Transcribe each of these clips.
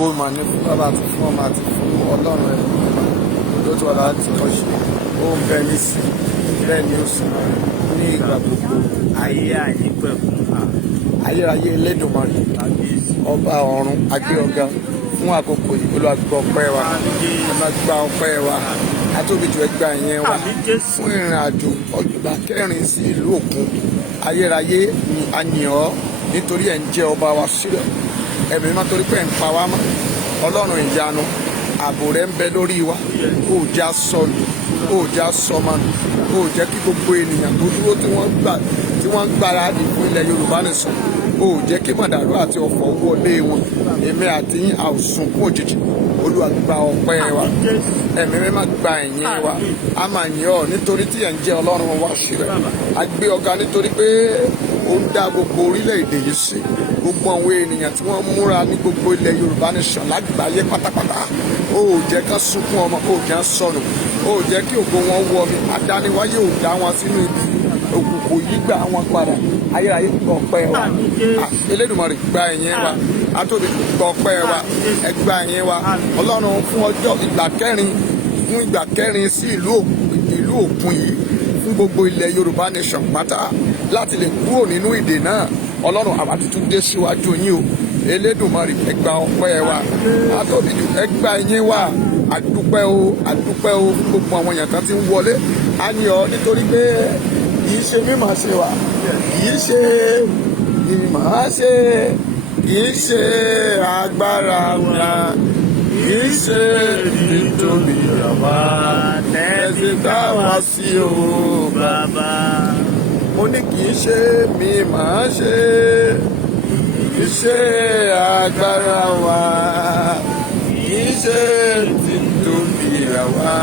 ògo mà ní fún bàbá àti fún ọmọ àti fún ọlọ́run rẹ̀ ló tó wà láti kọ́ ṣe ó ń bẹ nísìn bẹ́ẹ̀ ni ó sì ní ìgbà gbogbo ayé àìnípẹ̀kun. ayérayé Elédùmarè ọba ọ̀run agbé ọ̀gá fún àkókò yìí Olúwa gbọ́ ọpẹ́ wa Olúwa gba ọpẹ́ wa atóbijù ẹgbà ìyẹn wa fún ìrìn àjò ọgbà kẹrin sí ìlú òkun ayérayé ni a yìn ọ́ nítorí ẹ̀ ń jẹ́ ọba wa sílẹ̀ ẹ̀mí má torí pé ẹ̀ ń pa wá mọ́ ọlọ́run ìyanu ààbò rẹ̀ ń bẹ lórí wa ó já sọnù ó já sọmọnù ó jẹ́ kí gbogbo ènìyàn tó dúró tí wọ́n ń gbáradì fún ilẹ̀ Yorùbá Nation ó jẹ́ kí mọ̀dàrú àti ọ̀fọ̀ wọlé wọn èmi àti yín àòsùn kún òjijì Olúwa gba ọpẹ́ wa ẹ̀mí mímọ́ gba ẹ̀yìn wa a máa yìn ọ́ nítorí tí ẹ̀ ń jẹ́ ọlọ́run wa sílẹ̀ a gbé ọ̀gá nítorí pé ó ń dá gbogbo orílẹ̀-èdè yìí sí gbogbo àwọn ènìyàn tí wọ́n múra ní gbogbo ilẹ̀ Yorùbá Nation lágbàáyé pátápátá ó jẹ́ ká sunkún ọmọ ó jẹ́ sọnù ó jẹ́ kí ògo wọn wọ mi àdániwáyé ò dá wọn sínú ibi òkùnkùn yìí gbà wọn padà ayérayé gbọ́ ọpẹ́ wa Elédùmarè gba ẹ̀yìn wa atóbi gbọ́ ọpẹ́ wa ẹgbà ẹ̀yìn wa Ọlọ́run fún ọjọ́ ìgbà kẹrin sí ìlú òkun yìí fún gbogbo ilẹ̀ Yorùbá Nation pátá láti lè kúrò nínú ìdè náà Ọlọ́run àwa tuntun dé síwájú yín o Elédùmarè ẹgbà ọpẹ́ wa atóbi ẹgbà ẹ̀yìn wa àdúpẹ́ o fún gbogbo àwọn èèyàn kan tí ń wọlé a ní ọ nítorí pé kì í ṣe mímọ̀ ṣe wa kì í ṣe ìmọ̀ ṣe kì í ṣe agbára wa kì í ṣe nítorí àwa tẹ̀sí dá wa sí o bàbá mo ní kì í ṣe mímọ̀ ṣe kì í ṣe agbára wa kì í ṣe nítorí àwa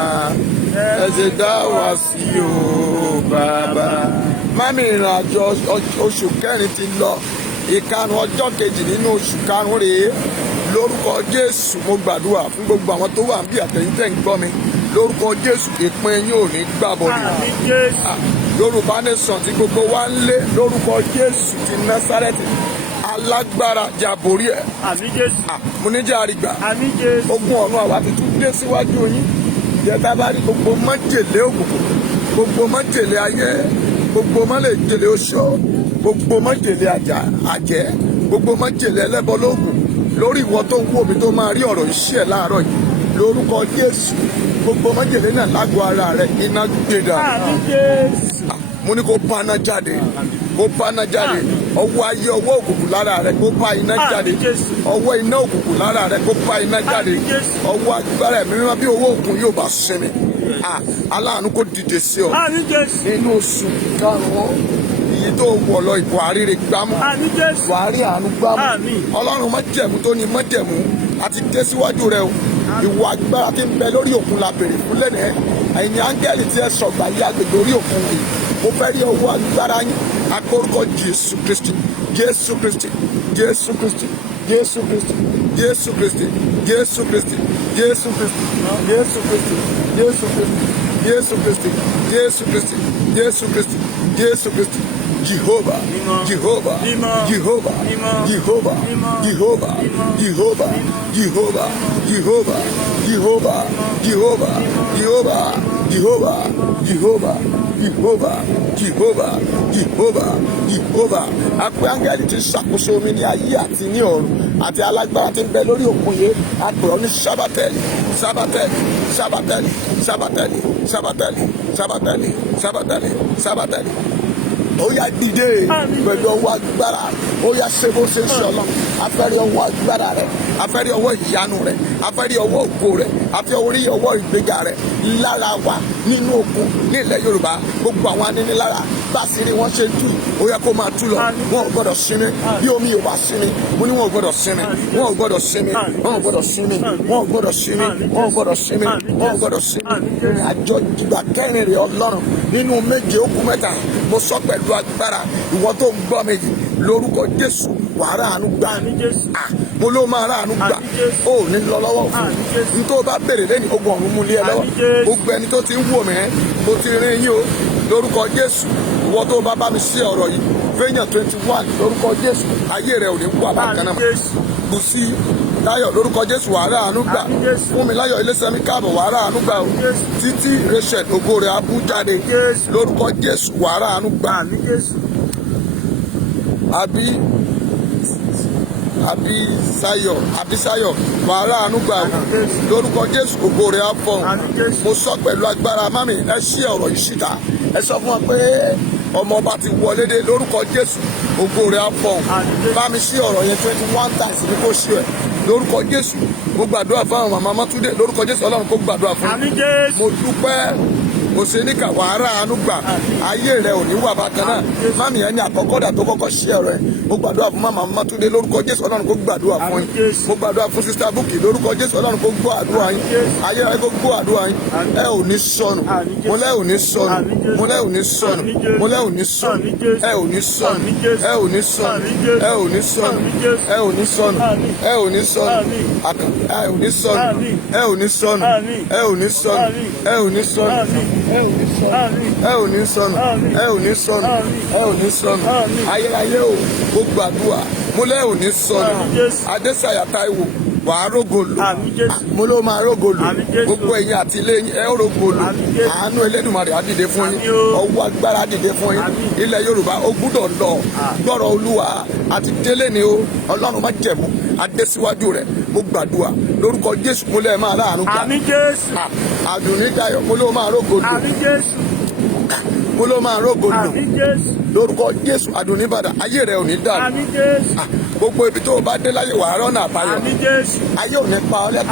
tẹ̀sí dá wa sí o bàbá. Mami ìrìn àjò oṣù kẹrin ti lọ ìkarùn ọjọ́ kejì nínú oṣù karùn rèé lórúkọ Jésù mo gbàdúrà fún gbogbo àwọn tó wà níbi àtẹ̀yìntẹ̀ ń gbọ́ mi lórúkọ Jésù ìpín yín ò ní gbàbọ̀dé Yorùbá Nation tí gbogbo wa ń lé lórúkọ Jésù ti Násárẹ́tì alágbára jàbórí ẹ̀ mo ní jẹ́ àrígbà ogun ọ̀run àwa ti tún dé síwájú yín ìjẹta bá rí gbogbo májèlé òkùnkùn gbogbo májèlé ayé gbogbo májèlé oṣó gbogbo májèlé àjẹ́ gbogbo májèlé ẹlẹ́bọlóògùn lórí ìwọ tó ń wò mí tó máa rí ọ̀rọ̀ iṣẹ́ ẹ̀ láàárọ̀ yìí lórúkọ Jésù gbogbo májèlé náà lágọ̀ọ́ ara rẹ̀ iná gbéra mo ní kó paná jáde ọwọ́ ayé ọwọ́ òkùnkùn lára rẹ̀ kó pa iná jáde ọwọ́ iná òkùnkùn lára rẹ̀ kó pa iná jáde ọwọ́ agbára ẹ̀mí mímọ́ bí owó òkun yóò bá sinmi aláàánú kó dìde sí ọ nínú oṣù karùn-ún iye tó wọ̀ lọ ìbò àríre gbámú wàárí àánú gbámú Ọlọ́run májẹ̀mú tó ní májẹ̀mú àti tẹ̀síwájú rẹ o ìwọ agbára tí ń bẹ lórí òkun la bèrè fún lẹ́nu ẹ̀yin áńgẹ́lì tí ẹ sọ̀gbà yí agbègbè orí òkun yìí mo fẹ́ rí ọwọ́ agbára yín akórúkọ Jésù Kristi Jésù Kristi Jésù Kristi Jésù Kristi Jésù Kristi Jésù Kristi Jésù Kristi Jésù Kristi Jésù Kristi Jésù Kristi Jésù Kristi Jésù Kristi Jésù Kristi Jehovah, Jehovah, Jehovah, Jehovah, Jehovah, Jehovah, Jehovah, Jehovah, Jehovah, Jehovah, Jehovah, Jehovah, Jehovah, Jehovah, Jehovah, Jehovah, Jehovah. Àpè áńgẹ́lì tí ṣàkóso omi ní ayé àti ní ọ̀run àti alágbára tí ń bẹ lórí òkun yìí àpè ọ́ ní sábàtẹ́lì sábàtẹ́lì sábàtẹ́lì sábàtẹ́lì sábàtẹ́lì sábàtẹ́lì sábàtẹ́lì sábàtẹ́lì. Ó yá dìde pẹ̀lú ọwọ́ agbára ó yá ṣe bó ṣe ń ṣe Ọlọ́run afẹ́rí ọwọ́ agbára rẹ̀ afẹ́rí ọwọ́ ìyanu rẹ̀ afẹ́rí ọwọ́ ògo rẹ̀ afẹ́rí ọwọ́ ìgbéga rẹ̀ lára wa nínú òkun ní ilẹ̀ Yorùbá gbogbo àwọn aninilára bá sí rí wọ́n ṣe tú ó yẹ kó máa tú lọ wọn ò gbọ́dọ̀ sinmi bí omi ò bá sinmi mo ní wọn ò gbọ́dọ̀ sinmi wọn ò gbọ́dọ̀ sinmi wọn ò gbọ́dọ̀ sinmi wọn ò gbọ́dọ̀ sinmi wọn ò gbọ́dọ̀ sinmi wọn ò gbọ́dọ̀ sinmi ìrìn àjò ìgbà kẹrin rẹ̀ Ọlọ́run nínú méje ó kù mẹ́ta mo sọ pẹ̀lú agbára ìwọ tó ń gbọ́ mi yìí lórúkọ Jésù wàá ráàánú gbà mo ló máa ráàánú gbà ó ní lọ lọ́wọ́ fún un tó bá béèrè lẹ́yìn ogun ọ̀run mú lé ẹ lọ́wọ́ gbogbo ẹni tó ti ń wò mí mo ti rin yín o lórúkọ Jésù ìwọ tó bá bá mi sí ọ̀rọ̀ yìí fẹ́yàn 21 lórúkọ Jésù ayé rẹ̀ ò ní wà bákan náà bù sí Táyọ̀ lórúkọ Jésù wàá rà àánú gbà. Fúnmiláyọ̀ Ilésanmí káàbọ̀ wàá rà àánú gbà o. Títí Rachel ògo rẹ̀ á bú jáde lórúkọ Jésù wàá rà àánú gbà. Àbísáyọ̀ wàá rà àánú gbà o. Lórúkọ Jésù ògo rẹ̀ á fọ̀hún. Mo sọ pẹ̀lú agbára mami ẹ ṣí ọ̀rọ̀ yìí síta. Ẹ sọ fún wọn pé ọmọ ọba ti wọlé dé lórúkọ Jésù ògo rẹ̀ á fọ̀hún. Bá mi ṣí ọ̀rọ̀ yẹn 21 times ní kò ṣí ẹ̀ lórúkọ Jésù. Mo gbàdúrà fún àwọn màmá Mátúndé lórúkọ Jésù Ọlọ́run kó gbàdúrà fún mi. Mo dúpẹ́ òsèníkà wàá rà àánú gbà ayé rẹ ò ní wà bákan náà. Mami ẹni àkọ́kọ́ dà tó kọ́kọ́ ṣí ẹ̀rọ ẹ̀. Mo gbàdúrà fún màmá Mátúndé lórúkọ Jésù Ọlọ́run kó gbàdúrà fún yín. Mo gbàdúrà fún sista Bukki lórúkọ Jésù Ọlọ́run kó gbọ́ àdúrà yín. Ayé rẹ kó gbọ́ àdúrà yín. Ẹ ò ní sọnù. Mo lẹ́ ò ní sọnù. Mo lẹ́ ò ní sọnù. Mo lẹ́ ò ní sọnù. Ẹ ò ní sọnù. Ẹ ò ní sọnù. Ẹ ò ní sọnù. Ẹ ò ní sọnù. Ẹ ò ní sọnù. Ẹ ò ní sọnù. Ẹ ò ní sọnù. Ẹ ò ní sọnù. Ẹ ò ní sọnù. Ẹ ò ní sọnù. Ẹ ò ní sọnù. Ẹ ò ní sọnù. Ẹ ò ní sọnù. Ayérayé o mo gbàdúrà mo lẹ́ ò ní sọnù. Adésàyà Táíwò wàá rógòlò. Mo ló máa rógòlò. Gbogbo ẹ̀yin àti ilé yín ẹ ó rógòlò. Àánú Elédùmarè á dìde fún yín. Ọwọ́ agbára á dìde fún yín. Ilẹ̀ Yorùbá ó gbúdọ̀ lọ. Gbọ́rọ̀ Olúwa àti délé ni o. Ọlọ́run má jẹ̀mú. Adésíwájú rẹ̀ mo gbàdúrà lórúkọ Jésù mo lẹ́ máa láàánú gbà. Àdùnní Dayọ̀ mo ló máa rógòlò. Mo ló máa rógòlò. Lórúkọ Jésù Àdùnní Bàdà ayé rẹ̀ ò ní dàrú. Gbogbo ibi tó o bá dé láyé wàá rọ́nà àbáyọ. Ayé ò ní pa ọ́ lẹ́kùn.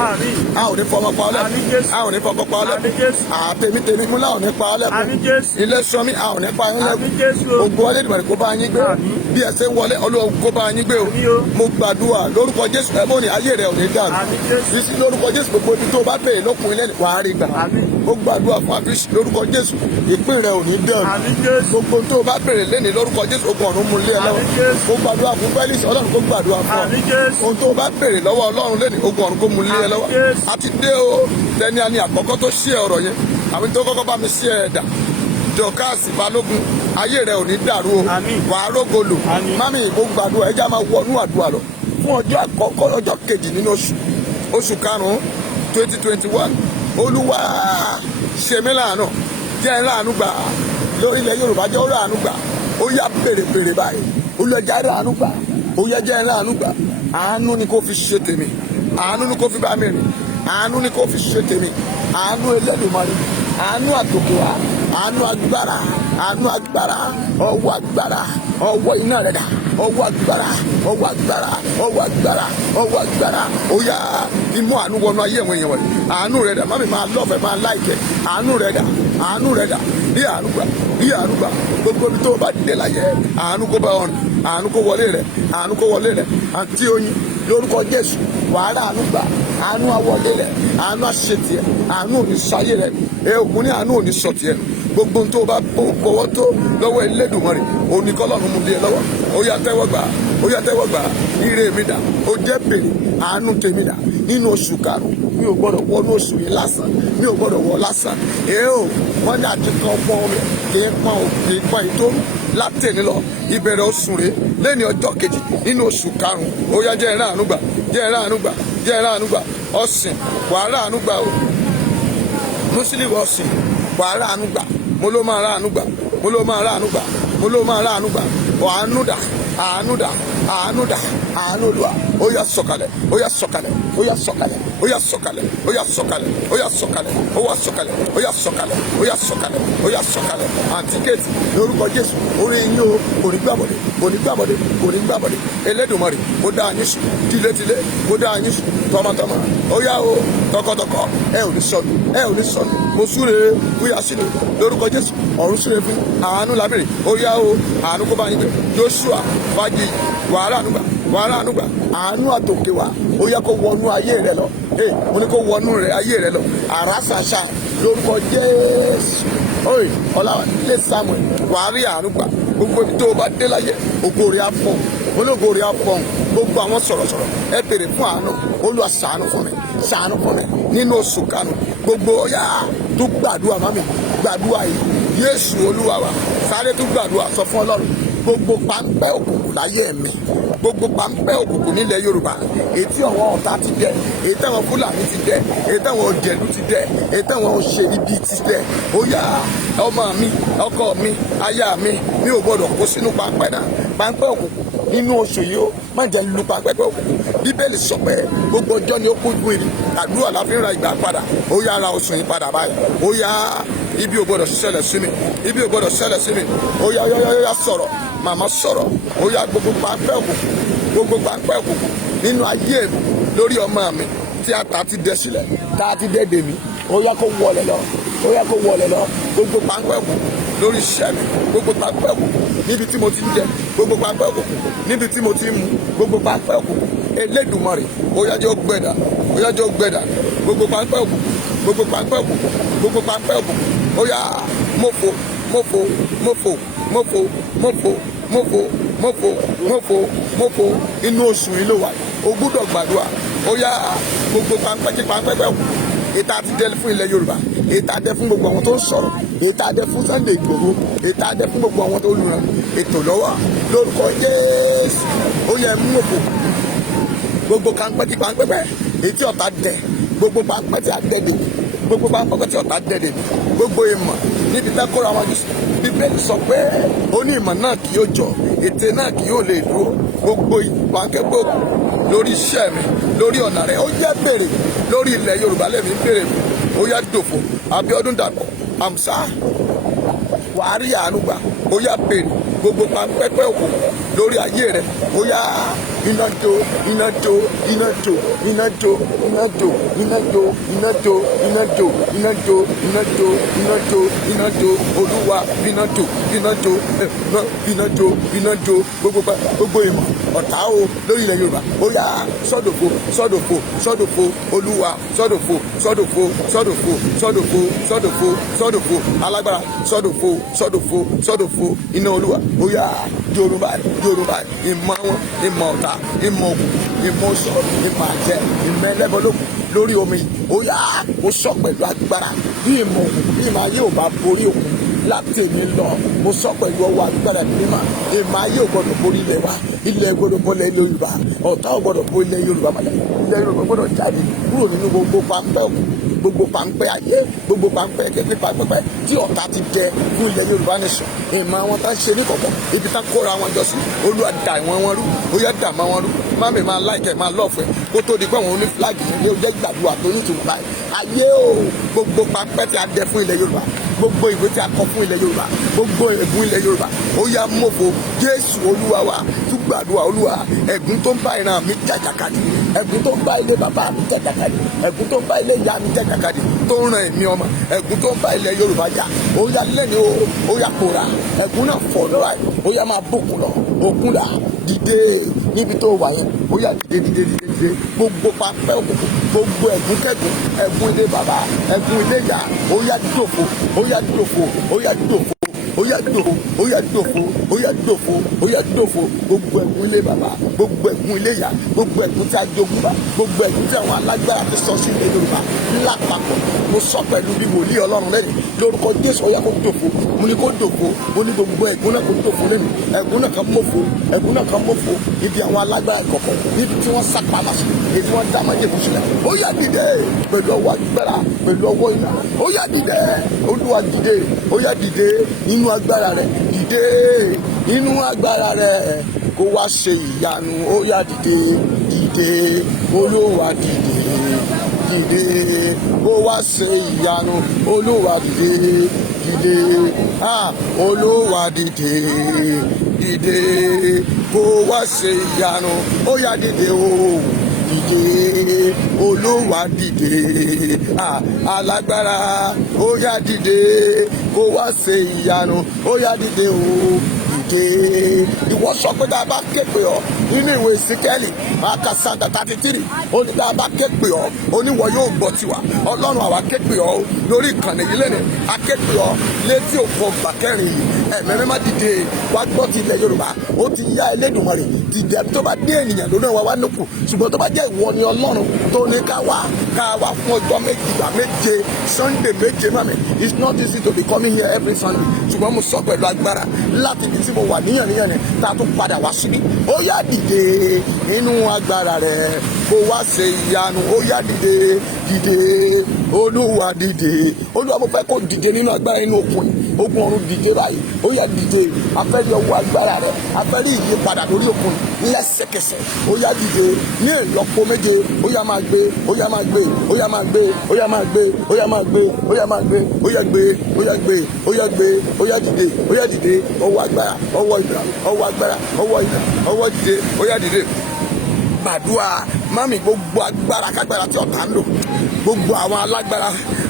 A ò ní fọmọ pa ọ́ lẹ́kùn. A ò ní fọkọ pa ọ́ lẹ́kùn. Tèmi múlá ò ní pa ọ́ lẹ́kùn. Ilé sọmí a ò ní pa yín lẹ́kùn. Gbogbo Olódùmarè kó bá yín gbé. Bí ẹ ṣe ń wọlé Ọlọ́run kó bá yín gbé o. Mo gbàdúrà lórúkọ Jésù ẹ̀mọ́ ni ayé rẹ̀ ò ní dàrú. Bísí lórúkọ Jésù gbogbo ibi tó o bá bèèrè lókun ilé wàá rí gbà. Mo gbàdúrà fún àbísí lórúkọ Jésù ìpín rẹ̀ ò ní dàrú. Gbogbo tó o bá bèèrè lẹ́ni lórúkọ Jésù ogun ọ̀run mú lé ẹ lọ́wọ́. Mo gbàdúrà fún Félix Ọlọ́run kó gbàdúrà fún ọ. Ohun tó o bá bèèrè lọ́wọ́ Ọlọ́run lẹ́ni ogun ọ̀run kó mú lé ẹ lọ́wọ́. Àti dé o tẹni a ní àkọ́kọ́ tó ṣí ọ̀rọ̀ yẹn àwọn tó kọ́kọ́ bá mi ṣí ẹ̀dà Dọ̀kásì Balógun ayé rẹ̀ ò ní dàrú o wàá rógòlò. Mami mo gbàdúrà ẹja máa wọnú àdúrà lọ fún ọjọ́ àkọ́kọ́ ọjọ́ kejì nínú oṣù karùn-ún 2021 Olúwa ṣe mí láàánú jẹ́ láàánú gbà lórí ilẹ̀ Yorùbá jẹ́ ó láàánú gbà ó yá bèrè báyìí Olúwa jẹ́ láàánú gbà ó yá jẹ́ láàánú gbà àánú ni kò fi ṣe tèmi àánú ni kò fi bá mi rìn àánú ni kò fi ṣe tèmi àánú Elédùmarè àánú àtòkè wá àánú agbára ọwọ́ agbára ọwọ́ iná rẹ̀ dà ọwọ́ agbára ó yá imú àánú wọnú ayé àwọn èèyàn wọ̀nyí àánú rẹ̀ dà mami máa lọ́fẹ̀ẹ́ máa láìkẹ́ àánú rẹ̀ dà bí àánú gbà gbogbo ibi tó o bá dé láyé àánú kó bá ọ̀nà àánú kó wọlé rẹ̀ àti oyin lórúkọ Jésù wàhálà àánú gbà àánú àwọlé rẹ̀ àánú àṣetìẹ̀ àánú òní sáyé rẹ̀ òkú ní àánú òní sọ̀tìẹ̀ gbogbo tó o bá bọ̀wọ́ tó lọ́wọ́ Elédùmarè òní kọ́lọ́run mú lé ẹ lọ́wọ́ ó yá tẹ́wọ́ gbà ire mi dà ó jẹ́ bèrè àánú tèmi dà nínú oṣù karùn-ún mi ò gbọ́dọ̀ wọnú oṣù yìí lásán mi ò gbọ́dọ̀ wọ lásán wọ́n ní àti kan pọ́n omi kì í pọ́n ìtòrú látẹ̀ni lọ ìbẹ̀rẹ̀ oṣù rẹ̀ lẹ́ni ọjọ́ kejì nínú oṣù karùn-ún ó yá jẹ́ ìrànú gbà ọ̀sìn wàhálà àánú gbà o mùsùlùmí ọ̀sìn wàhálà àánú gbà mo ló máa ráàánú gbà àánú dà àánú Olúwa ó yá sọ̀kalẹ̀ àǹtíkèétì lórúkọ Jésù orí yín o kò ní gbàbọ̀dé Elédùmarè mo dá yín sùn tilétilé mo dá yín sùn tọmọtọmọ ó yá o tọkọtọkọ ẹ ò ní sọnù mo súre fúyà sínú lórúkọ Jésù ọ̀run súre fún àánú lábẹ́rẹ́ ó yá o àánú kó bá yín gbé Joshua fàájì wàhálà ànúgbà àánú àtòkè wá ó yá kó wọnú ayé rẹ lọ mo ní kó wọnú ayé rẹ lọ àràsàṣà lórúkọ Jésù Ọláwálé Samuel wàá rí àánú gbà gbogbo ibi tó o bá dé láyé ògo rẹ̀ á fọ́n ológo rẹ̀ á fọ́n gbogbo àwọn sọ̀rọ̀sọ̀rọ̀ ẹ bèrè fún àánú Olúwa ṣàánú fún mi nínú oṣù karùn-ún gbogbo ọ̀yà tó gbàdúrà mami gbàdúrà yìí Jésù Olúwa wa sáré tó gbàdúrà sọ fún Ọlọ́run gbogbo páńpẹ́ òkùnkùn láyé mi. Gbogbo páńpẹ́ òkùnkùn nílẹ̀ Yorùbá, èyí tí àwọn ọ̀tá ti dẹ, èyí tí àwọn Fúlàní ti dẹ, èyí tí àwọn ọ̀jẹ̀lú ti dẹ, èyí tí àwọn òṣèré bíi ti dẹ. Ó yá ọmọ mi, ọkọ mi, aya mi, mi ò gbọdọ̀ kó sínú páńpẹ́ náà. Páńpẹ́ òkùnkùn nínú oṣù yìí ó má jẹ́ lu páńpẹ́ òkùnkùn. Bíbélì sọ pé gbogbo ọjọ́ ni ó kún fún ìrì, àdúrà la fi ń ra ìgbà padà. Ó yá ara oṣù yìí padà báyìí. Ó yá ibi ò gbọdọ̀ ṣẹlẹ̀ sí mi, ibi ò gbọdọ̀ ṣẹlẹ̀ sí mi. Ó yá sọ̀rọ̀, màmá sọ̀rọ̀. Ó yá gbogbo páńpẹ́ òkùnkùn, gbogbo páńpẹ́ òkùnkùn nínú ayé mi lórí ọmọ mi tí ata ti dẹ sílẹ̀, tá a ti dẹ́ dè mí. Ó yá kó wọlé lọ, ó yá kó wọlé lọ. Gbogbo páńpẹ́ òkùnkùn lórí iṣẹ́ mi, gbogbo páńpẹ́ òkùnkùn níbi tí mo ti ń jẹ, gbogbo páńpẹ́ òkùnkùn níbi tí mo ti ń mu, gbogbo páńpẹ́ òkùnkùn Elédùmarè. Ó yá jẹ́ ó gbẹ̀dà, ó yá jẹ́ ó gbẹ̀dà. Gbogbo páńpẹ́ òkùnkùn, gbogbo páńpẹ́ òkùnkùn, gbogbo páńpẹ́ òkùnkùn. Ó yá mọ́fò, mọ́fò, mọ́fò, mọ́fò, mọ́fò, mọ́fò, mọ́fò, mọ́fò, mọ́fò. Inú oṣù yìí ló wà, o gbúdọ̀ gbàdúrà. Ó yá gbogbo páńpẹ́ tí páńpẹ́ òkùnkùn ètò àti dẹ fún ilẹ̀ Yorùbá, ètò àdẹ fún gbogbo àwọn tó ń sọ̀rọ̀, ètò àdẹ fún Sunday Igboho, ètò àdẹ fún gbogbo àwọn tó lùràn ètò lọ́wọ́ lórúkọ Jésù. Ó yẹ mú òkò gbogbo páńpẹ́ tí páńpẹ́ ètí ọ̀tá dẹ, gbogbo páńpẹ́ tí a dẹ dè, gbogbo páńpẹ́ tí ọ̀tá dẹ dè, gbogbo ìmọ̀ níbi tá kóra wọn jù. Bíbélì sọ pé ó ní ìmọ̀ náà kì yóò jọ, ète náà kì yóò lè dúró. Gbogbo ìpàkẹ́gbò lórí iṣẹ́ mi, lórí ọ̀nà rẹ̀, ó jẹ́ bèrè lórí ilẹ̀ Yorùbá lẹ́mí bèrè mi. Ó yá dòfò Abíọ́dún Dàpọ̀ àmsá wàá rí àánú gbà. Ó yá bèrè gbogbo páńpẹ́ òkùnkùn lórí ayé rẹ̀. Ó yá iná jó, iná jó, iná jó, iná jó, iná jó, iná jó, iná jó, iná jó, iná jó, iná jó, iná jó, iná jó. Olúwa iná jó, iná jó, iná jó, iná jó. Gbogbo ìmọ̀ ọ̀tá o lórí ilẹ̀ Yorùbá. Ó yá sọ́dọ̀fo, sọ́dọ̀fo, sọ́dọ̀fo. Olúwa sọ́dọ̀fo, sọ́dọ̀fo, sọ́dọ̀fo, sọ́dọ̀fo, sọ́dọ̀fo, sọ́dọ̀fo. Alágbára sọ́dọ̀fo, sọ́dọ̀fo, sọ́dọ̀fo. Iná Olúwa. Ó yá Yorùbá, Yorùbá. Ìmọ̀ wọn, ìmọ̀ ọ̀tá, ìmọ̀ òkùnkùn, ìmọ̀ oṣù, ìmọ̀ àjẹ́, ìmọ̀ ẹlẹ́bọlógún lórí omi. Ó yá ó sọ pẹ̀lú agbára bí ìmọ̀ òkùnkùn, bí ìmọ̀ ayé ò bá borí òkùnkùn láti èmi lọ. Mo sọ pẹ̀lú ọwọ́ agbára mímọ́, ìmọ̀ ayé ò gbọdọ̀ borí ilẹ̀ wa, ilẹ̀ gbọdọ̀ bọ́lẹ̀ ilẹ̀ Yorùbá, ọ̀tá ò gbọdọ̀ borí ilẹ̀ Yorùbá mọ́lẹ̀. Ilẹ̀ Yorùbá gbọdọ̀ jáde kúrò nínú gbogbo páńpẹ́ òkùnkùn, gbogbo páńpẹ́ ayé, gbogbo páńpẹ́ kẹ́kẹ́ páńpẹ́ tí ọ̀tá ti dẹ fún ilẹ̀ Yorùbá Nation. Ìmọ̀ àwọn tá ń ṣe ní kọ̀kọ̀, ibi tá kóra wọn jọ sí, Olúwa dà wọ́n rú. Ó yá dà máa wọn rú. Mámi máa láìkẹ́ máa lọ́ọ̀fẹ́ kó tó di pé àwọn oní fúláàgì yẹn lé jẹ́ gbàdúrà tó ní ìtumọ̀ báyìí. Ayé o gbogbo páńpẹ́ tí a dẹ fún ilẹ̀ Yorùbá, gbogbo ìwé tí a kọ fún ilẹ̀ Yorùbá, gbogbo ègún ilẹ̀ Yorùbá. Ó yá mọ́fò Jésù Olúwa wa tún gbàdúrà. Olúwa ẹ̀gún tó ń bá ìran mi jàjàkadì, ẹ̀gún tó ń bá ilé bàbá mi jàjàkadì, ẹ̀gún tó ń bá ilé ìyá mi jàjàkadì, tó ń ran èmi ọmọ, ẹ̀gún tó ń bá ilẹ̀ Yorùbá jà. Ó yá lẹ́ni o, ó yá pòórá, ẹ̀gún náà fọ̀ lọ́wọ́ ẹ̀. Ó yá máa bòkun lọ, òkun là dìde níbi tó wà yẹn. Ó yá dìde. Gbogbo páńpẹ́ òkùnkùn, gbogbo ẹ̀gún kẹ́gún, ẹ̀gún ilé bàbá, ẹ̀gún ilé ìyá. Ó yá dòfo, ó yá dòfo, ó yá dòfo. Ó yá dòfo, ó yá dòfo, ó yá dòfo, ó yá dòfo. Gbogbo ẹ̀gún ilé bàbá, gbogbo ẹ̀gún ilé ìyá, gbogbo ẹ̀gún tí a jogún bá, gbogbo ẹ̀gún tí àwọn alágbára ti sọ sí ilẹ̀ Yorùbá lápapọ̀. Mo sọ pẹ̀lú bí wòlíì Ọlọ́run lẹ́yìn lórúkọ Jésù. Ó yá kó dòfo, mo ní kó dòfo, mo ní gbogbo ẹ̀gún náà kó dòfo lẹ́nu. Ẹ̀gún náà kan mọ́fo, ẹ̀gún náà kan mọ́fo. Ibi àwọn alágbára ìkọ̀kọ̀, níbi tí wọ́n sá pamọ́ sí, èyí tí wọ́n dá májèlé sílẹ̀. Ó yá dìde pẹ̀lú ọwọ́ agbára, pẹ̀lú ọwọ́ iná. Ó yá dìde, Olúwa dìde. Ó yá dìde nínú agbára rẹ̀, dìde nínú agbára rẹ̀ kó wá ṣe ìyanu. Ó yá dìde, dìde Olúwa dìde, dìde kó wá ṣe ìyanu. Olúwa dìde, dìde Olúwa dìde, dìde kó wá ṣe ìyanu. Ó yá dìde o, dìde Olúwa dìde, alágbára. Ó yá dìde kó wá ṣe ìyanu. Ó yá dìde o, dìde. Ìwọ sọ pé tá a bá ké pè ọ́ nínú ìwé Síkẹ́lì akasanta 33 ó ní tá a bá ké pè ọ́ oníwọ̀ yóò gbọ́ tiwa ọlọ́run àwa ké pè ọ́ lórí ìkànnì yìí lẹ́nu a ké pè ọ́ létí òkun ọgbà kẹrin yìí ẹ̀mẹ́rẹ́ má dìde wá gbọ́ ti ilẹ̀ Yorùbá ó ti yá Elédùmarè dìde tó bá dé ènìyàn lórí wa wá nùkù ṣùgbọ́n tó bá jẹ́ ìwọ ni ọlọ́run tó ní ká wá fún ọjọ́ méje Sunday méje mami it's not easy to be coming here every Sunday ṣùgbọ́n mo sọ pẹ̀lú agbára láti ibi tí mo wà níyàn ni tá a tún padà wá síbí ó yá dìde nínú agbára rẹ kó wá ṣe ìyanu ó yá dìde Olúwa dìde Olúwa mo fẹ́ kó dìde nínú agbára inú okun ogun ọ̀run dìde báyìí ó yá dìde afẹ́rí ọwọ́ agbára rẹ afẹ́rí ìyípadà lórí okun lẹ́sẹ̀kẹsẹ̀ ó yá dìde ní ìlọ́po méje ó yá máa gbé ó yá máa gbé ó yá máa gbé ó yá máa gbé ó yá máa gbé ó yá máa gbé ó yá gbé ó yá gbé ó yá gbé ó yá dìde ó yá dìde ọwọ́ agbára ọwọ́ ìdá ọwọ́ agbára ọwọ́ ìdá ọwọ́ dìde ó yá dìde gbàdúrà mami gbogbo agbára kágbára tí ọ̀tá ń lò gbogbo àwọn alágbára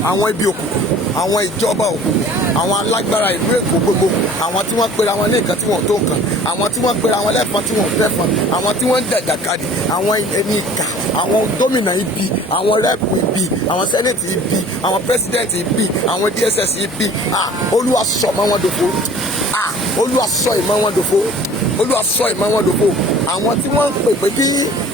àwọn ibi òkùnkùn àwọn ìjọba òkùnkùn àwọn alágbára ìlú Èkó gbogbo àwọn tí wọ́n pera wọn ní nǹkan tí wọ́n tó nǹkan àwọn tí wọ́n pera wọn lẹ́fọn tí wọ́n tẹ́fọn àwọn tí wọ́n ń dàjàkadì àwọn ẹni ìkà àwọn gómìnà ibi àwọn rẹ́pù ibi àwọn sẹ́nẹ̀tì ibi àwọn pẹ́sidẹ̀ntì ibi àwọn DSS ibi Olúwa sọ mọ́ wọn dòfo Olúwa sọ ìmọ̀ wọn dòfo Olúwa sọ ìmọ̀ wọn dòfo àwọn tí wọ́n ń pè pé kí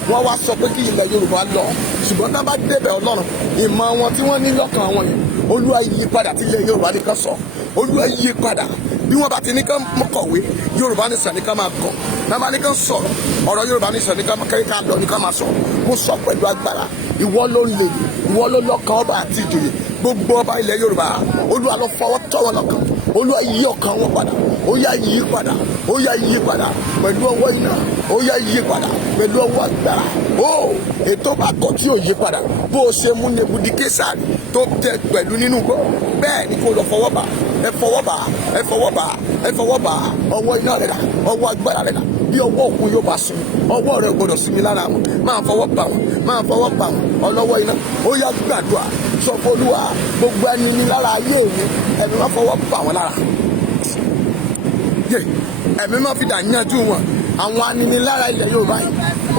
wọ́n wá sọ pé kí ilẹ̀ Yorùbá lọ ṣùgbọ́n tá bá débẹ̀ Ọlọ́run ìmọ̀ wọn tí wọ́n ní lọ́kàn wọn yìí Olúwa yí padà tí ilẹ̀ Yorùbá nìkan sọ Olúwa yí padà bí wọ́n bá ti ní ká kọ̀wé Yorùbá Nation ní ká máa kọ̀ nàbà ní ká sọ̀rọ̀ ọ̀rọ̀ Yorùbá Nation ní ká lọ ní ká máa sọ mo sọ pẹ̀lú agbára ìwọ ló lè ìwọ ló lọ́kàn ọba àti ìjòyè gbogbo ọba ilẹ̀ Yorùbá Olúwa ló fọwọ́ tọ́ wọn lọ́kàn Olúwa yí ọkàn wọn padà ó yá yí padà ó yá yí padà pẹ̀lú ọwọ́ iná ó yá yí padà pẹ̀lú ọwọ́ agbára ó ètò bá kọ̀ tí ò yí padà bó o ṣe mú Nebukadnesari tó jẹ pẹ̀lú nínú gbọ́ bẹ́ẹ̀ ni kò lọ fọwọ́ bá ẹ fọwọ́ bá ẹ fọwọ́ bá ẹ fọwọ́ bá ọwọ́ iná rẹ̀ dà ọwọ́ agbára rẹ̀ dà bí ọwọ́ òkun yóò bá sùn ọwọ́ rẹ̀ gbọ́dọ̀ sinmi lára wọn máa fọwọ́ bá wọn ọlọ́wọ́ iná ó yá gbàdúrà sọ fún Olúwa gbogbo ẹni ní lára ayé mi ẹ̀mí máa fọwọ́ bá wọn lára ẹ̀mí máa fi dà yanjú wọn àwọn aninilára ilẹ̀ Yorùbá yìí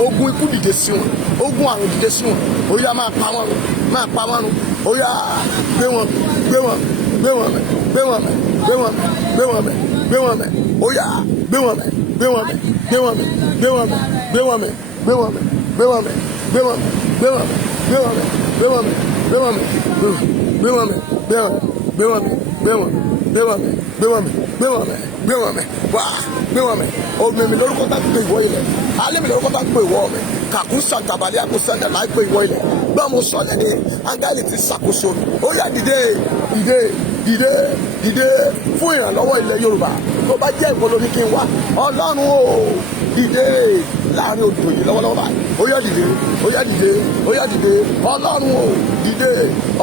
ogun ikú dìde sí wọn ogun àrùn dìde sí wọn ó yá máa pa wọn run ó yá gbé wọn ó yá gbé wọn omi mi lórúkọ tá gbé ìwọ ilẹ̀ alẹ́ mi lórúkọ tá gbé ìwọ mi kàkú sàǹtàbàlẹ̀ àkúsàǹtà láì gbé ìwọ ilẹ̀ gbọ́n mo sọ lẹ́ni áńgẹ́lì ti ṣàkóso ó yá dìde fún ìrànlọ́wọ́ ilẹ̀ Yorùbá tó bá jẹ́ ìwọ lórí kí n wá Ọlọ́run o dìde láàrin odò yìí lọ́wọ́lọ́wọ́ báyìí ó yá dìde Ọlọ́run o dìde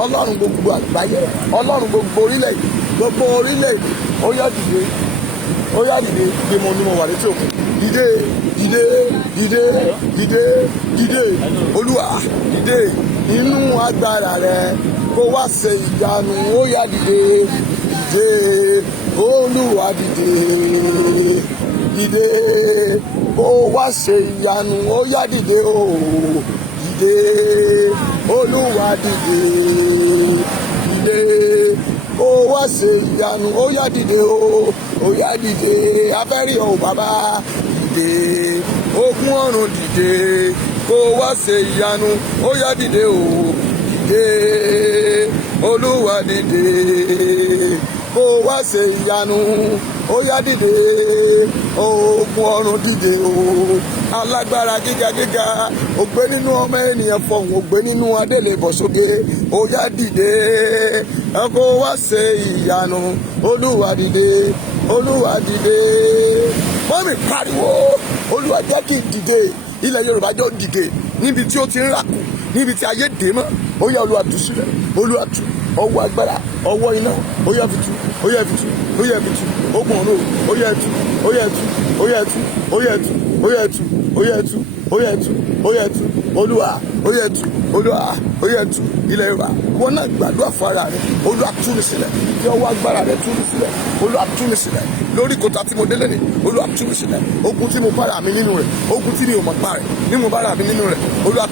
Ọlọ́run gbogbo àgbáyé Ọlọ́run gbogbo orílẹ̀-èdè ó yá dìde bí mo ní mo wà létí òkun dìde Olúwa dìde nínú agbára rẹ kó wá ṣe ìyanu ó yá dìde Olúwa dìde kó wá ṣe ìyanu ó yá dìde Olúwa dìde ó wá ṣe ìyanu ó yá dìde ó yá dìde afẹ́rí o bàbá dìde ogun ọ̀run dìde kó wá ṣe ìyanu ó yá dìde Olúwa dìde kó wá ṣe ìyanu ó yá dìde ogun ọ̀run dìde alágbára gíga ògbé nínú ọmọ ènìyàn fọhùn ògbé nínú adélé bọ̀sókè ó yá dìde kó wá ṣe ìyanu Olúwa dìde mọ́mì pariwo Olúwa jẹ́ kí n dìde ilẹ̀ Yorùbá jọ dìde níbi tí ó ti ń ràkù níbi tí ayé dè mọ́ ó yá Olúwa tú sílẹ̀ Olúwa tú ọwọ́ agbára ọwọ́ iná ó yá fi tú ogun ọ̀run ó yá tú Olúwa ó yẹ tú Olúwa ó yẹ tú ilẹ̀ Yorùbá wọn náà gbàdúrà fún ara rẹ Olúwa tú mi sílẹ̀ kí ọwọ́ agbára rẹ tú mi sílẹ̀ Olúwa tú mi sílẹ̀ lórí kòtà tí mo délé ni Olúwa tú mi sílẹ̀ ogun tí mo bára mi nínú rẹ̀ ogun tí mi ò mọ̀ pa rẹ̀ ní mo bára mi nínú rẹ̀ Olúwa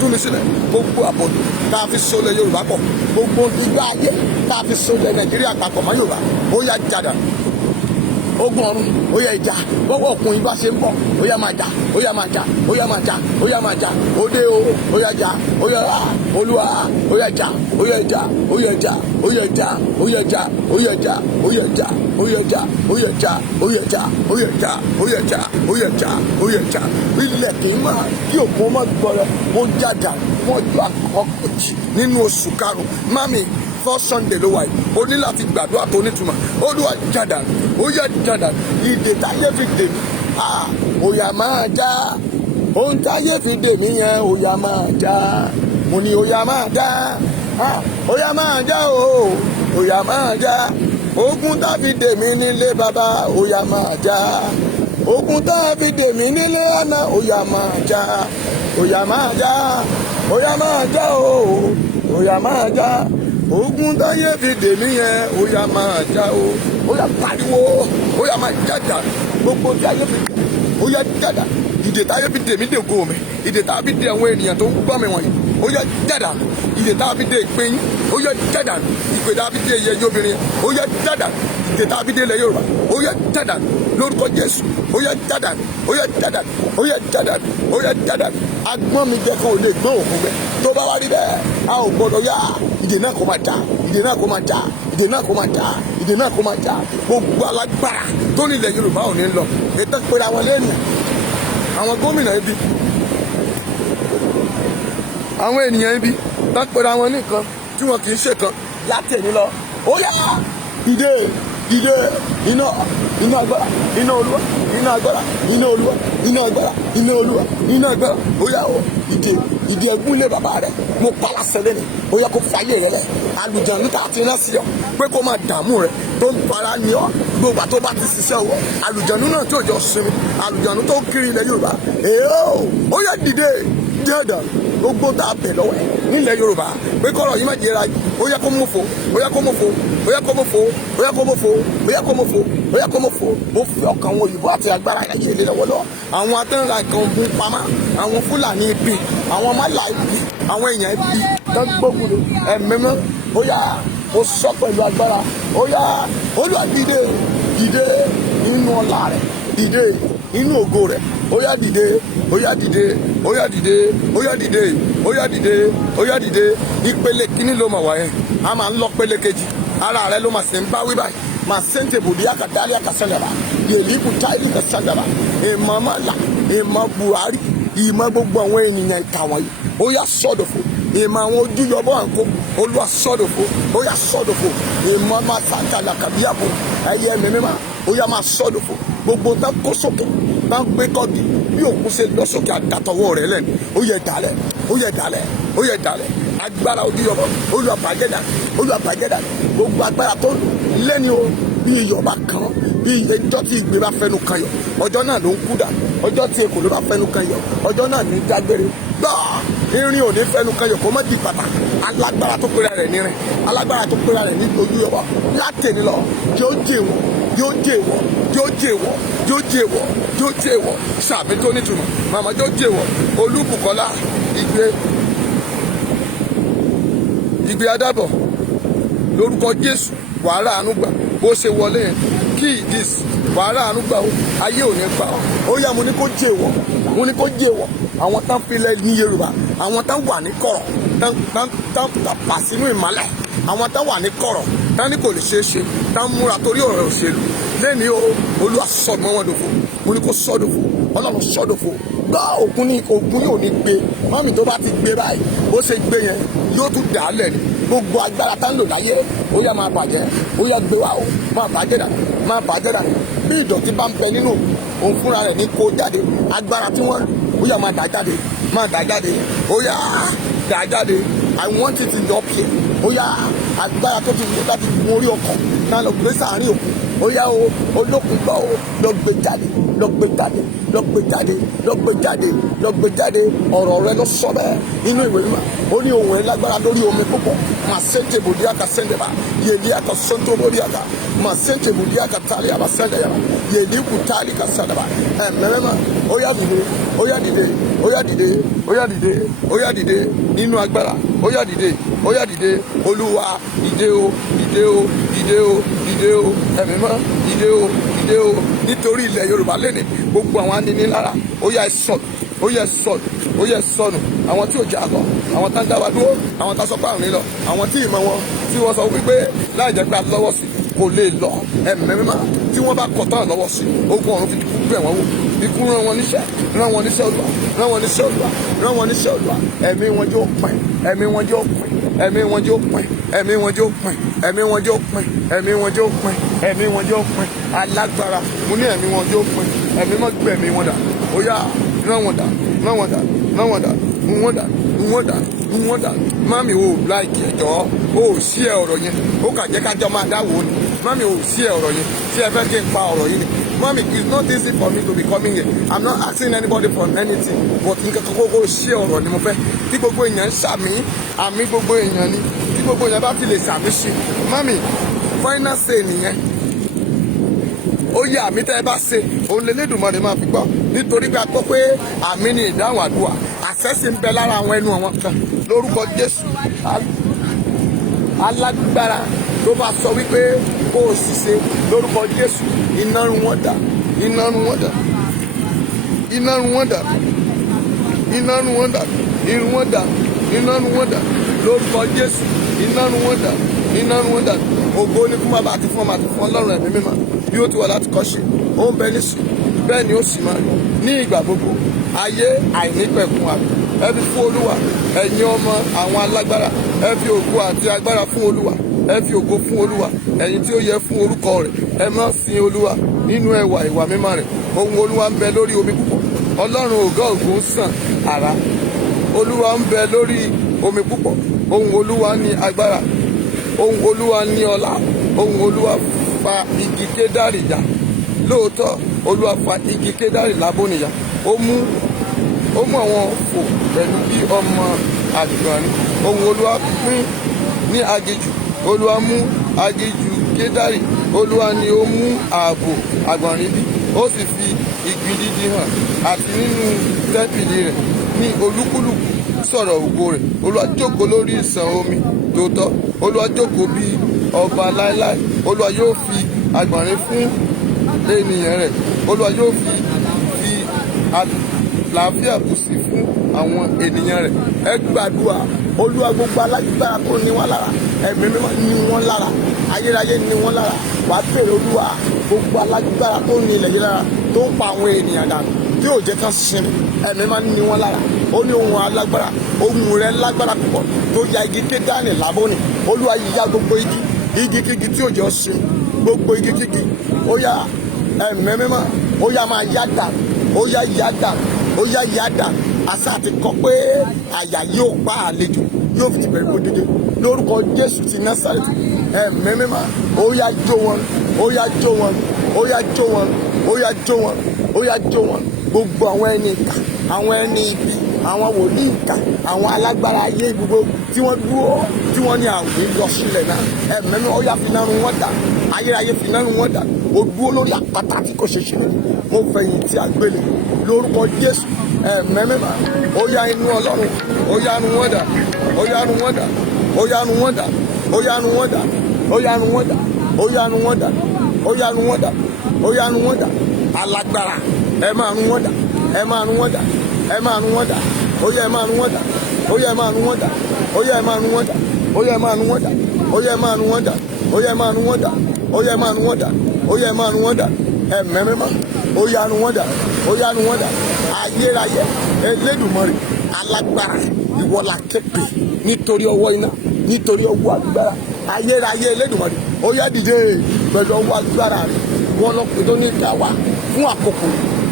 tú mi sílẹ̀ gbogbo àbọ̀dù tá a fi sólẹ̀ Yorùbá pọ̀ gbogbo ìgbà ayé tá a fi sólẹ̀ Nàìjíríà papọ̀ mọ́ Yorùbá ó yá jàdà ogun ọ̀run ó yá ìjà bọ́wọ́ ọkùnrin bá ṣe ń bọ̀ ó yá máa jà ó yá máa jà ó yá máa jà ó yá máa jà ó dé o ó yá jà ó yá Olúwa ó yá jà ó yá jà ó yá jà ó yá jà ó yá jà ó yá jà ó yá jà ó yá jà ó yá jà ó yá jà ó yá jà ó yá jà ó yá jà ó yá jà ilẹ̀ kì í máa kí òkun ọmọ gbọ́rọ̀ ó jàjà wọ́n jọ àkọ́kọ́ jì nínú oṣù karùn-ún mami first Sunday ló wà yìí o ní láti gbàdúrà tó nítumọ̀ Olúwa jàdà ó yá jàdà ìdè táyé fi dè mí ó yá máa já ohun táyé fi dè mí yẹn ó yá máa já mo ní ó yá máa já ó yá máa já ó yá máa já ogun tá fi dè mí nílé bàbá ó yá máa já ogun tá fi dè mí nílé àná ó yá máa já ó yá máa já ó yá máa já ó yá máa já ogun táyé fi dè mí yẹn ó yá máa já ó yá pariwo ó yá máa jàdà gbogbo tí ayé fi ó yá jàdà ìdè táyé fi dè mí dègo mi ìdè táyé fi dè àwọn ènìyàn tó ń gbọ́ mi wọ̀nyí ó yá jàdà ìdè táyé fi dè ìpín ó yá jàdà ìpè táyé fi dè ìyẹyẹ obìnrin ó yá jàdà ìdè táyé fi dè ilẹ̀ Yorùbá ó yá jàdà lórúkọ Jésù ó yá jàdà ó yá jàdà ó yá jàdà ó yá jàdà agbọ́n mi jẹ́ kó o lè gbọ́n òkun bẹ́ẹ̀ tó bá wá rí bẹ́ẹ̀ a ò gbọ́dọ̀ yá ìdè náà kó máa jà ìdè náà kó máa jà ìdè náà kó máa jà ìdè náà kó máa jà gbogbo alágbára tó nílẹ̀ Yorùbá ò ní lọ ètò pé àwọn lẹ́nu àwọn gómìnà ibi àwọn ènìyàn ibi bá pera wọn nìkan tí wọn kì í ṣe kan láti ẹni lọ ó yá ìdè ìdè iná agbára iná Olúwa iná agbára iná Olúwa iná agbára iná Olúwa iná agbára ó yá o ìdè ẹ̀gún ilé bàbá rẹ mo pàlà sẹlẹ ni ó yẹ kó fàyè rẹ lẹ àlùjànnú tá a ti rán sí ọ pé kó máa dààmú rẹ tó ń para ní ọ gbogbo àtó bá ti ṣiṣẹ́ wọ àlùjànnú náà tí ò jọ sinmi àlùjànnú tó kiri ilẹ̀ Yorùbá ó yá dìde jẹ́ẹ̀dà gbogbo tá a bẹ̀ lọ́wọ́ ẹ̀ nílẹ̀ Yorùbá pé kọ́rọ̀ yìí má jẹ́ra ó yẹ kó mọ̀fọ́ ó yẹ kó mọ̀fọ́ ó yẹ kó mọ̀fọ́ ó yẹ kó mọ̀fọ́ ó yẹ kó mọ̀fọ́ ó yẹ kó mọ̀fọ́ ó fi ọkàn wọn òyìnbó àti agbára ayé ilé lọ́wọ́ lọ àwọn atẹ́nra nǹkan ogun pamọ́ àwọn Fúlàní ibi àwọn mọ́là ibi àwọn èèyàn ibi tó gbógun ẹ̀mẹ́mọ́ ó yá ó sọ pẹ̀lú agbára ó yá Olúwa dìde dìde nínú ọlá rẹ̀ dìde inú ògo rẹ̀ ó yá dìde ó yá dìde ó yá dìde ó yá dìde ó yá dìde ó yá dìde ìpele kínní ló mà wá yẹn a máa ń lọ pele kejì ara rẹ̀ ló máa ṣe ń bá wí báyìí máa ṣèǹtẹ̀ bòdì àkàdálẹ̀ àkàṣàgàbà yèlíkù táìlì kàṣàgàbà èèmọ̀ mọ́là èèmọ̀ Buhari ìmọ̀ gbogbo àwọn ènìyàn ìka wọ̀nyí ó yá sọ́dọ̀fọ̀ ìmọ̀ àwọn ojúyọ̀bọ̀ àǹkó Olúwa sọ́dọ̀fọ̀ ó yá sọ́dọ̀fọ̀ ìmọ̀ máa sàkàlà kàbíyàbò ẹ̀yẹ mímímà ó yá máa sọ́dọ̀fọ̀ gbogbo tá kó sókè bá ń gbé kọ́ọ̀dì bí òkú ṣe lọ sókè àdàtọ̀wọ́ rẹ̀ lẹ́nu ó yẹ dálẹ̀ ó yẹ dálẹ̀ ó yẹ dálẹ̀ agbára ojúyọ̀bọ̀ Olúwa bàjẹ́ dànù Olúwa bàjẹ́ dànù gbogbo agbára tó lẹ́ni o bí iyọ̀ bá kan bí ẹjọ́ tí ìgbé bá fẹnu kan yọ ọjọ́ náà ló ń kú dà ọjọ́ tí èkó ló bá fẹnu kan yọ ọjọ́ náà ní dágbére gbọ́ irin ò ní fẹnu kan yọ kó má di bàtà alágbára tó pera rẹ̀ nírin alágbára tó pera rẹ̀ ní ojúyọ̀bọ̀ látẹ̀ni lọ yóò jẹ́ wọ̀ yóò jẹ́ wọ̀ yóò jẹ́ wọ̀ yóò jẹ́ wọ̀ yóò jẹ́ wọ̀ sàmì tó nítumọ̀ màmá yóò jẹ́ wọ̀ Olúbùkọ́lá ìgbé adábọ̀ lórúkọ Jésù wàhálà àánú gbà bó ṣe wọlé yẹn kí ìdís wàhálà àánú gbà ó ayé ò ní gbà ó yá mo ní kó jẹ́ wọ̀ mo ní kó jẹ́ wọ̀ àwọn tán filẹ̀ ní Yorùbá àwọn tán wà ní kọ̀rọ̀ tán tàpá sínú ìmọ́lẹ̀ àwọn tán wà ní kọ̀rọ̀ tán ní kò lè ṣeé ṣe tán múra torí ọ̀rọ̀ òṣèlú lẹ́ni o Olúwa sọ̀dọ̀ wọn dòfo mo ní kó sọ̀dọ̀fo Ọlọ́run sọ̀dọ̀fo gbọ́ ògùn yóò ní gbé mọ́mì tó bá ti gbé báyìí bó ṣe gbé yẹn yóò tún dà á lẹ̀ ní gbogbo agbára tá ń lò láyé ó yá máa bàjẹ́ ó yá gbé wa o máa bàjẹ́ dànù máa bàjẹ́ dànù bí ìdọ̀tí bá ń bẹ nínú òun fúnra rẹ̀ ní kó jáde agbára tí wọ́n lò ó yá máa dà jáde máa dà jáde ó yá dà jáde I want it in your peer ó yá agbára tó ti wò láti gun orí ọkọ̀ náà lọ gbé sáàárín òkun ó yá o olókùn gbọ́ o lọ gbé jáde lọ gbé jáde lọ gbé jáde lọ gbé jáde lọ gbé jáde ọ̀rọ̀ rẹ ló sọ bẹ́ẹ̀ nínú ìwé mímọ́ ó ní ohùn rẹ lágbára lórí omi púpọ̀ màá sèǹtè bòdì àkà sẹ́ndẹ̀bà yèlí àkà sọ́ńtò bòdì àkà màá sèǹtè bòdì àkà tálí àbá sẹ́ndẹ̀yà yèlí kù tálí kà sẹ́ndẹ̀bà mẹ́rẹ́mà ó yá dìde ó yá dìde ó yá dìde ó yá dìde ó yá dìde nínú agbára ó yá dìde ó yá dìde olúwa dìde o dìde o dìde o dìde o ẹ̀mí mọ́ dìde o dìde o nítorí ilẹ̀ Yorùbá lẹ́nìí gbogbo àwọn aninilára ó yá sọnù ó yẹ sọnù ó yẹ sọnù àwọn tí ò jà lọ àwọn tá ń dá wa dúró àwọn tá sọ pé àrùn lọ àwọn tí ìmọ̀ wọn tí wọ́n sọ wípé láì jẹ́ pé a lọ́wọ́ sí kò lè lọ ẹ̀mí mímọ́ tí wọ́n bá kọ̀ tán lọ́wọ́ sí ogun ọ̀run fi kú bẹ̀ wọ́n wò ikú rán wọn níṣẹ́ rán wọn níṣẹ́ Olúwa rán wọn níṣẹ́ Olúwa rán wọn níṣẹ́ Olúwa ẹ̀mí wọn jẹ́ òpin ẹ̀mí wọn jẹ́ òpin ẹ̀mí wọn jẹ́ òpin ẹ̀mí wọn jẹ́ òpin ẹ̀mí wọn jẹ́ òpin ẹ̀mí wọn jẹ́ òpin ẹ̀mí wọn jẹ́ òpin alágbára mo ní ẹ̀mí wọn jẹ́ òpin ẹ̀mí mọ́ gbẹ̀mí wọn dà ó yá rán wọn dà rán wọn dà rán wọn dà wọ́n dà wọ́n dà wọ́n dà mami ò láìkì ẹ̀jọ́ ó sí ẹ̀ ọ̀rọ̀ yẹn ó kà jẹ́ kájọ́ máa dáwọ́ ni mami ò sí ẹ̀ ọ̀rọ̀ yẹn tí ẹ fẹ́ kí n pa ọ̀rọ̀ yìí ni mami it's not easy for me to be coming here I'm not asking anybody for anything but nǹkan kókó sí ẹ̀ ọ̀rọ̀ ni mo fẹ́ tí gbogbo èèyàn ń ṣàmì àmì gbogbo èèyàn ni tí gbogbo èèyàn bá fi lè ṣàmì sí mami final say nìyẹn ó yẹ àmì tẹ́ ẹ bá ṣe òun lè lédùmarè máa fi gbọ́ nítorí pé a gbọ́ pé àmì ni ìdáhùn àdúrà àṣẹ sì ń bẹ lára àwọn ẹnu àwọn kan lórúkọ Jésù alágbára tó bá sọ wípé kó o sì ṣe lórúkọ Jésù iná run wọ́n dà iná run wọ́n dà iná run wọ́n dà iná run wọ́n dà irun wọ́n dà iná run wọ́n dà lórúkọ Jésù iná run wọ́n dà iná run wọ́n dà ògo ní fún bàbá àti fún ọmọ àti fún Ọlọ́run ẹ̀mí mímọ́ bí ó ti wà láti kọ́ ṣe ó ń bẹ nísìn bẹ́ẹ̀ ni ó sì máa ní ìgbà gbogbo ayé àìnípẹ̀kun àbí ẹ fi fún Olúwa ẹ̀yin ọmọ àwọn alágbára ẹ fi ògo àti agbára fún Olúwa ẹ fi ògo fún Olúwa ẹ̀yin tí ó yẹ fún orúkọ rẹ̀ ẹ má sin Olúwa nínú ẹwà ìwà mímọ́ rẹ̀ ohùn Olúwa ń bẹ lórí omi púpọ̀ Ọlọ́run ògo ògo ń sàn àrá Olúwa ń bẹ lórí omi púpọ̀ ohùn Olúwa ní agbára ohùn Olúwa ní ọlá ohùn Olúwa fa igi kédárì já lóòótọ́ Olúwa fa igi kédárì lábónìyà ó mú àwọn fò pẹ̀lú bí ọmọ àgbọ̀nrín ohùn Olúwa pín ní aginjù Olúwa mú aginjù kédárì Olúwa ni ó mú ààbò àgbọ̀nrín bí ó sì fi igi dídí hàn àti nínú tẹ́ḿpìlì rẹ̀ ní olúkúlùkù sọ̀rọ̀ ògo rẹ̀ Olúwa jókòó lórí ìsàn omi tòótọ́ Olúwa jókòó bí ọba láéláé Olúwa yóò fi àgbọ̀nrín fún ènìyàn rẹ̀ Olúwa yóò fi àlàáfíà bùsí fún àwọn ènìyàn rẹ̀ ẹ gbàdúrà Olúwa gbogbo alágbára tó ní wọn lára ẹ̀mí mímọ́ ní wọn lára ayérayé ní wọn lára wàá bèrè Olúwa gbogbo alágbára tó ní ilẹ̀ yìí lára tó ń pa àwọn ènìyàn dànù tí ò jẹ́ kán sinmi ẹ̀mí máa ní wọn lára ó ní ohun alágbára ohun rẹ̀ lágbára púpọ̀ tó ya igi kédárì lábónì Olúwa ya gbogbo igi kígi tí ò jẹ́ ọ̀sìn gbogbo igi kígi ó yá ẹ̀mí mímọ́ ó yá máa yá dà ó yá yá dà ó yá yá dà àṣà àti kọ pé àyà yóò pa àlejò yóò fi ti bẹ̀rẹ̀ kó dédé lórúkọ Jésù ti Násárẹ́tì ẹ̀mí mímọ́ ó yá jó wọn ó yá jó wọn ó yá jó wọn ó yá jó wọn ó yá jó wọn gbogbo àwọn ẹni ìkà àwọn ẹni ibi àwọn wòlíì ìkà àwọn alágbára ayé gbogbo tí wọ́n dúró tí wọ́n ní àwòrán lọ sílẹ̀ náà ẹ̀mí mímọ́ ó yá fi náà run wọ́n dà ayérayé fi náà run wọ́n dà ó dúró lórí àpáta tí kò ṣe ṣe mo fẹ̀yìntì àgbélé lórúkọ Jésù ẹ̀mí mímọ́ ó yá inú Ọlọ́run ó yá run wọ́n dà ó yá run wọ́n dà ó yá run wọ́n dà ó yá run wọ́n dà ó yá run wọ́n dà ó yá run wọ́n dà ó yá run wọ́n dà ó yá run wọ́n dà alágbára ẹ máa run wọ́n dà ẹ máa run wọ́n dà ẹ máa run wọ́n dà ó yá ẹ máa run wọ́n dà ó yá ẹ máa run wọ́n dà ó yá ẹ máa run wọ́n dà ó yá ẹ máa run wọ́n dà ó yá ẹ máa run wọ́n dà ó yá ẹ máa run wọ́n dà ó yá ẹ máa run wọ́n dà ó yá ẹ máa run wọ́n dà ẹ̀mí mímọ́ ó yá run wọ́n dà ó yá run wọ́n dà ayérayé Elédùmarè alágbára ìwọ la képe nítorí ọwọ́ iná nítorí ọwọ́ agbára ayérayé Elédùmarè ó yá dìde pẹ̀lú ọwọ́ agbára rẹ̀ wọ́n lọ pé tó ní ìjà wa fún àkókò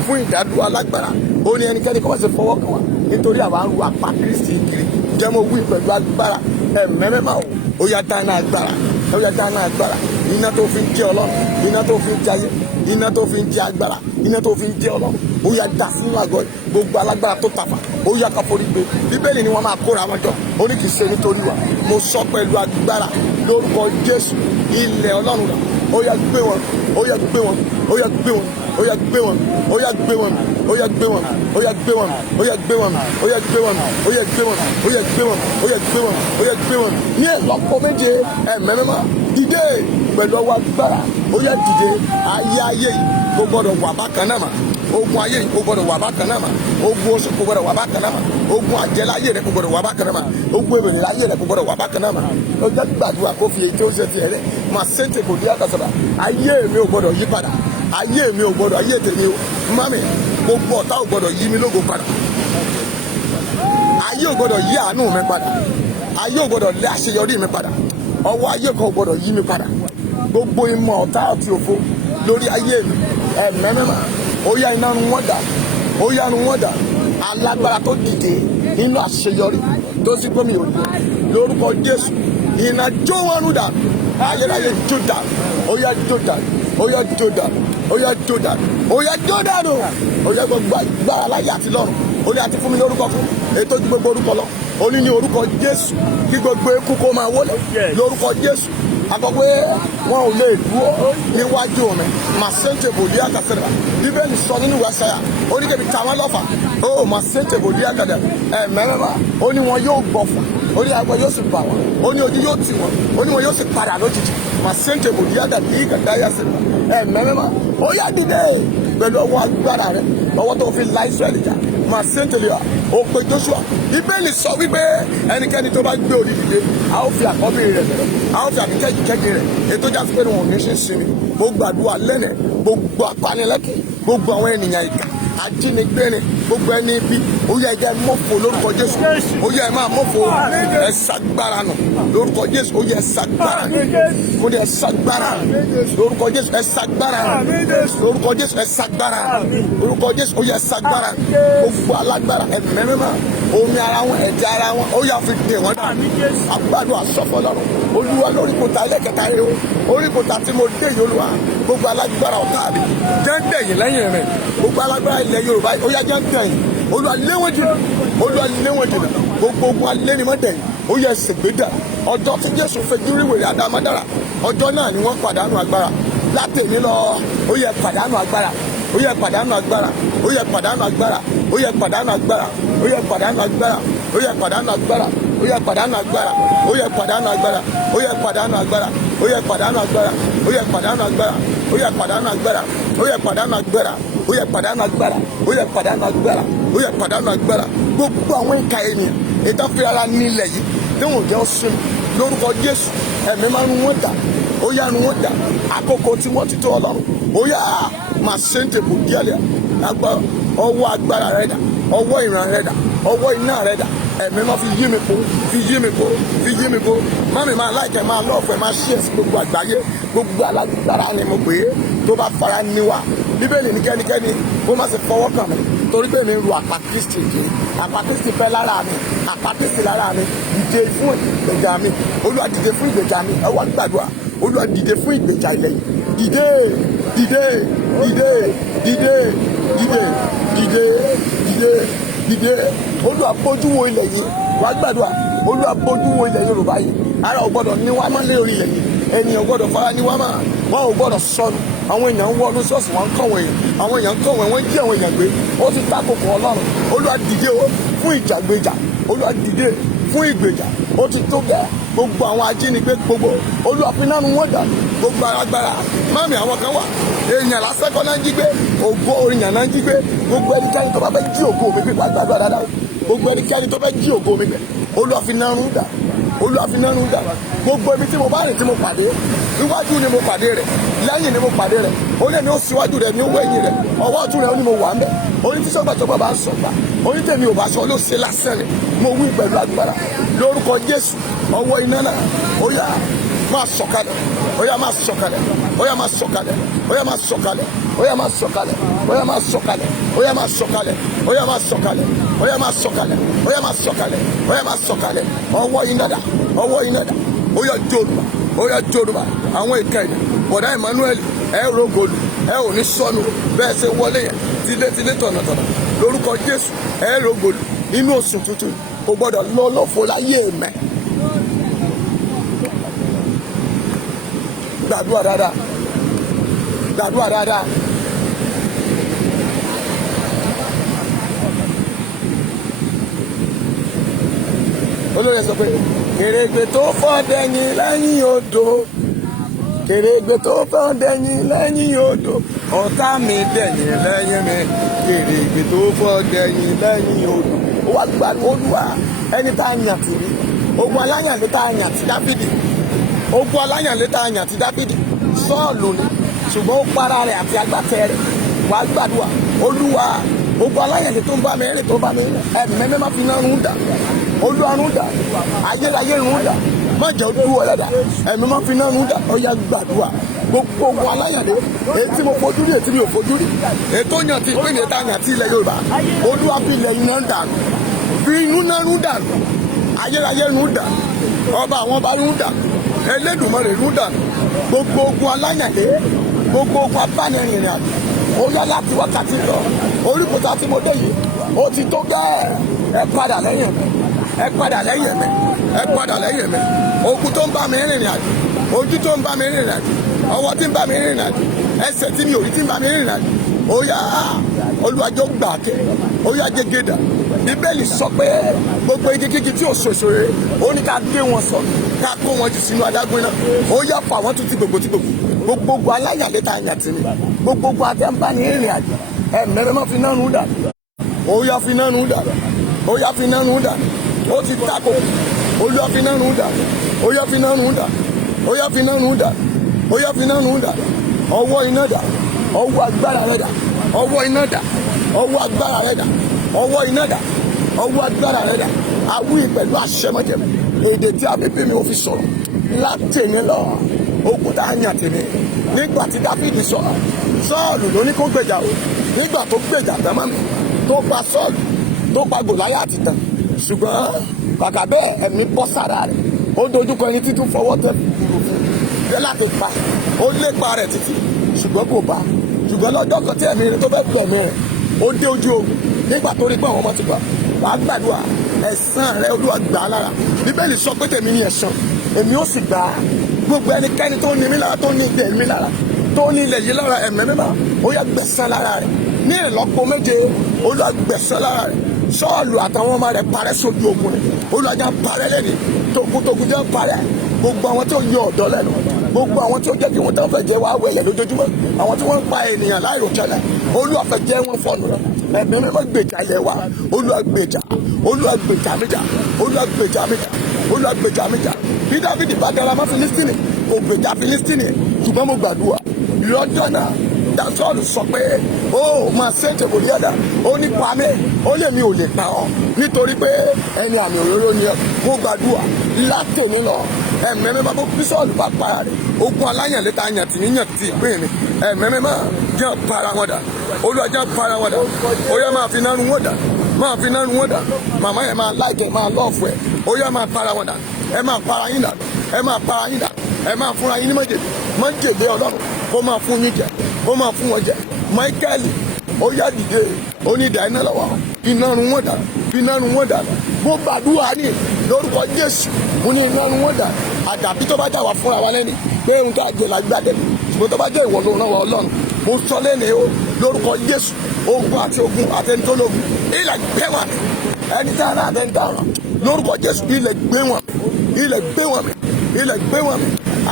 fún ìdádúró alágbára ó ní ẹnikẹ́ni kọ́ bá ṣe fọwọ́ kàn wá nítorí àwa ń ru apá Kristi kiri jẹ́ mo wí pẹ̀lú agbára ẹ̀mí mímọ́ ó yá dáná agbára ó yá dáná agbára iná tó fi ń jẹ́ ọlọ́run, iná tó fi ń jẹ́ ayé, iná tó fi ń jẹ́ agbára, iná tó fi ń jẹ́ ọlọ́run, ó yá dà sínú àgọ́ gbogbo alágbára tó tàfà, ó yá ká forí gbé. Bíbélì ni wọ́n máa kóra wọn jọ, ó ní kì í ṣe nítorí wa. Mo sọ pẹ̀lú agbára lórúkọ Jésù, ilẹ̀ ọlọ́run rà, ó yá gbé wọn, ó yá gbé wọn, ó yá gbé wọn, ó yá gbé wọn, ó yá gbé wọn, ó yá gbé wọn, ó yá gbé wọn, ó yá gbé wọn, ó yá gbé wọn, ó yá gbé wọn, ó yá gbé wọn, ó yá gbé wọn, ó yá gbé wọn. Ní ẹ̀lọ́pọ̀ méje ẹ̀mẹ́mẹ́má dìde pẹ̀lú ọwọ́ agbára, ó yá dìde. Ayé yìí kò gbọdọ̀ wà bákan náà mà, ogun ayé yìí kò gbọdọ̀ wà bákan náà mà, ogun oṣù kò gbọdọ̀ wà bákan náà mà, ogun àjẹláyé rẹ kò gbọdọ̀ wà bákan náà mà, ogun èbèrè láyé rẹ kò gbọdọ̀ wà bákan náà mà. Ó jẹ́ gbàdúrà kó fi èyí tí ó ṣe tiẹ̀ rẹ̀ mà sẹ́ńtẹ̀ kò dé àkàsọ̀rọ̀. Ayé mi ò gbọdọ̀ yí padà, ayé mi ò gbọdọ̀, ayé tèmi o mami, gbogbo ọ̀tá ò gbọdọ̀ yí mi lógo padà, ayé ò gbọdọ̀ yí àánú mi padà, ayé ò gbọdọ̀ lé àṣeyọrí mi padà, ọwọ́ ayé kan ò gbọdọ̀ yí mi padà. Gbogbo ìmọ̀ ọ̀tá àti òfo lórí ayé mi ẹ̀mẹ́mẹ́má, ó yá iná nu wọ́n dà, ó yá nu wọ́n dà. Alágbára tó dìde nínú àṣeyọrí tó sì gbómi òde lórúkọ Jésù, iná jó wọn nù dà, ayérayé jó dà, ó yá jó dà, ó yá jó dà, ó yá jó dà, ó yá jó dà nù, ó yá gbogbo agbára láyé àti lọ́run. Ó ní àti fún mi lórúkọ fún ètò ju gbogbo orúkọ lọ, ó ní orúkọ Jésù kí gbogbo eku kó máa wọlé lórúkọ Jésù. Àkọ́kọ́ wọn ò lè dúró níwájú mi mà sẹ́ńtẹ̀ bòlí àgàsẹ̀rẹ̀. Bíbélì sọ nínú ìwé Àìsáyà, ó ní kébì táwọn lọ́fà, ó mà sẹ́ńtẹ̀ bòlí àgàdẹ̀ ẹ̀mẹ́rẹ́mà, ó ní wọn yóò gbọ̀fà, ó ní àgbẹ̀ yóò sì bà wọ́n, ó ní ojú yóò tì wọ́n, ó ní wọn yóò sì padà lójijì mà sẹ́ńtẹ̀ bòlí àgàdẹ̀ ìgàdáyàsẹ̀rẹ̀ ẹ̀mẹ́rẹ́mà. Ó yá dìde pẹ̀lú ọwọ́ agbára rẹ̀, ọwọ́ tó fi la Ísírẹ́lì jà mà sẹ́ńtẹ̀lẹ̀ wa, ó pe Jóṣúà. Bíbélì sọ wípé ẹnikẹ́ni tó bá gbé òdì dìde, a ó fi àkọ́bí rẹ̀ bẹ̀rẹ̀, a ó fi àbíkẹ́jì kẹ́jì rẹ̀, ètò jáde pé wọn ò ní ṣe sinmi. Gbogbo àdúrà lẹ́nẹ̀, gbogbo apanilẹ́kì, gbogbo àwọn ènìyàn ìkà, ajínigbéni, gbogbo ẹni ibi, ó yẹ ẹ mọ́fò lórúkọ Jésù, ó yẹ ẹ máa mọ́fò, ẹ ṣàgbára nù lórúkọ Jésù, ó yẹ ẹ ṣàgbára nù, ó yẹ ẹ ṣàgbára lórúkọ Jésù, ẹ ṣàgbára lórúkọ Jésù, ẹ ṣàgbára lórúkọ Jésù, ó yẹ ẹ ṣàgbára. Gbogbo alágbára ẹ̀mẹ́mẹ́má, omi ara wọn, ẹ̀jẹ̀ ara wọn, ó yà fi dè wọ́n dà. Agbádùn àsọfọ lọ́rùn Olúwa lórí kòtà ẹlẹ́kẹta yìí o, orí kòtà tí mo dé yìí Olúwa, gbogbo alágbára ọ̀tá mi jẹ́ ń dẹ̀yìn lẹ́yìn rẹ̀, gbogbo alágbára ilẹ̀ Yorùbá ó yá jẹ́ ń dẹ̀yìn, Olúwa lé wọn jìnnà, Olúwa lé wọn jìnnà, gbogbo ogun alẹ́ ni wọ́n dẹ̀yìn, ó yẹ ṣègbédà. Ọjọ́ tí Jésù fẹjú rí wèrè Adámádára, ọjọ́ náà ni wọ́n pàdánù agbára. Látèmi lọ, ó yẹ pàdánù agbára, ó yẹ pàdánù agbára, ó yẹ pàdánù agbára, ó yẹ pàdánù agbára, ó yẹ pàdánù agbára, ó yẹ pàdánù agbára, ó yẹ pàdánù agbára, ó yẹ pàdánù agbára, ó yẹ pàdánù agbára, ó yẹ pàdánù agbára, ó yẹ pàdánù agbára, ó yẹ pàdánù agbára, ó yẹ pàdánù agbára, ó yẹ pàdánù agbára, ó yẹ pàdánù agbára, ó yẹ pàdánù agbára. Gbogbo àwọn ìka ènìyàn ìtàfẹ́ra nílẹ̀ yìí tí wọ́n jẹ́ ọ̀sùn lórúkọ Jésù, ẹ̀mí máa ń wọ́n dà, ó yá nu wọ́n dà. Àkókò tí wọ́n ti tó Ọlọ́run, ó yá máa ṣe ń tèbò díẹ̀ ọwọ́ agbára rẹ̀ dà, ọwọ́ ìran rẹ̀ dà, ọwọ́ iná rẹ̀ dà. Ẹ̀mí máa fi yí mi po, fi yí mi po, fi yí mi po. Mami máa láìkẹ́, máa lọ́ọ̀fẹ́, máa ṣí ẹ̀sìn gbogbo àgbáyé. Gbogbo alágbára ni mo pè é tó bá fara níwá. Bíbélì ní kẹ́nikẹ́ni kó má ṣe fọwọ́ kàn mí, torí pé mi ń ru àpá Kristi kiri. Àpá Kristi fẹ́ lára mi, àpá Kristi lára mi. Dìde fún ìgbèjà mi, Olúwa dìde fún ìgbèjà mi. Ẹ wá gbàdúrà, Olúwa dìde fún ìgbèjà ilẹ̀ yìí. Dìde, dìde, dìde, dìde, dìde, dìde, dìde, dìde. Olúwa bójú wo ilẹ̀ yìí. Wá gbàdúrà, Olúwa bójú wo ilẹ̀ Yorùbá yìí. Ara ò gbọdọ̀ ní wá má lé orí ilẹ̀ yìí. Ènìyàn ò gbọdọ̀ fara ní wá má. Wọn ò gbọdọ̀ sọnù. Àwọn èèyàn ń wọnú ṣọ́ọ̀ṣì, wọn ń kọ̀wé, àwọn èèyàn ń kọ̀wé, wọ́n ń jí àwọn èèyàn gbé. Ó ti ta kòkò Ọlọ́run. Olúwa dìde o fún ìjàgbéjà, Olúwa dìde fún ìgbèjà. Ó ti tó gẹ́ gbogbo àwọn ajínigbé gbogbo, Olúwa fi náà wọn dà gbogbo alágbára. Mami àwọn kan wà, èèyàn lásán kọ́ náà ń jí gbé, ògo oríyàn náà ń jí gbé. Gbogbo ẹnikẹ́ni tó bá fẹ́ jí ògo mi gbé, gbàgbà dáadáa. Gbogbo ẹnikẹ́ni tó fẹ́ jí ògo mi gbé, Olúwa fi náà ń dà, Olúwa fi náà ń dà. Gbogbo ibi tí mo bá rìn tí mo pàdé, iwájú ni mo pàdé rẹ̀, lẹ́yìn ni mo pàdé rẹ̀, ó lé ní ó síwájú rẹ̀ ní ó wẹ̀yìn rẹ̀, ọwọ́ ọ̀tún rẹ̀ ó ní mo wà ń bẹ̀. Oní tí sọ́gbàjọba bá ń sọ̀gbà, oní tèmi ò bá sọ ló ṣe lásán ni. Mo wí pẹ̀lú agbára lórúkọ Jésù, ọwọ́ iná náà ó yá máa sọ̀kalẹ̀, ó yá máa sọ̀kalẹ̀, ó yá máa sọ̀kalẹ̀, ó yá máa sọ̀kalẹ̀, ó yá máa sọ̀kalẹ̀, ó yá máa sọ̀kalẹ̀, ó yá máa sọ̀kalẹ̀, ó yá máa sọ̀kalẹ̀, ó yá máa sọ̀kalẹ̀, ó yá máa sọ̀kalẹ̀, ó yá máa sọ̀kalẹ̀. Ọwọ́ iná dà, ọwọ́ iná dà, ó yá Yorùbá, ó yá Yorùbá, àwọn ìkẹyìn bọ̀dá Emmanuel ẹ rògòlù ẹ ò ní sọnù bẹ́ẹ̀ ṣe wọlé yẹn tilétilé tọ̀nàtọ̀nà lórúkọ Jésù ẹ rògòlù nínú oṣù tuntun kò gbọdọ̀ lọ lọ́fọ̀ láyé mẹ́. gbàdúrà dáadáa gbàdúrà dáadáa. olóyè sọ pé kèrègbè tó fọ́ dẹ̀yìn lẹ́yìn odò kèrègbè tó fọ́ dẹ̀yìn lẹ́yìn odò ọ̀tá mi dẹ̀yìn lẹ́yìn mi kèrègbè tó fọ́ dẹ̀yìn lẹ́yìn odò. ó wá gbàdúrà Olúwa ẹni tá a yàn tì rí ogun aláyànlé tá a yàn tì Dáfídì ogun aláyànlé tá a yàn tì Dáfídì Sọ́ọ̀lù ni ṣùgbọ́n ó para rẹ̀ àti agbátẹ rẹ̀ wá gbàdúrà Olúwa ogun aláyànlé tó ń bá mi rìn tó ń bá mi rìn ẹ̀mẹ́mẹ́ má fi náà rún dà Olúwa rún dà ayérayé rún dà má jẹ́ ojú ọ̀lẹ́dà ẹ̀mí má fi náà rún dà ó yá gbàdúrà gbogbo ogun aláyànlé èyí tí mo fojú rí èyí tí mi ò fojú rí èyí tó yàn tí ìpínlẹ̀ èyí tá a yàn tí ilẹ̀ Yorùbá Olúwa fi ilẹ̀ iná dànù fi inú náà rún dànù ayérayé rún dà ọba àwọn ọba rún dà Elédùmarè rún dànù gbogbo ogun aláyànlé gbogbo ogun abánirìnrìn àjò ó yá láti wákàtí lọ oríkòtà tí mo dé yìí ó ti tó gẹ́ẹ́ ẹ padà lẹ́yìn mi ẹ padà lẹ́yìn mi ẹ padà lẹ́yìn mi ogun tó ń bá mi rìnrìn àjò ojú tó ń bá mi rìnrìn àjò ọwọ́ tí ń bá mi rìnrìn àjò ẹsẹ̀ tí mi ò rí tí ń bá mi rìnrìn àjò ó yá olùwàjò gbà ké ó yá jẹgẹdà Bíbélì sọ pé gbogbo igi kíkí tí ò ṣoṣo rere ó ní ká gé wọn sọ ká kó wọn jù sínú adágún náà ó yá fà wọn tún ti gbogbo gbogbo aláyàlé tá a yàn tì ní gbogbo àtẹ̀mbá ní ìrìn àjò ẹ̀mẹ́rẹ́ má fi náà nù dà ó yá fi náà nù dà ó yá fi náà nù dà ó ti tako ó yá fi náà nù dà ó yá fi náà nù dà ó yá fi náà nù dà ó yá fi náà nù dà ọwọ́ iná dà ọwọ́ agbára rẹ̀ dà ọwọ́ iná dà ọwọ́ agbára rẹ̀ dà ọwọ́ iná dà ọwọ́ agbára rẹ̀ dà awí pẹ̀lú àṣẹmọ́jẹ̀mọ́ èdè tí a fi bí mi ò fi sọ̀rọ̀ láti ní lọ òkúta àyàn tèmi nígbà tí Dáfídì sọ̀rọ̀ Sọ́ọ̀lù ló ní kó gbèjà o nígbà tó gbèjà tẹ́mọ́ mi tó pa Sọ́ọ̀lù tó pa Gòláyátì tán ṣùgbọ́n kàkà bẹ́ẹ̀ ẹ̀mí bọ́ sára rẹ̀ ó dojúkọ ẹni títún fọwọ́ tẹ̀ kúrò fún un láti pa ó lépa rẹ̀ títí ṣùgbọ́n kò bá ṣùgbọ́n lọ́jọ́ kan tí ẹ̀mí rẹ̀ tó fẹ́ gbẹ̀mí rẹ̀ ó dé ojú ogun nígbà tó rí pé àwọn ọmọ ti gbà wàá gbàdúrà ẹ̀san rẹ̀ Olúwa gbà á lára Bíbélì sọ pé tèmi ni ẹ̀san èmi ó sì gbà á gbogbo ẹnikẹ́ni tó ní mi lára tó ní ilẹ̀ mi lára tó ní ilẹ̀ yìí lára ẹ̀mẹ́ mímọ́ ó yá gbẹ̀san lára rẹ̀ ní ìlọ́po méje Olúwa gbẹ̀san lára rẹ̀ Sọ́ọ̀lù àtàwọn ọmọ rẹ̀ parẹ́ sójú ogun rẹ̀ Olúwa já parẹ́ lẹ́ni togun jẹ́ parẹ́ gbogbo àwọn tó yọ ọ̀dọ́ lẹ́nu gbogbo àwọn tó jẹ́ kí wọ́n tán fẹ́ jẹ́ wá wẹ̀yẹ̀ lójoojúmọ́ àwọn tí wọ́n ń pa ènìyàn láìròtẹ́lẹ̀ Olúwa fẹ́ jẹ́ wọn fọ́nù rẹ̀ ẹ̀mí mímọ́ gbèjà ilẹ̀ wa Olúwa gbèjà Olúwa gbèjà méjà Olúwa gbèjà méjà Olúwa gbèjà méjà bí Dáfídì bá dára mọ́ Fílístínì kò gbèjà Fílístínì ṣùgbọ́n mo gbàdúrà lọ́jọ́ náà Sọ́ọ̀lù sọ pé ó máa ṣe tèbòrí ẹ̀dá ó ní pa mí ó lè mi ò lè pa ọ́ nítorí pé ẹni àmì òróró ni mo gbàdúrà látòní lọ ẹ̀mẹ́mẹ́ bá bí Sọ́ọ̀lù bá para rẹ̀ ogun aláyànlé tá a yàn tì níyàn tì ìpín mi ẹ̀mẹ́mẹ́ máa jẹ́ para wọn dà Olúwa jẹ́ para wọn dà ó yẹ máa fi náà rún wọn dà máa fi náà rún wọn dà màmá yẹn máa láìkẹ́ máa lọ́ọ̀fù ẹ̀ ó yẹ máa para wọn dà ẹ máa para yín dà ẹ máa para yín dà ẹ máa fúnra yín ní májèlé Ọlọ́run kó máa fún yín jẹ ó máa fún wọn jẹ Máíkẹ́lì ó yá dìde ó ní ìdá iná lọ́wọ́ iná run wọn dà iná run wọn dà mo gbàdúrà ní lórúkọ Jésù mo ní iná run wọn dà àdàbí tó bá dà wá fúnra wa lẹ́ni pé ohun tó àjẹ làgbàdẹ ṣùgbọ́n tó bá jẹ́ ìwọ ló ràn wá Ọlọ́run mo sọ lẹ́ni o lórúkọ Jésù ogun àti ogun àtẹnitólógun ilẹ̀ gbé wọn ẹni tí a rà àtẹnitá lórúkọ Jésù ilẹ̀ gbé wọn ilẹ̀ gbé wọn ilẹ̀ gbé wọn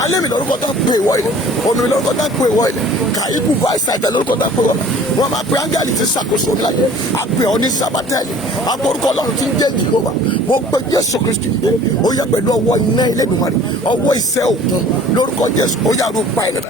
alẹ́ mi lórúkọ tó ń pè wọ́ ilẹ̀ omi mi lórúkọ tó ń pè wọ́ ilẹ̀ kàyíkù vice àìsàn lórúkọ tó ń pè wọ́ wọn máa pe áńgẹ́lì tí ṣàkóso mi láyé àpè ọ ní sabatẹ́ẹ̀lì àpòrúkọ Ọlọ́run tí ń jẹ́ Jèhófà mo pe Jésù Kristi dé ó yẹ pẹ̀lú ọwọ́ iná Elédùmarè ọwọ́ ìṣẹ́ òkun lórúkọ Jésù ó yà rúpa ilẹ̀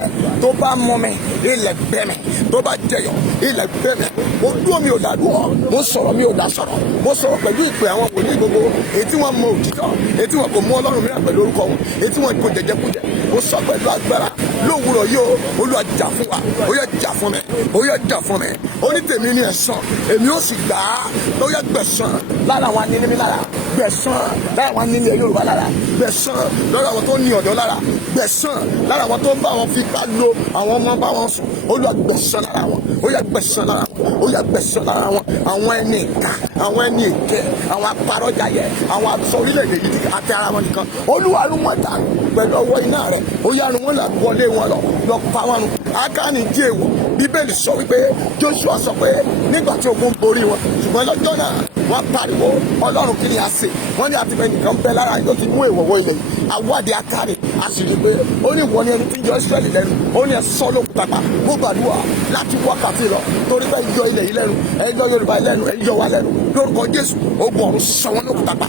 tó bá mọ mi ilẹ̀ gbẹ mi tó bá jẹyọ ilẹ̀ gbẹ mi mo dúró mi ò dàdúrà mo sọ̀rọ̀ mi ò dà sọ̀rọ̀ mo sọ̀rọ̀ pẹ̀lú ìpè àwọn wòlíì gbogbo èyí tí wọ́n mọ òtítọ́ èyí tí wọ́n kò mú Ọlọ́run mìíràn pẹ̀lú orúkọ wọn èyí tí wọ́n kò jẹjẹkújẹ ó sọ pẹ̀lú agbára lówùrọ̀ yìí Olúwa jà fún wa ó yẹ jà fún mi ó yẹ jà fún mi ó ní tèmi ní ẹ̀san èmi ó sì gbà á ó yẹ gbẹ̀san lára àwọn anínimi lára gbẹ̀san lára àwọn nílẹ̀ Yorùbá lára, gbẹ̀san lọ́dọ̀ àwọn tó ní ọ̀dọ́ lára, gbẹ̀san lára àwọn tó ń bá wọn fipá lo àwọn ọmọ bá wọn sùn. Olúwa gbẹ̀san lára wọn, ó yá gbẹ̀san lára wọn, ó yá gbẹ̀san lára wọn. Àwọn ẹni ìka, àwọn ẹni èké, àwọn apárọ́jayẹ, àwọn àtúnṣe orílẹ̀-èdè yìí àti ara wọn nìkan. Olúwa rún wọn dànù pẹ̀lú ọwọ́ iná rẹ̀, ó yá rún wọn là wọlé wọn lọ pa wọn nù. Ákánì jí èèwọ̀, Bíbélì sọ wípé Joshua sọ pé nígbà tí ogun borí wọn, ṣùgbọ́n lọ́jọ́ náà wọ́n pariwo Ọlọ́run kí ni a ṣe? Wọ́n ní àtìmẹ́ nìkan bẹ lára yóò ti mú èèwọ̀ wọ ilẹ̀ yìí. Àwádìí Ákánì àṣírí pé ó ní ìwọ ni ẹni tí ń yọ Ísírẹ́lì lẹ́nu, ó ní ẹ sọ lókùúta pa. Mo gbàdúrà láti wákàtí lọ torí pé yọ ilẹ̀ yìí lẹ́nu, ẹ yọ Yorùbá lẹ́nu, ẹ yọ wa lẹ́nu lórúkọ Jésù. Ogun ọ̀run sọ wọ́n lókùúta pa.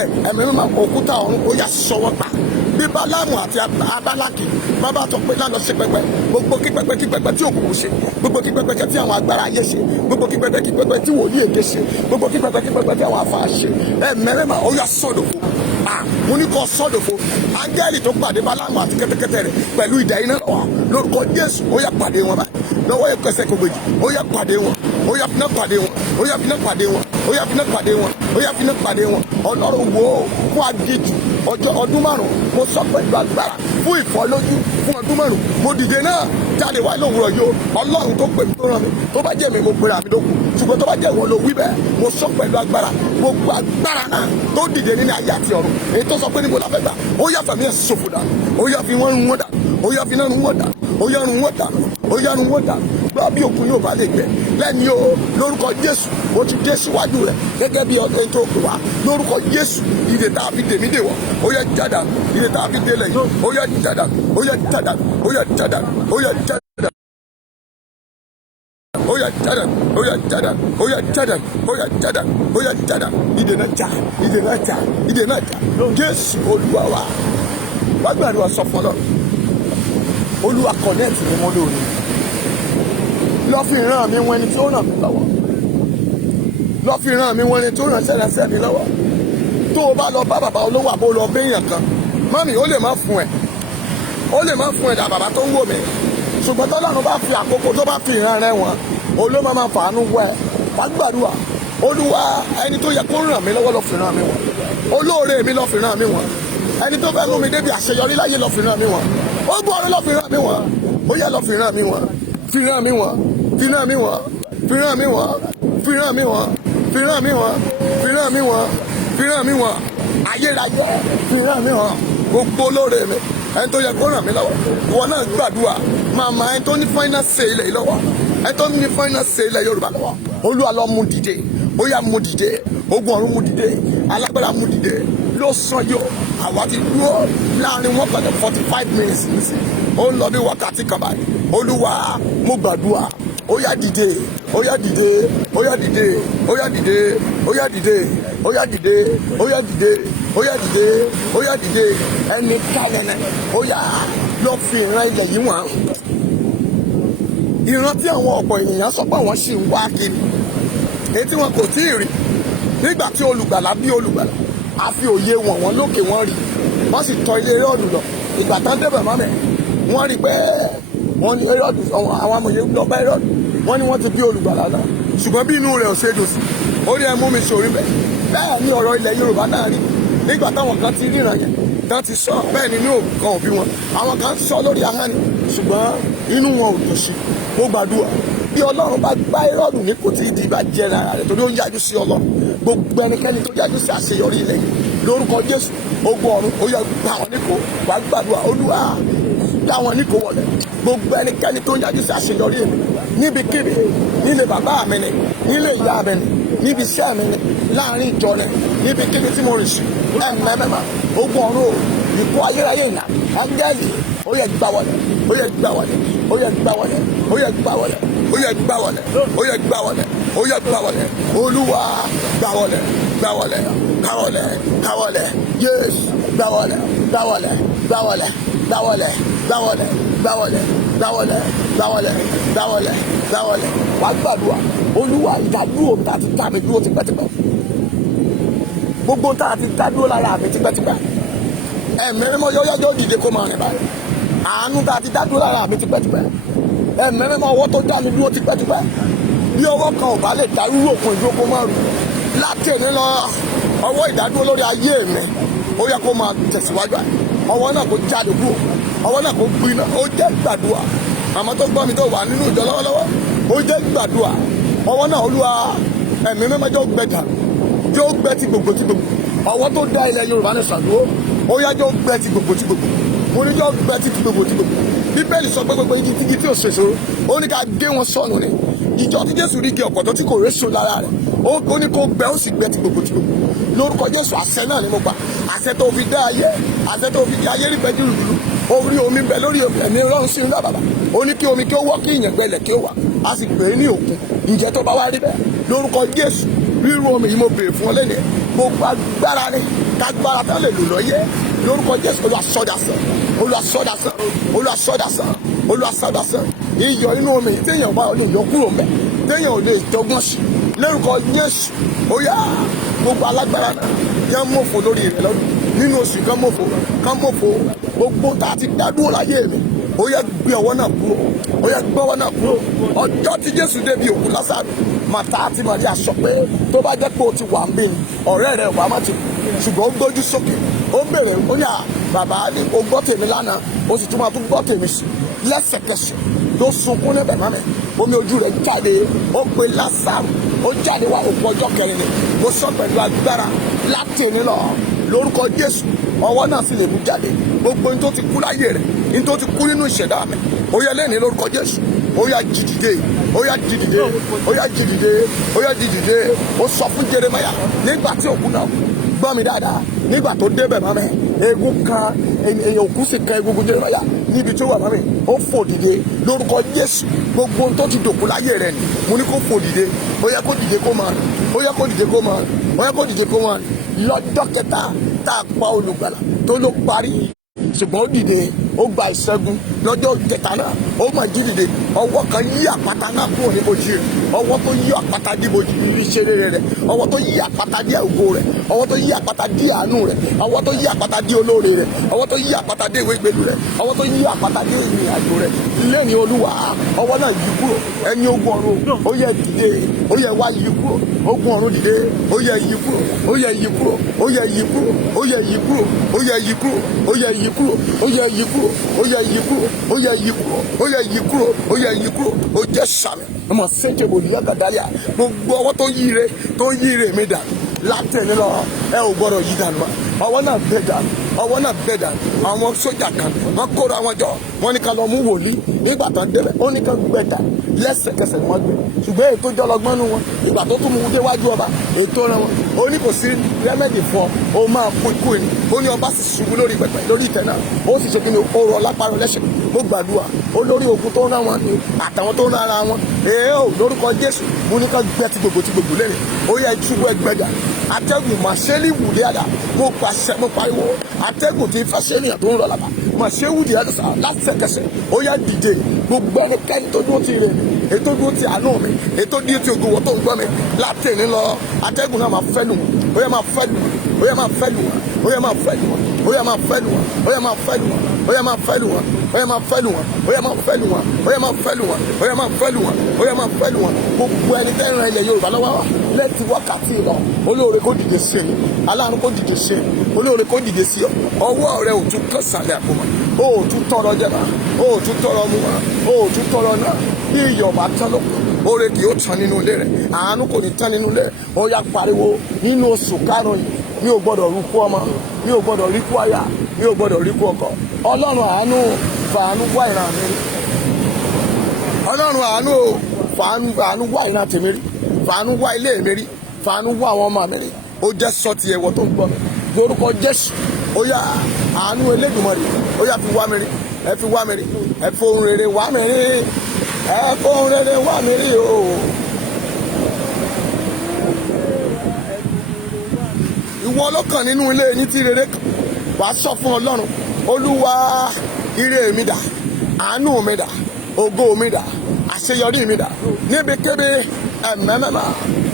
Ẹ̀mí mímọ́ òkúta ọ̀run ó yá sọ wọ́n pa. Bí Bálámù àti Abálákì bàbá sọ pé lánàá ṣe pẹpẹ, gbogbo kí pẹpẹ tí òkùnkùn ṣe, gbogbo kí pẹpẹ tí àwọn agbára ayé ṣe, gbogbo kí pẹpẹ tí wòlíì èké ṣe, gbogbo kí pẹpẹ tí àwọn àfáà ṣe, ẹ̀mẹ́rẹ́mà ó yá sọ̀dọ̀fọ̀. Mo ní kọ́ sọ̀dọ̀fọ̀. Áńgẹ́lì tó pàdé Bálámù àti kẹ́tẹ́kẹ́tẹ́ rẹ̀ pẹ̀lú idà iná lọ́wọ́ lórúkọ Jésù ó yá pàdé wọn báyìí lọ́wọ́ ẹ̀kọ́sẹ̀ kògbèjì ó yá pàdé wọn, ó yá finá pàdé wọn, ó yá finá pàdé wọn, ó yá finá pàdé wọn, ó yá finá pàdé wọn. Ọlọ́run wo fún agíjù ọdún márùn-ún mo sọ pẹ̀lú agbára fún ìfọ́lójú fún ọdún márùn-ún mo dìde náà jáde wá lówùrọ̀ yìí. Ọlọ́run tó pè mí tó ràn mí, tó bá jẹ́ mi mo pèrè àmì dókun, ṣùgbọ́n tó bá jẹ́ wọn ló wí bẹ́ẹ̀ mo sọ pẹ̀lú agbára gbogbo agbára náà tó dìde nínú ayé àti ọ̀run èyí tó sọ pé níbo la fẹ́ gbà ó yá fẹ̀mí ẹ̀ ṣòfò dà, ó yá fi wọ́n run wọ́n dà, ó yá fi náà run wọ́n dà, ó yá run wọ́n dà, ó yá run wọ́n dà. Gbọ́ bí òkun yóò bá lè gbẹ lẹ́ni o lórúkọ Jésù ó ti dé síwájú rẹ̀ gẹ́gẹ́ bí ọdún tó pè wá lórúkọ Jésù. Ìdè tá a fi dèmí dè wọ́ ó yá jádà, ìdè tá a fi délẹ̀ yìí ó yá jádà, ó yá jádà, ó yá jádà, ó yá jádà, ó yá jádà, ó yá jádà, ó yá jádà, ó yá jádà, ó yá jádà. Ìdè náà já, ìdè náà já, ìdè náà já. Jésù Olúwa wa wá gbàdúrà sọ fún Ọlọ́run. Olúwa kọ̀nẹ́ẹ̀tì ni mo lóore lọ́ fi ràn mí wọn ẹni tí ó ràn mí lọ́wọ́, lọ́ fi ràn mí wọn ẹni tí ó ràn sẹ́lẹ̀sẹ̀ mi lọ́wọ́. Tó o bá lọ bá bàbá olówó àbó lọ béèyàn kan, mọ́mì ó lè má fún ẹ, ó lè má fún ẹ dà bàbá tó ń wò mí, ṣùgbọ́n tọ́lọ́run bá fi àkókò tó bá fi ìran rẹ wọn olóma máa fàánú wẹ. Wá gbàdúrà Olúwa ẹni tó yẹ kó ràn mí lọ́wọ́ lọ́ fi ràn mí wọn, olóore mi lọ́ fi ràn mí wọn, ẹni tó fẹ́ mú mi débi àṣeyọrí láyé lọ́ fi ràn mí wọn, ó gbọ́ ọ̀run lọ́ fi ràn mí wọn, ó yẹ lọ́ fi ràn mí wọn, fi ràn mí wọn, fi ràn mí wọn, fi ràn mí wọn, fi ràn mí wọn, fi ràn mí wọn, fi ràn mí wọn, fi ràn mí wọn, ayérayé fi ràn mí wọn. Gbogbo olóore mi ẹni tó yẹ kó ràn mí lọ́wọ́ ìwọ náà gbàdúrà màmá ẹni tó ní final say ilẹ̀ yìí lọ́wọ́, ẹni tó ní final say ilẹ̀ Yorùbá lọ́wọ́. Olúwa lọ mú dìde, ó yá mú dìde, ogun ọ̀run mú dìde, alágbára mú dìde ló sàn yóò. Àwa ti dúró láàrin wọn pẹ̀lú 45 minutes nísìnyí, ó ń lọ bí wákàtí kan báyìí. Olúwa mo gbàdúrà ó yá dìde, ó yá dìde, ó yá dìde, ó yá dìde, ó yá dìde, ó yá dìde, ó yá dìde, ó yá dìde, ó yá dìde. Ẹni kálẹ̀nẹ̀ ó yá lọ fi ìran ilẹ̀ yìí wọ̀n. Ìran tí àwọn ọ̀pọ̀ ènìyàn sọ pé wọ́n sì ń wá kiri, èyí tí wọn kò tí ì rí. Nígbà tí olùgbàlà bí olùgbàlà a fi òye wọ̀n wọ́n lókè wọ́n rí, wọ́n sì tọ ilé Hẹ́rọ́dù lọ. Ìgbà tán débẹ̀ mọ́mẹ́ wọ́n rí pé wọ́n ní Hẹ́rọ́dù, àwọn amòye lọ bá Hẹ́rọ́dù, wọ́n ní wọ́n ti bí olùgbàlà náà, ṣùgbọ́n bí inú rẹ̀ ò ṣe dòsì ó ní ẹ mú mi sórí bẹ́ẹ̀. Bẹ́ẹ̀ ni ọ̀rọ̀ ilẹ̀ Yorùbá náà rí nígbà táwọn kan ti ríran yẹn tán ti sọ, bẹ́ẹ̀ ni inú kan ò bí wọn, àwọn kan sọ lórí ahọ́n ni ṣùgbọ́n inú wọn ò dòsì. Mo gbàdúrà bí Ọlọ́run bá gbá Hẹ́rọ́dù ní kò tí ì di ìbá jẹ́ ara rẹ̀ torí ó ń yájú sí Ọlọ́run. Gbogbo ẹnikẹ́ni tó yájú sí àṣeyọrí ilẹ̀ yìí lórúkọ Jésù ogun ọ̀run ó yá gbà wọ́n nípò. Wá gbàdúrà Olúwa gbà wọ́n nípò wọlé. Gbogbo ẹnikẹ́ni tó yájú sí àṣeyọrí mi níbikíbi, nílé bàbá mi ni, nílé ìyá mi ni, níbi iṣẹ́ mi ni, láàrin ìjọ ni, níbikíbi tí mo rìn sí ẹ̀mẹ́mẹ́mà ogun ọ̀run o, ìkó ayérayé ìnà áńgẹ́lì ó yẹ gbà wọlé, ó yẹ gbà wọlé, ó yẹ gbà wọlé, ó yẹ gbà wọlé, ó yẹ gbà wọlé, ó yẹ gbà wọlé, ó yẹ gbà wọlé. Olúwa gbà wọlé, gbà wọlé, gbà wọlé, gbà wọlé, Jésù gbà wọlé, gbà wọlé, gbà wọlé, gbà wọlé, gbà wọlé, gbà wọlé, gbà wọlé, gbà wọlé, gbà wọlé, gbà wọlé. Wá gbàdúrà Olúwa ìdádúró tá a ti dá mi dúró tipẹ́tipẹ́, gbogbo tá a ti dá dúró lára mi tipẹ́tipẹ́, ẹ̀mẹ́rẹ́mọ́ yọ́yọ́ dìde kó máa rìn báyìí. Àánú tá a ti dá dúró lára mi tipẹ́tipẹ́, ẹ̀mẹ́rẹ́mọ́ ọwọ́ tó dá mi dúró tipẹ́tipẹ́, bí ọwọ́ kan ò bá lè dá irú òkun ìdúró kó máa rù láti èní lọ ọwọ́ ìdádúró lórí ayé mi ó yẹ kó máa tẹ̀síwájú ọwọ́ náà kó jáde kúrò ọwọ́ náà kó gbiná ó jẹ́ gbàdúrà àmọ́ tó gbọ́ mi tó wà nínú ìjọ lọ́wọ́lọ́wọ́ ó jẹ́ gbàdúrà ọwọ́ náà olúwa ẹ̀mí mẹ́mẹ́jọ́ gbẹ̀dà yóò gbẹ ti gbogbo ọwọ́ tó dá ilẹ̀ Yorùbá Nation dúró ó yá yóò gbẹ ti gbogbo mo ní yóò gbẹ ti gbogbo bíbélì sọ pé gbogbo igi tí ò ṣèso ó ní ká gé wọn sọnù ni ìjọ tí Jésù rí igi ọ̀pọ̀tọ́ tí kò réso lára rẹ̀ ó ní kó gbẹ ó sì gbẹ ti gbogbo lórúkọ Jésù àṣẹ náà ni mo pa àṣẹ tó fi dá ayé àṣẹ tó fi di ayé rí bẹ́ẹ̀ jùlù orí omi bẹ lórí ẹ̀mí Ọlọ́run sí ńlá bàbá ó ní kí omi kí ó wọ́ kí ìyẹn gbẹlẹ̀ kí ó wà á sì pè é ní òkun ǹjẹ́ tó bá wá rí bẹ́ẹ̀ lórúkọ Jésù rírú omi yìí mo béèrè fún ọ lẹ́nu ẹ̀ gbogbo agbára ni kágbára tó lè lò lọ́yẹ́ lórúkọ Jésù olùwàsọdàsán iyọ̀ inú omi téèyàn bá lè yọ kúrò mẹ́ téèyàn ò lè dọ́gbọ́n sí lórúkọ Jésù ó yá gbogbo alágbára náà yẹn mọ̀fò lórí rẹ̀ lọ́dún nínú oṣù kan mọ̀fò gbogbo tá a ti dá dúró láyé mi ó yẹ gbé ọwọ́ náà kúrò ọjọ́ tí Jésù débi òkú Lásárù Màtá àti Màríà sọ pé tó bá jẹ́ pé o ti wà ń bí ni ọ̀rẹ́ rẹ̀ wà má ti ṣùgbọ́n ó gbójú sókè ó béèrè ó ní bàbá ni o gbọ́ tèmi lánàá o sì tún máa tún gbọ́ tèmi sí lẹ́sẹ̀kẹsẹ̀ ló sunkún níbẹ̀ mọ́mẹ́ omi ojú rẹ̀ jáde ó pe Lásárù ó jáde wá òkú ọjọ́ kẹrin ni mo sọ pẹ̀lú agbára láti ní lọ lórúkọ Jésù ọwọ́ náà sì lè mú jáde gbogbo ní tó ti kú láyé rẹ̀ ní tó ti kú nínú ìṣẹ̀dá mi ó yẹ lẹ́ni lórúkọ Jésù ó yá jí dìde ó sọ fún Jeremáyà nígbà tí òkú náà gbọ́ mi dáadáa nígbà tó débẹ̀ mọ́mẹ́ egun kan òkú sì kan egungun Jeremáyà níbi tí ó wà mọ́mẹ́ ó fò dìde lórúkọ Jésù gbogbo tó ti dòkú láyé rẹ̀ ni mo ní kó fò dìde ó yẹ kó dìde kó máa lọ́jọ́ kẹta tá a pa olùgbàlà tó ló parí ṣùgbọ́n ó dìde ó gba ìṣẹ́gun lọ́jọ́ kẹta náà ó mà jí dìde ọwọ́ kan yí àpáta náà kúrò níbojì rẹ̀ ọwọ́ tó yí àpáta díbojì ìṣeré rẹ̀ ọwọ́ tó yí àpáta dí ògo rẹ̀ ọwọ́ tó yí àpáta dí àánú rẹ̀ ọwọ́ tó yí àpáta dí olóore rẹ̀ ọwọ́ tó yí àpáta dí ìwé ìgbèlú rẹ̀ ọwọ́ tó yí àpáta dí ìrìn àjò rẹ̀ lẹ́ni Olúwa ọwọ́ náà yí kúrò ẹni ogun ọ̀run ó yẹ dìde ó yẹ wá yí kúrò ogun ọ̀run dìde ó yẹ yí kúrò ó yẹ yí kúrò ó yẹ yí kúrò ó yẹ yí kúrò ó yẹ yí kúrò ó yẹ yí kúrò ó yẹ yí kúrò ó yẹ yí kúrò ó yẹ yí kúrò ó yẹ yí kúrò ó yẹ yí kúrò ó jẹ́ sàmì ọmọ sẹ́ńtẹ̀ bòlí lágàdálíà gbogbo ọwọ́ tó yí ire mi dà látẹ̀lé lọ ẹ ò gbọ́dọ̀ yí dànù ọwọ́ náà bẹ̀ dànù àwọn sójà kan wọ́n kóra wọn jọ wọ́n ní ká lọ mú wòlíì nígbà tó ń débẹ̀ ó ní ká gbẹ̀dà lẹ́sẹ̀kẹsẹ̀ wọ́n gbé ṣùgbọ́n ètò jọlọgbọ́n nù wọn ìgbà tó tún mú déwájú ọba ètò rẹ wọn ó ní kò sí rẹ́mẹ̀dì fún ọ ó máa kú ikú ni ó ní ọba sì ṣubú lórí pẹpẹ lórí ìtẹ́ náà ó sì ṣe kí ni ó rọ lápárọ lẹ́sẹ̀ mo gbàdúrà olórí ogun tó ń rán wọn ni àtàwọn tó ń rán ara wọn èèó lórúkọ Jésù mo ní ká gbẹ ti gbogbo lẹ́yìn ó yẹ ìṣubú ẹgbẹ́jà atẹ́gùn màṣẹ́lì wùdí àdá mo pàṣẹ mo pariwo atẹ́gùn tí fàṣẹ́nìyàn tó ń rọ làbà màṣẹ́ wùdí àdá lásẹ̀kẹsẹ̀ ó yẹ dìde gbogbo ẹnikẹ́ni tó dúró ti rè mí ètò dúró ti àánú mi ètò dúró ti ògùn wọ́n tó ń gbọ́ mi láti ní lọ atẹ́gùn náà máa fẹ́ lù wọ́n ó yẹ máa fẹ́ lù wọ́n ó yẹ máa fẹ́ lù wọ́n ó yẹ máa fẹ́ lù wọ́n ó yẹ máa fẹ́ lù wọ́n ó yẹ máa fẹ́ lù wọ́n ó yẹ máa fẹ́ lù wọ́n ó yẹ máa fẹ́ lù wọ́n ó yẹ máa fẹ́ lù wọ́n ó yẹ máa fẹ́ lù wọ́n ó yẹ máa fẹ́ lù wọ́n ó yẹ máa fẹ́ lù wọ́n gbogbo ẹni tẹ́ran ilẹ̀ Yorùbá lọ́wọ́ lẹ́ẹ̀tì wákàtí lọ olóore kó dìde sí i aláàánú kó dìde sí i olóore kó dìde sí ọ ọwọ́ rẹ ò tún kàn sàlẹ̀ àpò mọ́ o ò tún tọrọ jẹba o ò tún tọrọ mu mọ́ o ò tún tọrọ náà bí ìyọ̀bá tán lóko oore kì yóò tán nínú ilé rẹ àánú kò ní tán nínú ilé rẹ ó yá pariwo nínú oṣù karùn-ún yìí mi ò gbọ́dọ̀ rí kú ọmọ mi ò gbọ́dọ̀ rí kú aya mi ò gbọ́dọ̀ rí kú ọkọ Ọlọ́run àánú fàánú wá ìran mi Ọlọ́run àánú fàánú wá ìran tèmi rí fàánú wá ilé mi rí fàánú wá àwọn ọmọ mi rí ó jẹ́ sọ́ọ̀tì ẹ̀wọ̀ tó ń gbọ́ mi lórúkọ Jésù ó yá àánú Elédùmarè ó yá fi wá mi rí ẹ fi wá mi rí ẹ fohùn rere wá mi rí ẹ fohùn rere wá mi rí o. ìwọ ọlọ́kàn nínú ilé ní tí rere kan wàá sọ fún Ọlọ́run Olúwa ire mi dà àánú mi dà ògo mi dà àṣeyọrí mi dà níbikíbi ẹ̀mẹ́mẹ́má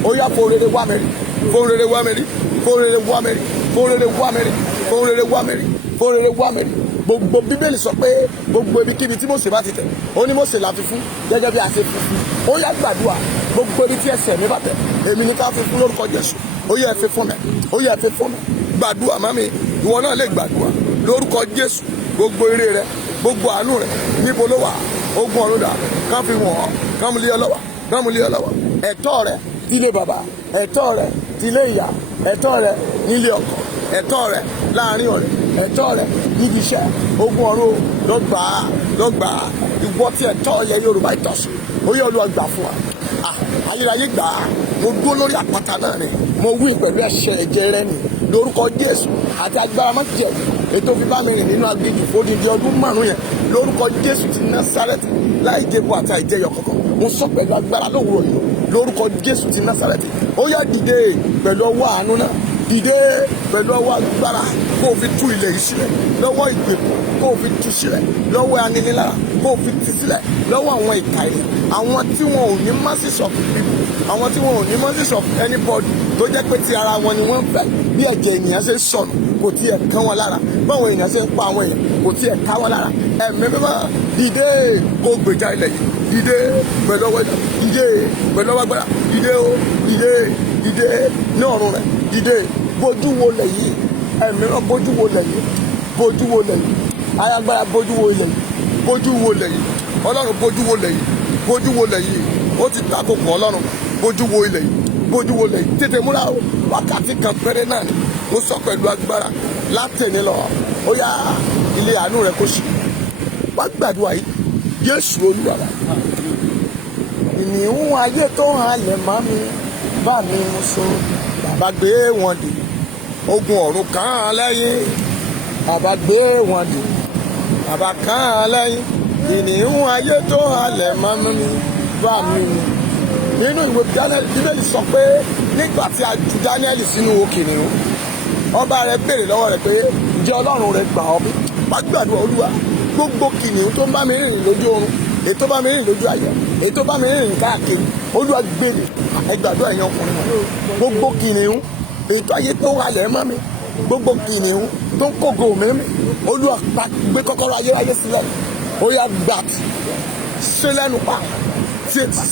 ó yá fohùn rere wá mi rí fohùn rere wá mi rí fohùn rere wá mi rí fohùn rere wá mi rí fohùn rere wá mi rí fohùn rere wá mi rí gbogbo Bíbélì sọ pé gbogbo ibikíbi tí Mósè bá ti tẹ̀ ó ní Mósè la fi fún gẹ́gẹ́ bí a ṣe fi fún ó yá gbàdúrà gbogbo ibi tí ẹsẹ̀ mi bá tẹ̀ èmi ní ká fi fún lórúkọ Jésù ó yẹ fi fún mi, ó yẹ fi fún mi. Gbàdúrà mami, ìwọ náà lè gbàdúrà lórúkọ Jésù. Gbogbo ire rẹ, gbogbo àánú rẹ níbo ló wà? Ogun ọ̀run dà, kán fi wọ̀n ọ́, kán mú lé ọ lọ́wọ́, kán mú lé ọ lọ́wọ́. Ẹ̀tọ́ rẹ tilé bàbá, ẹ̀tọ́ rẹ tilé ìyá, ẹ̀tọ́ rẹ nílé ọkọ, ẹ̀tọ́ rẹ láàrin ọ̀rẹ́, ẹ̀tọ́ rẹ níbi iṣẹ́. Ogun ọ̀run ló gbà á, ló gbà á. Ìwọ tí ẹ̀tọ́ yẹ Yorùbá ìtọ́sí, ó yẹ Olúwa gbà fún wa. Ayérayé gbà á. Mo dúró lórí àpáta náà ni mo wí pẹ̀lú ẹ̀jẹ̀ rẹ ni lórúkọ Jésù àti agbára má jẹ ètò fífá mi rìn nínú aginjù fódìdí ọdún márùn yẹn lórúkọ Jésù ti Násárẹ́tì láì jẹ́bù àti àìjẹyọ kankan. Mo sọ pẹ̀lú agbára lówùrọ̀ yìí lórúkọ Jésù ti Násárẹ́tì. Ó yá dìde pẹ̀lú ọwọ́ àánú náà, dìde pẹ̀lú ọwọ́ agbára kó o fi tú ilẹ̀ yìí sílẹ̀ lọ́wọ́ ìgbèkùn, kó o fi tú sílẹ̀ lọ́wọ́ aninilára, kó o fi tú sílẹ̀ lọ́wọ́ àwọn ìka ẹ̀yìn, àwọn tí wọn ò ní masses of people, àwọn tí wọn ò ní masses of anybody tó jẹ́ pé ti ara wọn ni wọ́n ń fẹ́. Bí ẹ̀jẹ̀ ènìyàn ṣe sọnù kò tiẹ̀ kán wọn lára, báwọn èèyàn ṣe ń pa àwọn èèyàn kò tiẹ̀ ká wọn lára. Ẹ̀mí mímọ́ dìde kó o gbèjà ilẹ̀ yìí, dìde pẹ̀lú ọwọ́ ìjà, dìde pẹ̀lú ọwọ́ agbára, dìde o, dìde, dìde ní ọ̀run rẹ̀, dìde bójú wo lẹ̀ yìí. Ẹ̀mí mímọ́ bójú wo lẹ̀ yìí, bójú wo lẹ̀ yìí, ayagbára bójú wo lẹ̀ yìí, bójú wo lẹ̀ yìí, Ọlọ́run bójú wo lẹ̀ yìí, bójú wo lẹ̀ yìí. Ó ti ta kò pọ̀ Ọlọ́run, bójú wo ilẹ̀ yìí, bójú wo lẹ̀ yìí. Tètè múra o, wákàtí kan péré náà ni mo sọ pẹ̀lú agbára látẹ̀ni lọ. Ó yá ilé àánú rẹ kó ṣí. Wá gbàdúrà yìí, Jésù Olúwa wa. Ìníhùn ayé tó halẹ̀ mọ́ mi bá mi mú so, bàbá gbé wọn dè. Ogun ọ̀run kàn án lẹ́yìn, bàbá gbé wọn dè, bàbá kàn án lẹ́yìn. Ìníhùn ayé tó halẹ̀ mọ́ mi bá mi mú. Nínú ìwé Bíbélì sọ pé nígbà tí a jù Dáníẹ́lì sínú kìnìún, ọba rẹ̀ béèrè lọ́wọ́ rẹ̀ pé ǹjẹ́ Ọlọ́run rẹ̀ gbà ọ́ bí? Wá gbàdúrà Olúwa, gbogbo kìnìún tó ń bá mi rìn lójú oorun, èyí tó bá mi rìn lójú ayọ̀, èyí tó bá mi rìn káàkiri, Olúwa gbé mi. Ẹ gbàdúrà ẹ̀yin ọkùnrin wọn. Gbogbo kìnìún èyí tó ayé tó halẹ̀ mọ́ mi, gbogbo kìnìún tó ń kógo mi, Olúwa gbé kọ́kọ́rọ́ ayérayé sílẹ̀. Ó yá gbà ṣe lẹ́nu pa,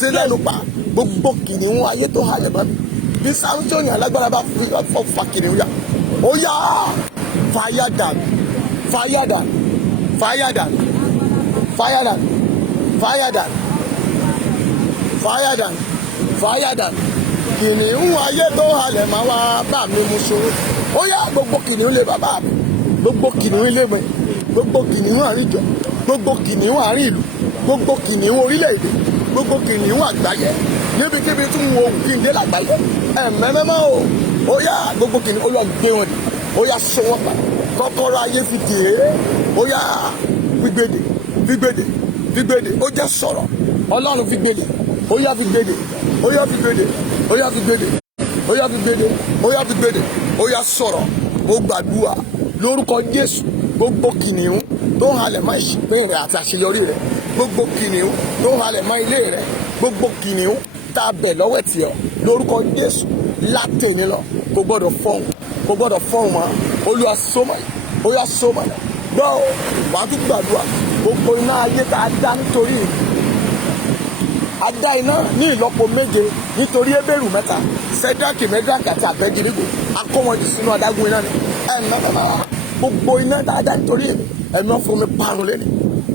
ṣe lẹ́nu pa gbogbo kìnìún ayé tó halẹ̀ mọ́ mi. Bí Sámsónì alágbára bá fa kìnìún yá, ó yá fàyà dànù, fàyà dànù, fàyà dànù, fàyà dànù, fàyà dànù, fàyà dànù, fàyà dànù. Kìnìún ayé tó halẹ̀ máa wá bá mi mú so. Ó yá gbogbo kìnìún lé bàbá mi, gbogbo kìnìún ilé mi, gbogbo kìnìún àárín ìjọ, gbogbo kìnìún àárín ìlú, gbogbo kìnìún orílẹ̀-èdè, gbogbo kìnìún àgbáyé, níbikíbi tí mo wò kí n dé lágbàáyé. Ẹ̀mẹ́mẹ́mọ́ o, ó yá gbogbo kìnìún Olúwa gbé wọn dè, ó yá so wọn pa, kọ́kọ́rọ́ ayé fi dè é. Ó yá gbígbédè, gbígbédè, gbígbédè, ó jẹ́ sọ̀rọ̀ Ọlọ́run fi gbédè, ó yá fi gbédè, ó yá fi gbédè, ó yá fi gbédè, ó yá fi gbédè, ó yá fi gbédè, ó yá sọ̀rọ̀. Mo gbàdúrà lórúkọ Jésù, gbogbo kìnìún tó ń halẹ̀ mọ́ ìṣìpín rẹ̀ àti àṣeyọrí rẹ̀, gbogbo kìnìún tó ń halẹ̀ mọ́ ilé rẹ̀, gbogbo kìnìún tá a bẹ̀ lọ́wọ́ ẹ̀tì ọ́ lórúkọ Jésù látẹ̀yìn lọ kò gbọ́dọ̀ fọ́hùn, kò gbọ́dọ̀ fọ́hùn mọ́. Olúwa sọ́mọ̀ yìí, ó yá sọ́mọ̀ yìí. Gbọ́ wàá tún gbàdúrà gbogbo iná ayé tá a dá nítorí a dá iná ní ìlọ́po méje nítorí Hébérù mẹ́ta, Sẹ́dákì, Mẹ́dákì àti Àbẹ́dínígò, akọ́wọ́dì sínú adágún iná ni. Ẹ̀mẹ́mẹ́mẹ́ gbogbo iná tá a dá nítorí ẹ̀mí ọ̀fọ̀ mi parun lẹ́nu,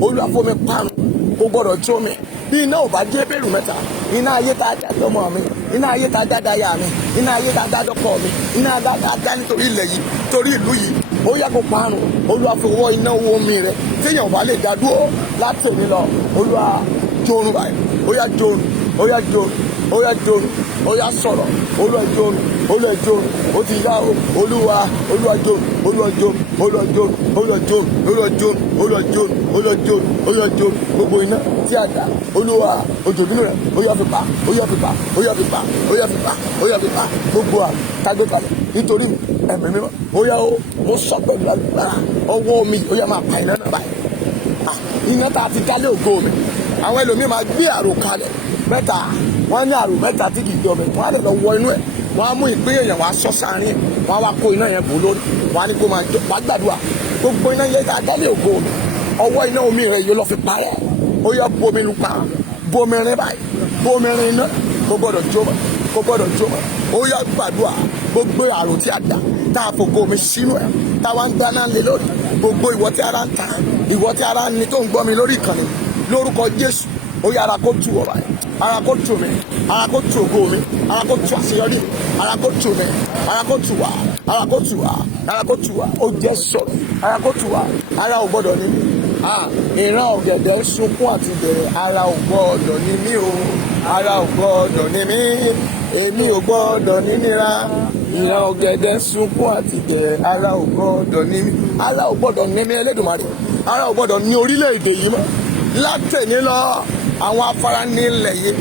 Olúwa fọ̀ mi parun, kò gbọ́dọ̀ jó mi. Bí iná ò bá jẹ́ Hébérù mẹ́ta, iná ayé tá a dá lọ́mọ mi, iná ayé tá a dá dáyà mi, iná ayé tá a dá dọ́kọ̀ mi, iná ayé tá a dá nítorí ilẹ̀ yìí, torí ìlú yìí, ó yá kó parun. Olúwa fi wọ́ iná owó mi rẹ̀ téèyàn ò bá lè dá dúró láti èmi lọ. Olúwa jórun báyìí, ó yá jórun, ó yá jórun, ó yá jórun, ó yá sọ̀rọ̀, Olúwa jórun, Olúwa jórun, ó ti yá o, Olúwa, Olúwa jórun, Olúwa jórun, Olúwa jórun, Olúwa jórun, Olúwa jórun, Olúwa jórun, Olúwa jórun, Olúwa jórun. Gbogbo iná tí a dá, Olúwa òjòbínú rẹ̀, ó yá fi pa, ó yá fi pa, ó yá fi pa, ó yá fi pa, ó yá fi pa gbogbo àmì kágbé kalẹ̀ nítorí mi. Ẹ̀mí mímọ́, ó yá o, mo sọ pẹ̀lú agbára ọwọ́ mi, ó yá máa pa iná náà báyìí. Iná tá a ti dálé ògo mi. Àwọn ẹlòmíín máa gbé àrò kalẹ̀ mẹ́ta, wọ́n ní àrò mẹ́ta tí kì í dọ̀bẹ̀, wọ́n á lè lọ wọ inú ẹ̀, wọ́n á mú ìpín èèyàn wá sọ sáárín ẹ̀, wọ́n á wá kó iná yẹn bò lórí, wọ́n á ní kó máa jọ. Wàá gbàdúrà gbogbo iná yẹn tá a dálé ògo mi, ọwọ́ iná omi rẹ̀ yóò lọ fi parẹ́. Ó yá bomi lu pa, bomi rin báyìí, bomi rin iná, kò gbọ́dọ̀ jó mọ́, kò gbọ́dọ̀ jó mọ́. Ó yá gbàdúrà gbogbo àrò tí a dà tá a fògo mi sínú ẹ̀ tá a wá ń dáná lé lórí, gbogbo ìwọ tí ara ń ta, ìwọ tí ara ń ní tó ń gbọ́ mi lórí ìkànnì lórúkọ Jésù ó yá ara kó tu ọ̀rọ̀ ẹ̀, ara kó tu mi, ara kó tu ògo mi, ara kó tu àṣeyọrí, ara kó tu mi, ara kó tu wá, ara kó tu wá, ara kó tu wá, ó jẹ́ sọ̀rọ̀, ara kó tu wá, ara ò gbọ́dọ̀ ní mi, ìran ọ̀gẹ̀dẹ̀ sunkún àti bẹ̀rẹ̀, ara ò gbọ́dọ̀ ní mi o, ara ò gbọ́dọ̀ ní mi, èmi ò gbọ́dọ̀ ní nira, ìran ọ̀gẹ̀dẹ̀ sunkún àti bẹ̀rẹ̀, ara ò gbọ́dọ̀ ní mi, ara ò gbọ́dọ̀ ní mi Elédùmarè, ara ò gbọ́dọ̀ ní orílẹ̀-èdè yìí mọ́ látẹ̀ní lọ. Àwọn afárá nílẹ̀ yìí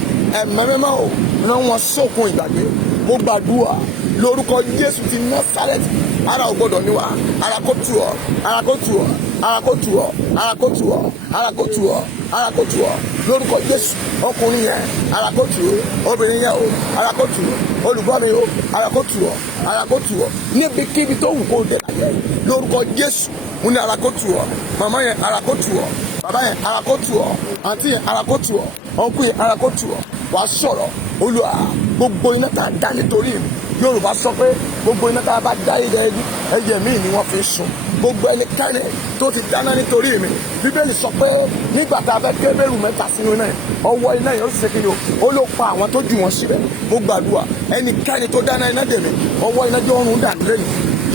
ẹ̀mẹ́mẹ́mọ́ ò rán wọn sókun ìgbàgbé. Mo gbàdúrà lórúkọ Jésù ti Násárẹ́tì, ara ò gbọ́dọ̀ ní wa, ara kó tù ọ́, ara kó tù ọ́, ara kó tù ọ́, ara kó tù ọ́, ara kó tù ọ́, ara kó tù ọ́ lórúkọ Jésù. Ọkùnrin yẹn ara kó tù ọ́, obìnrin yẹn o ara kó tù ọ́, olùgbọ́ mi o ara kó tù ọ́, ara kó tù ọ́ níbikíbi tó wù kó dé láyé lórúkọ Jésù. Mo ní ara kó tù ọ́, màmá yẹn ara kó tù ọ́, bàbá yẹn ara kó tù ọ́, àǹtí yẹn ara kó tù ọ́, ọ̀nkú yẹn ara kó tù ọ́. Wàá sọ̀rọ̀ Olúwa gbogbo iná tá a dá nítorí mi. Yorùbá sọ pé gbogbo iná tá a bá dá ẹyẹ míì ni wọ́n fi sùn. Gbogbo ẹnikẹ́ni tó ti dáná nítorí mi. Bíbélì sọ pé nígbà tá a fẹ́ kébèrú mẹ́ta sínú iná yẹn, ọwọ́ iná yẹn ó ṣe kí ni o, ó ló pa àwọn tó jù wọ́n síbẹ̀. Mo gbàdúrà ẹnikẹ́ni tó dáná iná dè mí, ọwọ́ iná jọ ọrùn dànù lẹ́nu,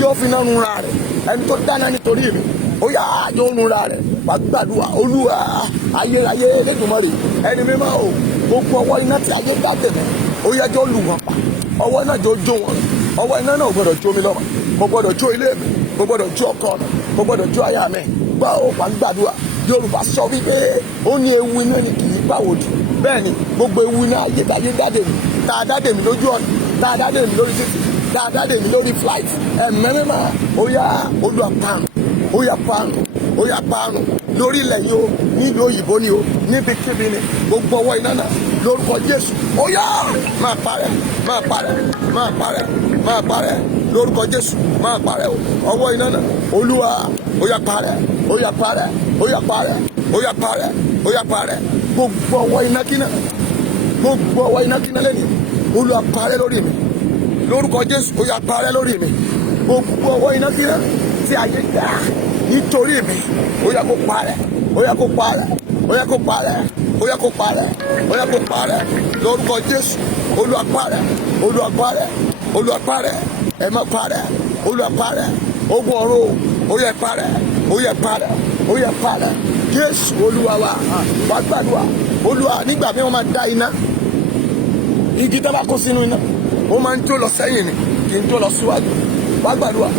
yóò fi iná run ra rẹ̀. Ẹni tó dáná nítorí mi, ó yá àjọ òun ra rẹ̀ wá gbàdúrà Olúwa ayérayé Elédùmarè ẹni mímọ́ o, gbogbo ọwọ́ iná tí ayé dá tẹ̀mẹ́ ó yá jọ lù wọ́n pa, ọwọ́ iná jọ jó wọn, ọwọ́ iná náà ò gbọ́dọ̀ jó mi lọ́mọ, kò gbọ́dọ̀ jó ilé mi, kò gbọ́dọ̀ jó ọkọ mi, kò gbọ́dọ̀ jó aya mi. Gbà ó wá gbàdúrà. Yorùbá sọ wípé ó ní ewu iná ni kì í pàwòdì. Bẹ́ẹ̀ ni gbogbo ewu iná ayé dáde mi, tá a dáde mi lójú ọ̀nà, tá a dáde mi lórí títì, tá a dáde mi lórí flight, ẹ̀mẹ́rẹ́mà ó yá Olúwa pààrùn, ó yá pààrùn, ó yá pààrùn lórí ilẹ̀ yìí o, nílùú òyìnbó ni o, níbikíbi ni gbogbo ọwọ́ iná náà lórúkọ Jésù ó yá máa parẹ́, máa parẹ́, máa parẹ́, máa parẹ́ lórúkọ Jésù, máa parẹ́ o. Ọwọ́ iná náà Olúwa ó yá parẹ́, ó yá parẹ́, ó yá parẹ́, ó yá parẹ́, ó yá parẹ́ gbogbo ọwọ́ iná kíná, gbogbo ọwọ́ iná kíná lẹ́nu Olúwa parẹ́ lórí mi lórúkọ Jésù, ó yá parẹ́ lórí mi. Gbogbo ọwọ́ iná kíná tí ayé dá nítorí mi, ó yá kó parẹ́, ó yá kó parẹ́, ó yá kó parẹ́, ó yá kó parẹ́, ó yá kó parẹ́ lórúkọ Jésù. Olúwa parẹ́, Olúwa parẹ́, Olúwa parẹ́, ẹ má parẹ́, Olúwa parẹ́, ogun ọ̀run ó yá parẹ́, ó yá parẹ́, ó yá parẹ́ Jésù Olúwa wa. Wá gbàdúrà Olúwa nígbà mi wọ́n máa dá iná, igi tó bá kó sínú iná ó máa ń jó lọ sẹ́yìn ni kì í jó lọ síwájú. Wá gbàdúrà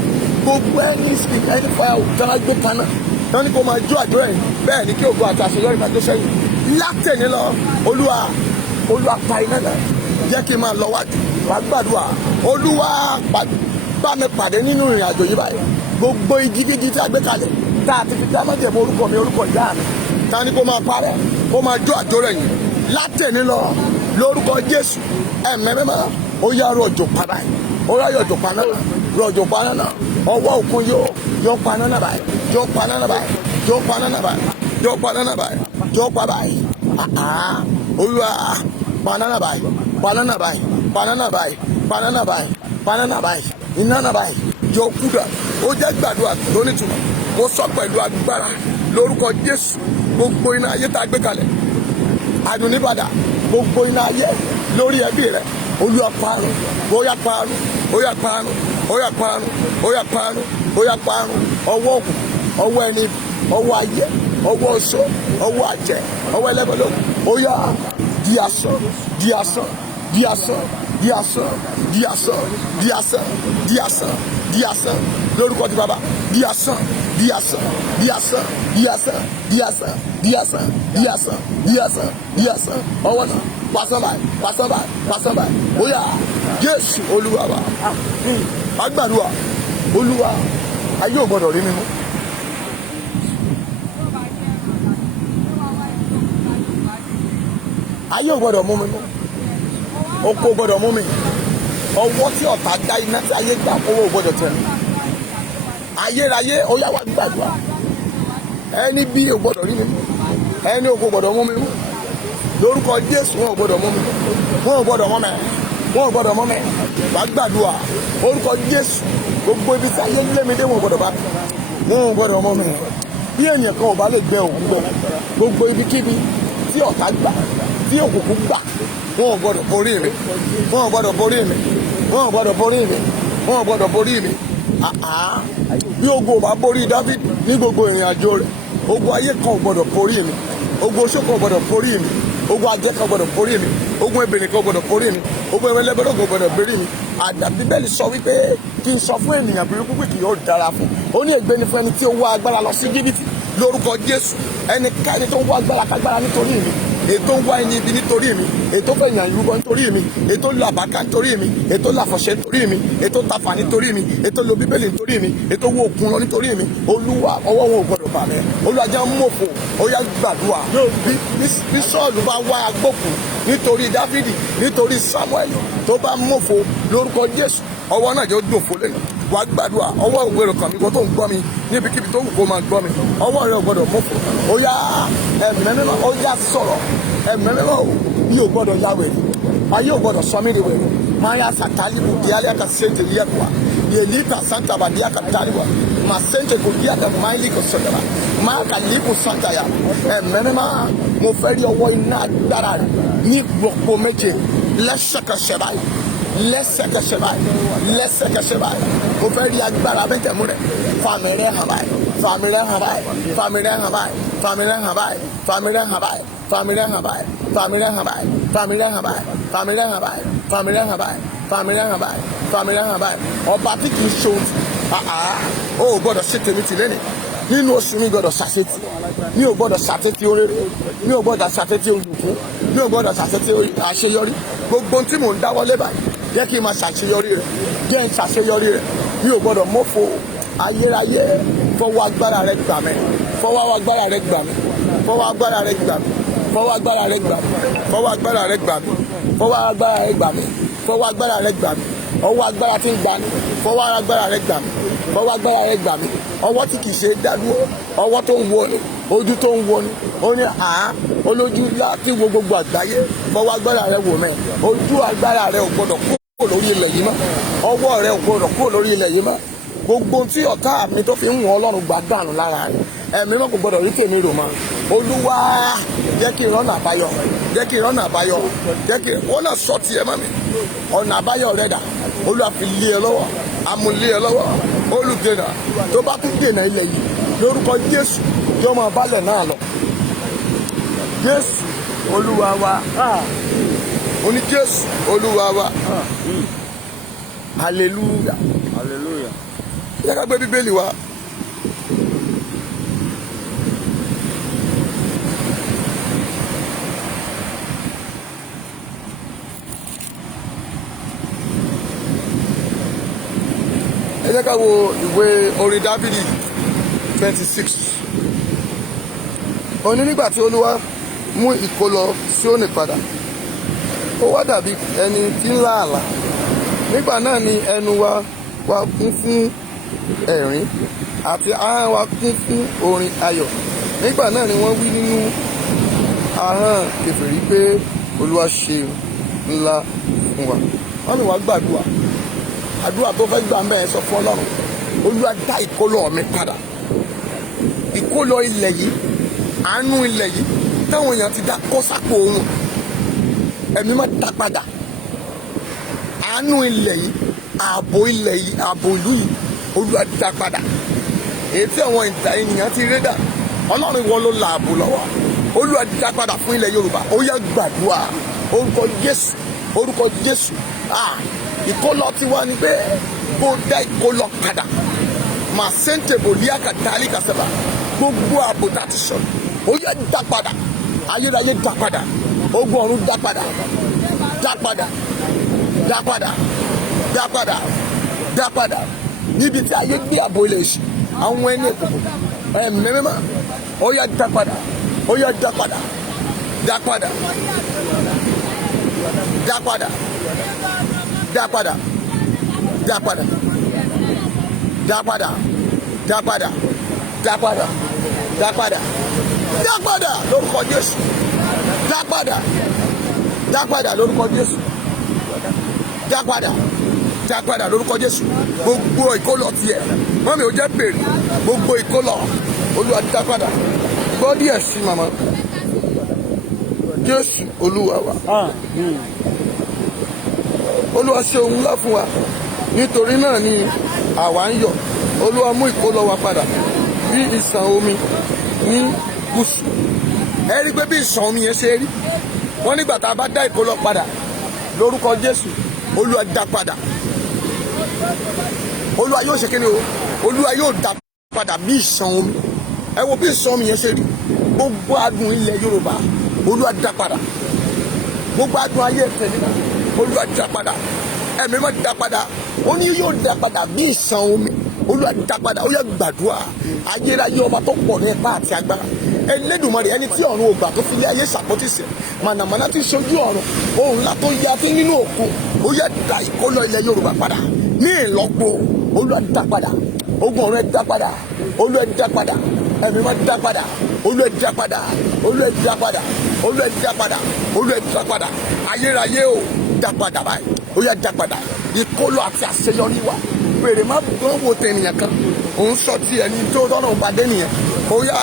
gbogbo ẹni stick ẹni fire tí wọ́n gbé kaná wọ́n ní kó máa jó àjọ ẹ̀yìn, bẹ́ẹ̀ ni kí ògo àti àṣeyọrí máa jó sẹ́yìn. Látẹ̀ní lọ Olúwa, Olúwa pa iná náà jẹ́ kí n máa lọ wájú. Wá gbàdúrà Olúwa bá mi pàdé nínú ìrìn àjò yìí báyìí. Gbogbo igi gígí tí a gbé kalẹ̀ tá a ti fi dá májẹ̀mú orúkọ mi, orúkọ ìyá mi, ta ni kó máa parẹ́, kó máa jó àjò rẹ̀ yìí. Látẹ̀ní lọ lórúkọ Jésù ẹ̀mẹ́mẹ́mẹ́ ó yá rọ̀jò padà yìí, ó yá rọ̀jò padà náà, rọ̀jò padà náà. Ọwọ́ òkun yóò paná náà báyìí, yóò paná náà báyìí, yóò paná náà báyìí, yóò paná náà báyìí, yóò pa báyìí. Olúwa paná náà báyìí, paná náà báyìí, paná náà báyìí, paná náà báyìí, paná náà báyìí, iná náà báyìí yóò kú dà. Ó jẹ́ gbàdúrà tó nítumọ̀. Mo sọ pẹ̀lú agbára lórúkọ Jésù gbogbo iná ayé tá a gbé kalẹ̀ àdùnníbàdà, gbogbo iná ayé lórí ẹbí rẹ̀ Olúwa parun, ó yá parun, ó yá parun, ó yá parun, ó yá parun, ó yá parun. Ọwọ́ òkú, ọwọ́ ẹni, ọwọ́ ayé, ọwọ́ oṣó, ọwọ́ àjẹ́, ọwọ́ ẹlẹ́bọ̀lọ́wọ́ ó yá di asán, di asán, di asán, di asán, di asán, di asán, di asán, di asán lórúkọ ti Bàbá, di asán, di asán, di asán, di asán, di asán, di asán, di asán, di asán, di asán. Ọwọ́ náà pàṣán báyìí, pàṣán báyìí, pàṣán báyìí ó yá Jésù Olúwa wa. Agbàdúrà Olúwa ayé ò gbọdọ̀ rí mi mú. Ayé ò gbọdọ̀ mú mi mú, oko ò gbọdọ̀ mú mi, ọwọ́ tí ọ̀tá dá iná tí ayé gbà owó ò gbọdọ̀ tẹ̀ mí. Ayérayé ó yá wá gbàdúrà ẹni bí ò gbọdọ̀ rí mi mú, ẹni oko ò gbọdọ̀ mú mi mú lórúkọ Jésù. Wọn ò gbọdọ̀ mú mi, wọn ò gbọdọ̀ mú mi, wọn ò gbọdọ̀ mú mi. Wá gbàdúrà orúkọ Jésù gbogbo ibi tí ayé lé mi dé wọn gbọ́dọ̀ bá wọn gbọ́dọ̀ ọmọ mi bí ènìyàn kan ò bá lè gbẹ òun gbẹ gbogbo ibikíbi tí ọ̀tá gbà tí òkùnkùn gbà wọn gbọ́dọ̀ borí mi wọn gbọ́dọ̀ borí mi wọn gbọ́dọ̀ borí mi wọn gbọ́dọ̀ borí mi bí ogun ò bá borí David ní gbogbo ìrìn àjò rẹ̀ ogun ayé kan ò gbọ́dọ̀ borí mi ogun oṣó kan ò gbọ́dọ̀ borí mi ogun ajẹ́ kan ò gbọ́dọ̀ borí mi ogun ebèrè kan ò gbọ́dọ̀ borí mi ogun ẹlẹ́bẹ̀rẹ̀ kan ò gbọ́dọ̀ borí mi àdàbí bẹ́ẹ̀ sọ wípé kí n sọ fún ènìyàn burúkú pé kì yóò dára fún ó ní ègbé ni fún ẹni tí ó wá agbára lọ sí Íjíbítì lórúkọ Jésù ẹnikẹ́ni tó ń wá agbára kágbára nítorí mi ètò ń wá ẹni ibi nítorí mi ètò fẹ̀yàn ìrúbọ nítorí mi ètò làbákà nítorí mi ètò làfọ̀ṣẹ́ nítorí mi ètò tafà nítorí mi ètò lo bíbélì nítorí mi ètò wo òkun lọ nítorí mi Olúwa ọwọ́ wọn ò gbọdọ̀ bà mí Olúwa jẹ́ mọ̀fò ó yá gbàdúrà bí Sọ́ọ̀lù bá wá agbókù nítorí Dáfídì nítorí Sámúẹ́lì tó bá mọ̀fò lórúkọ Jésù ọwọ́ náà jẹ́ ó dòfo lẹ́nu wà á gbàdúrà ọwọ́ ògbèrò kan mi kó tó ń gbọ́ mi níbikíbi tó wù kó máa gbọ́ mi ọwọ́ rẹ̀ ò gbọ́dọ̀ mọ̀fò ó yá ẹ̀mẹ́mẹ́mọ́ ó yá sọ̀rọ̀ ẹ̀mẹ́mẹ́mọ́ bí ò gbọ́dọ̀ yá wẹ̀ ayé ò gbọ́dọ̀ sọ mí ni wẹ̀ máa yá sàtálì bù díálé àkà sèǹtì yẹ kọ́ yelita santa badia kataliwa masente kudia da maili ko sodara ma ka liku santa ya mẹ́mẹ́má mo fẹ́ rí ọwọ́ iná agbára ní gbogbo méje lẹ́sẹ̀kẹsẹ̀ báyìí lẹ́sẹ̀kẹsẹ̀ báyìí mo fẹ́ rí agbára méjèèmú rẹ̀ fàmìrẹ́ hàn báyìí fàmìrẹ́ hàn báyìí fàmìrẹ́ hàn báyìí fàmìrẹ́ hàn báyìí fàmìrẹ́ hàn báyìí fàmìrẹ́ hàn báyìí fàmìrẹ́ hàn báyìí fàmìrẹ́ hàn báyìí fàmìrẹ́ hàn báyìí fàmìrẹ́ hàn báyìí fàmìrẹ́ hàn báyìí fàmìrẹ́ hàn báyìí ọba tí kì í ṣe ohun ó gbọ́dọ̀ ṣe tèmi tì lẹ́nìí nínú oṣù mi gbọ́dọ̀ ṣàṣetì mi ò gbọ́dọ̀ ṣàṣetì oréré mi ò gbọ́dọ̀ ṣàṣetì olùkún mi ò gbọ́dọ̀ ṣàṣetì àṣeyọrí gbogbo tí mò ń dáwọ́lé báyìí jẹ́ kí n máa ṣàṣeyọrí rẹ̀ jẹ́ n ṣàṣeyọrí rẹ̀ mi ò gbọ́dọ̀ mọ́fò ayérayé fọwọ́ agbára rẹ̀ gbà mí fọwọ́ agbára rẹ̀ gbà mí fọwọ́ agbára rẹ̀ gbà mí fọwọ́ agbára rẹ̀ gbà mí fọwọ́ agbára rẹ̀ gbà mí fọwọ́ agbára rẹ̀ gbà mí fọwọ́ agbára rẹ̀ gbà mí ọwọ́ agbára tí ń gbà mí fọwọ́ agbára rẹ̀ gbà mí fọwọ́ agbára rẹ̀ gbà mí ọwọ́ tí kìí ṣe dádúró ọwọ́ tó ń wo ni ojú tó ń wo ni ó ní olójú láti wo gbogbo àgbáyé fọwọ́ agbára rẹ̀ wò mẹ́ ojú agbára rẹ̀ ò gbọdọ̀ kúrò lórí ilẹ̀ yìí mọ́ ọwọ́ rẹ̀ ò gbọdọ̀ kúrò lórí ilẹ̀ yìí mọ́ gbogbo tí ọ̀tá mi tó fi ń wọ́n Ọlọ́run gbà dànù lára rẹ̀ ẹ̀mí mọ́ kò gbọdọ̀ rí tèmi rò mọ́ Olúwa jẹ́ kí ìrọ́nà àbáyọ jẹ́ kí ìrọ́nà àbáyọ jẹ́ kí wọ́n náà sọ tiẹ̀ mọ́ mi ọ̀nà àbáyọ rẹ̀ dà Olúwa fi lé ẹ lọ́wọ́ amúlé ẹ lọ́wọ́ olùdènà tó bá tún dènà ilẹ̀ yìí lórúkọ Jésù kí ọmọ balẹ̀ náà lọ Jésù Olúwa wa oní Jésù Olúwa wa hallelujah hallelujah. yẹ ká gbé Bíbélì wa ẹ jẹ́ ká wo ìwé orin Dáfídì 26 òní nígbà tí Olúwa mú ìkólọ Síónì padà ó wá dàbí ẹni tí ń lá àlá nígbà náà ni ẹnu wa kún fún ẹ̀rín àti ahọ́n wa kún fún orin ayọ̀ nígbà náà ni wọ́n wí nínú ahọ́n kèfèrí pé Olúwa ṣe ńlá fún wa wọ́n ní wá gbàdúrà àdúrà tó fẹ́ gbà mẹ́ẹ̀ sọ fún Ọlọ́run Olúwa dá ìkólọ mi padà ìkólọ ilẹ̀ yìí àánú ilẹ̀ yìí táwọn èèyàn ti dá kó sápò wọn ẹ̀mí má dá padà àánú ilẹ̀ yìí ààbò ilẹ̀ yìí ààbò ìlú yìí Olúwa dá padà èyí tí àwọn ìta ènìyàn ti rí dà Ọlọ́run ìwọ ló la ààbò lọ́wọ́ Olúwa dá padà fún ilẹ̀ Yorùbá ó yá gbàdúrà orúkọ Jésù orúkọ Jésù ìkólọ tiwa ni pé kó dá ìkólọ padà mà sẹ́ńtẹ̀ bòlíà kàtàlí kàsẹ́bà gbogbo ààbò tá a ti sọ ó yá dá padà ayérayé dá padà ogun ọ̀run dá padà dá padà dá padà dá padà dá padà níbi tí ayé gbé ààbò ilẹ̀ èṣù àwọn ẹni òkùnkùn ẹ̀mẹ́mẹ́má ó yá dá padà ó yá dá padà dá padà dá padà dá padà dá padà dá padà dá padà dá padà dá padà dá padà lórúkọ Jésù dá padà lórúkọ Jésù dá padà dá padà lórúkọ Jésù. Gbogbo ìkólọ tiẹ̀ mọ́mí ò jẹ́ bèrè gbogbo ìkólọ Olúwa dá padà. Gbọ́ díẹ̀ sí màmá. Jésù Olúwa wa. Olúwa ṣe ohun ńlá fún wa nítorí náà ni àwa ń yọ̀. Olúwa mú ìkólọ wa padà bí ìsàn omi ní gúúsù. Ẹ rí pé bí ìsàn omi yẹn ṣe rí wọ́n nígbà tá a bá dá ìkólọ padà lórúkọ Jésù Olúwa dá padà. Olúwa yóò ṣe kíni o Olúwa yóò dá padà bí ìsàn omi. Ẹ wo bí ìsàn omi yẹn ṣe rí gbogbo adùn ilẹ̀ Yorùbá Olúwa dá padà. Gbogbo adùn ayé ẹ̀fẹ̀ nígbà Olúwa dá padà. Ẹ̀mí máa dá padà. Ó ní yóò dá padà bí ìsàn omi. Olúwa dá padà. Ó yẹ gbàdúrà ayérayé ọba tó pọ̀ ní ipá àti agbára. Ẹlẹ́dùmarè ẹni tí ọ̀run ò gbà tó fi lé ayé ṣàpótísẹ̀ mànàmáná tí ṣojú ọ̀run ohun ńlá tó ya tó nínú òkun ó yẹ dá ìkólọ ilẹ̀ Yorùbá padà ní ìlọ́po. Olúwa dá padà. Ogun ọ̀run ẹ dá padà. Olúwa dá padà. Ẹ̀mí máa dá padà. Olúwa dá padà. Olúwa dá padà. Olúwa dá padà. Olúwa dá padà. Ayérayé o dá padà báyìí. Ó yẹ dá padà. Ìkólọ àti àṣeyọrí wa wèrè má gbọ́n wo tẹ̀nìyàn kan òun sọ ti ẹni tó tọ́nà ìpàdé nìyẹn. Ó yá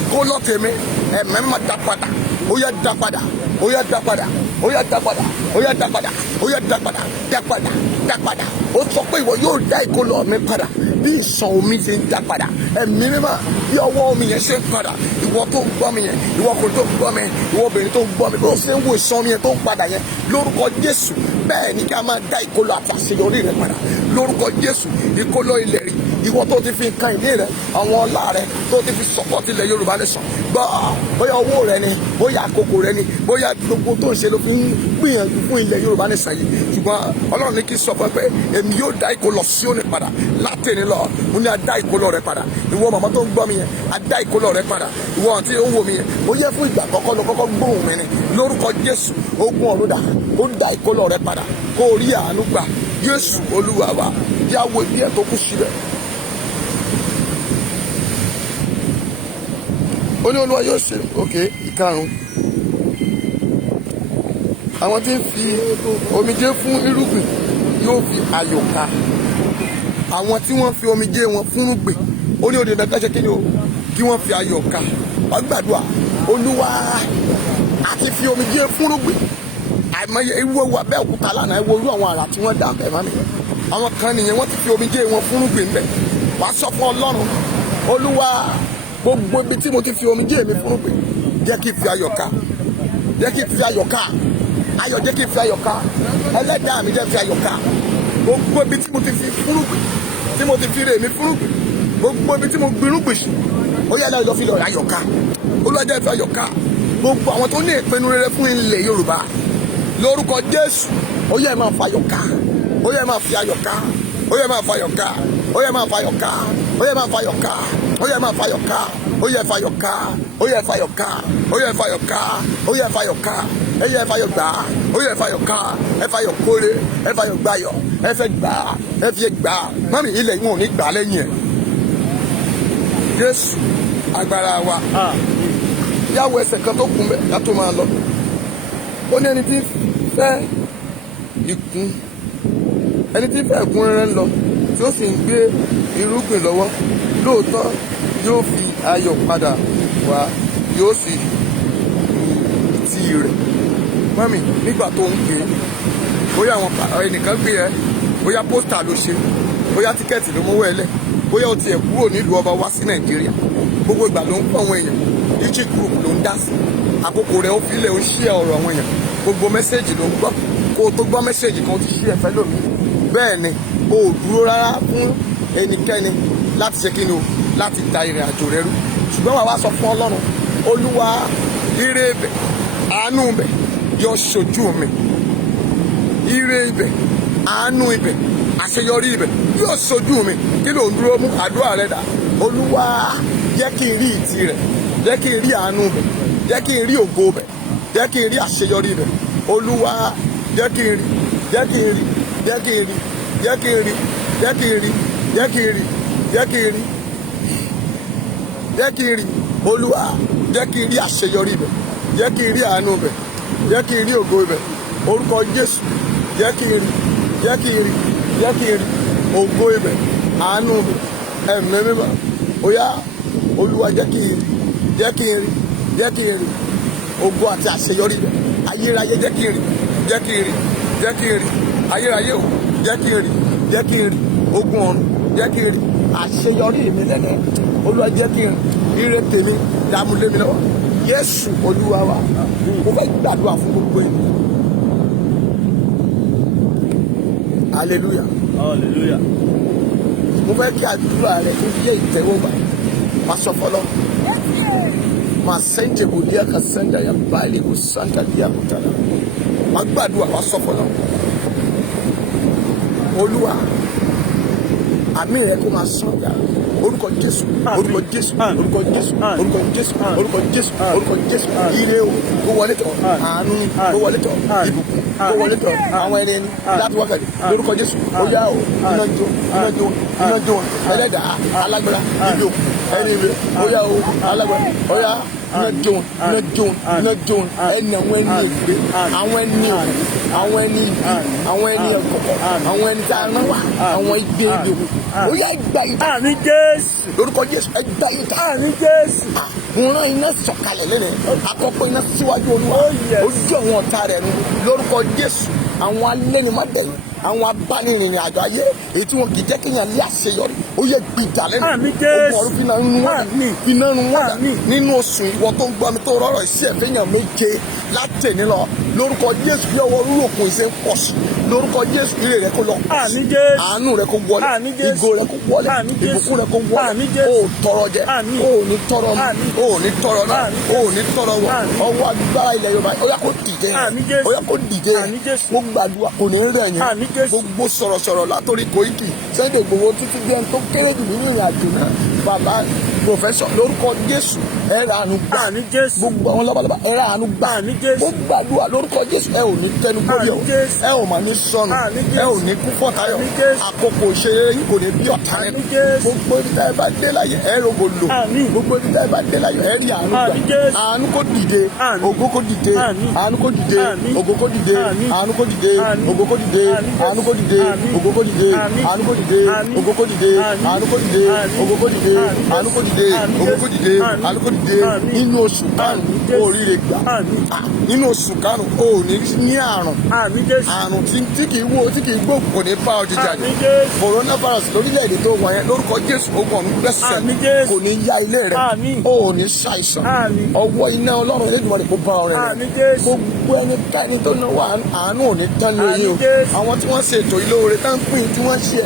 ìkólọ tèmi ẹ̀mí máa dá padà. Ó yá dá padà. Ó yá dá padà. Ó yá dá padà. Ó yá dá padà. Ó yá dá padà. Dá padà. Dá padà. Ó sọ pé ìwọ yóò dá ìkólọ mi padà bí ìsàn omi ṣe ń dá padà. Ẹ̀mí mímọ́ bí ọwọ́ omi yẹn ṣe ń padà. Ìwọ tó ń gbọ́ mi yẹn ìwọ ọkùnrin tó ń gbọ́ mi ìwọ obìnrin tó ń gbọ́ mi bó ṣe ń wo ìsàn omi yẹn tó ń padà yẹn lórúkọ Jésù bẹ́ẹ̀ ni ká máa dá ìkólọ àti àṣeyọrí rẹ padà lórúkọ Jésù. Ìkólọ ilẹ̀ rí ìwọ tó ti fi nǹkan ìní rẹ àwọn ọlá rẹ tó ti fi sọpọ́tì ilẹ̀ Yorùbá Nation gbọ́ bóyá owó rẹ ni bóyá àkókò rẹ ni bóyá gbogbo tó ń ṣe ló fi ń gbìyànjú fún ilẹ̀ Yorùbá Nation yìí ṣùgbọ́n Ọlọ́run ní kí sọ fún ẹ pé èmi yóò dá ìkólọ Síónì padà látẹ̀ni lọ mo ní a dá ìkólọ rẹ padà ìwọ màmá tó ń gbọ́ mi yẹn a dá ìkólọ rẹ padà ìwọ àti ó ń wò mí yẹn ó yẹ fún ìgbà kọ́kọ́ lọ kọ́kọ́ gbóhùn mi ni lórúkọ Jésù ogun ọ̀run dà ó dá ìkólọ rẹ padà kó o rí àánú gbà Jésù Olúwa wa yàwó ìbí ẹ̀ tó kù síbẹ̀. Ó ní Olúwa yóò ṣe òkè ìkarùn àwọn tí ń fi omijé fún irúgbìn yóò fi ayọ̀ ká àwọn tí wọ́n fi omijé wọn fún irúgbìn ó ní òde dandan ṣe kí ni o kí wọ́n fi ayọ̀ ká ọgbàdúrà Olúwa àti fi omijé fún irúgbìn àìmọye irú owó Abẹ́òkúta lánàá ewu irú àwọn àrà tí wọ́n dá bẹ̀ mọ́mi àwọn kan nìyẹn wọ́n ti fi omijé wọn fún irúgbìn bẹ̀ wàá sọ fún Ọlọ́run Olúwa gbogbo ibi tí mo ti fi omijé mi fún irúgbìn jẹ́ kí n fi ayọ̀ ká jẹ́ kí n fi ayọ̀ ká ayọ̀ jẹ́ kí n fi ayọ̀ ká ẹlẹ́dàá mi jẹ́ fi ayọ̀ ká gbogbo ibi tí mo ti fi fún irúgbìn tí mo ti fi rè mí fún irúgbìn gbogbo ibi tí mo gbin irúgbìn sí ó yẹ lọ́ọ́ fi lọ́ọ́ ayọ̀ ká Olúwa jẹ́ fi ayọ̀ ká gbogbo àwọn tó ní ìpinnu rere fún ilẹ̀ Yorùbá lórúkọ Jésù ó yẹ máa fa ayọ̀ ká ó yẹ máa fi ayọ̀ ká ó yẹ máa fa ayọ̀ ká ó yẹ máa fa ayọ̀ ká ó yẹ máa fa ayọ̀ ká ó yẹ máa fa ayọ̀ ká ó yẹ fa ayọ̀ ká ó yẹ fa ayọ̀ ká ó yẹ fa ayọ̀ ká ó yẹ fa ayọ̀ ká ẹ yẹ fa ayọ̀ gbà ó yẹ fa ayọ̀ ká ẹ fa ayọ̀ kórè ẹ fa ayọ̀ gbàyọ̀ ẹ fẹ́ gbà ẹ fi gbà mọ́mí ilẹ̀ yìí wọn ò ní gbà lẹ́yìn ẹ̀ Jésù agbára wa yàwó ẹsẹ̀ kan tó kún bẹ́ẹ̀ ká tó máa lọ ó ní ẹni tí fẹ́ ìkún ẹni tí fẹ́ ìkún rẹ̀ lọ tí ó sì ń gbé irúgbìn lọ́wọ́ lóòótọ́ yóò fi ayọ̀ padà wá yóò sì lu ìtì rẹ̀ mọ́mì nígbà tó ń gbé bóyá àwọn ẹnìkan gbé ẹ bóyá pósítà ló ṣe bóyá tíkẹ́ẹ̀tì ló mówó ẹ lẹ̀ bóyá o tiẹ̀ kúrò nílùú ọba wá sí Nàìjíríà gbogbo ìgbà ló ń pọ̀ àwọn èèyàn district group ló ń dá sí àkókò rẹ̀ ó fi ilẹ̀ ó ń ṣí ọ̀rọ̀ àwọn èèyàn gbogbo mẹ́sẹ̀gì ló ń gbọ́ kó o tó gbọ́ mẹ́sẹ̀gì kan ti ṣí ẹ̀fẹ́ lómi bẹ́ẹ̀ ni o ò dúró rárá fún ẹnikẹ́ni láti ṣe kíni o láti da ìrìn àjò rẹ rú ṣùgbọ́n wàá wá sọ fún Ọlọ́run Olúwa ire ibẹ̀ àánú ibẹ̀ yóò ṣojú mi ire ibẹ̀ àánú ibẹ̀ àṣeyọrí ibẹ̀ yóò ṣojú mi kí ló ń dúró mú àdúrà rẹ dà Olúwa jẹ́ kí n rí ìtì rẹ̀ jẹ́ kí n rí àánú ibẹ̀ jẹ́ kí n rí ògo ibẹ̀ jẹ́ kí n rí àṣeyọrí ibẹ̀ Olúwa jẹ́ kí n rí jẹ́ kí n rí jẹ́ kí n rí jẹ́ kí n rí jẹ́ kí n rí jẹ́ kí n rí jẹ́ kí n rí jẹ́ kí n rí Olúwa jẹ́ kí n rí àṣeyọrí ibẹ̀ jẹ́ kí n rí àánú ibẹ̀ jẹ́ kí n rí ògo ibẹ̀ orúkọ Jésù jẹ́ kí n rí jẹ́ kí n rí jẹ́ kí n rí ògo ibẹ̀ àánú ibẹ̀ ẹ̀mí mímọ́ ó yá olúwa jẹ́ kí n rí jẹ́ kí n rí jẹ́ kí n rí ògo àti àṣeyọrí ibẹ̀ ayérayé jẹ́ kí n rí jẹ́ kí n rí jẹ́ kí n rí ayérayé o jẹ́ kí n rí jẹ́ kí n rí ogun ọ̀run jẹ́ kí n rí àṣeyọrí mi lẹ́lẹ̀ olúwa jẹ́ kí n rí ire tèmi dààmú lé mi lọ́wọ́ Jésù olúwa wa mo fẹ́ gbàdúrà fún gbogbo yìí hallelujah hallelujah. mo fẹ́ kí àdúrà rẹ kó yé ìtẹ́wọ́gbà máa sọ fọlọ́ máa sẹ́ńtẹ̀ kò díẹ̀ ká sẹ́ńtẹ̀ yà báyìí kò sẹ́ńtẹ̀ díẹ̀ kò tẹ̀lé máa gbàdúrà máa sọ fọlọ́ olúwa àmì rẹ kó máa sàn dà orúkọ Jésù orúkọ Jésù orúkọ Jésù orúkọ Jésù orúkọ Jésù orúkọ Jésù ire o kó wọlé tọ̀ àánú kó wọlé tọ̀ ìbùkún kó wọlé tọ̀ àwọn ẹni láti wákàtí lórúkọ Jésù ó yá o iná jó iná jó iná jó ẹlẹ́dàá alágbára ìjó ẹni ìwé ó yá o alágbára ó yá iná jó iná jó iná jó ẹni àwọn ẹni ìgbé àwọn ẹni òkú àwọn ẹni ìbí àwọn ẹni ẹ̀kọ́kọ́ àwọn ẹni tá a rán wá àwọn ìgbé ìgbé ó yá ìgbà ìta Àmín Jésù. lórúkọ Jésù ẹgbà ìta Àmín Jésù. mo rán iná sọ̀kalẹ̀ lẹ́nu àkọ́kọ́ iná síwájú Olúwa ojú àwọn ọ̀tá rẹ̀ nù lórúkọ Jésù àwọn alẹ́nimọ́dẹ̀yìn àwọn abánirìnrìn àjò ayé èyí tí wọn kì í jẹ́ kéèyàn lé àṣeyọrí ó yẹ gbìjà lẹ́nu Àmín Jésù. ọmọ ọdún fínà ń wọ́n fínà ń wọ́n nínú oṣù ìwọ tó ń gbọ́ mi tó rọrọ̀ iṣẹ́ ìfẹ́yàn méje látẹ̀ní lọ lórúkọ Jésù bí ọwọ́ rúròkùn ìṣe ń pọ̀ sí lórúkọ Jésù ire rẹ kó lọ Àmín Jésù. àánú rẹ kó wọlé Àmín Jésù. ìgò rẹ kó wọlé Àmín Jésù. ìbùkún rẹ kó wọlé Àmín Jésù. ó tọrọ jẹ Àmín. ó ní tọrọ mú Àmín. ó ní tọrọ náà Àmín. ó ní tọrọ wọ Àmín. ọwọ́ agbára ilẹ̀ Yorùbá ó yá kó dìde Àmín Jésù. ó yá kó dìde Àmín Jésù. mo gbàdúrà kò ní rẹ̀ yẹn Àmín Jésù. gbogbo sọ̀rọ̀sọ̀rọ̀ látòrí Koiki Sunday Igboho títí bí ẹni tó kéré jù nínú ìrìn àjò náà bàbá pòfẹ́sọ̀ lórúkọ Jésù ẹ ra àánú gbà Àmín Jésù. gbogbo àwọn lọ́balọ́ba ẹ ra àánú gbà Àmín Jésù. mo gbàdúrà lórúkọ Jésù ẹ ò ní tẹnu gbóyè o Àmín Jésù. ẹ ò mà ní sọnù Àmín Jésù. ẹ ò ní kú fọ́tayọ̀ Àmín Jésù. àkókò ìṣeré yín kò ní bí ọ̀tá rẹ̀ Àmín Jésù. gbogbo ibi tá ẹ bá dé láyé ẹ rògbò lò Àmín. gbogbo ibi tá ẹ bá dé láyé ẹ rí àánú gbà Àmín Jésù. àánú kó dìde Àmín. ògo kó dìde Àmín. àánú kó dìde Àmín. ògo kó dìde Àmín. àánú kó dìde Àmín. ògo kó dìde Àmín àánú kó dìde Àmín. ògo kó dìde Àmín. àánú kó dìde Àmín. ògo kó dìde Àmín. àánú kó dìde Àmín. ògo kó dìde Àmín. àánú kó dìde Àmín. ògo kó dìde Àmín. àánú kó dìde Àmín. nínú oṣù karùn-ún Àmín. oríire gbà Àmín. nínú oṣù karùn-ún ò ní àrùn Àmín Jésù. àrùn tí kì í wo tí kì í gbóògùn kò ní bá ọ jíjà jẹ Àmín Jésù. coronavirus lórílẹ̀‐èdè tó wọ̀ yẹn lórúkọ Jésù ogun ọ̀run gbẹ́sẹ̀ Àmín Jésù. kò ní ya ilé rẹ̀ Àmín. ò ní ṣàìsàn Àmín. ọwọ́ iná Ọlọ́run Elédùmarè kó bá ọ rẹ̀ Àmín Jésù. gbogbo ẹnikẹ́ni tó náwó àánú ò ní tán lóyún o Àmín Jésù. àwọn tí wọ́n ṣe ètò ìlóore tán pín tí wọ́n ṣe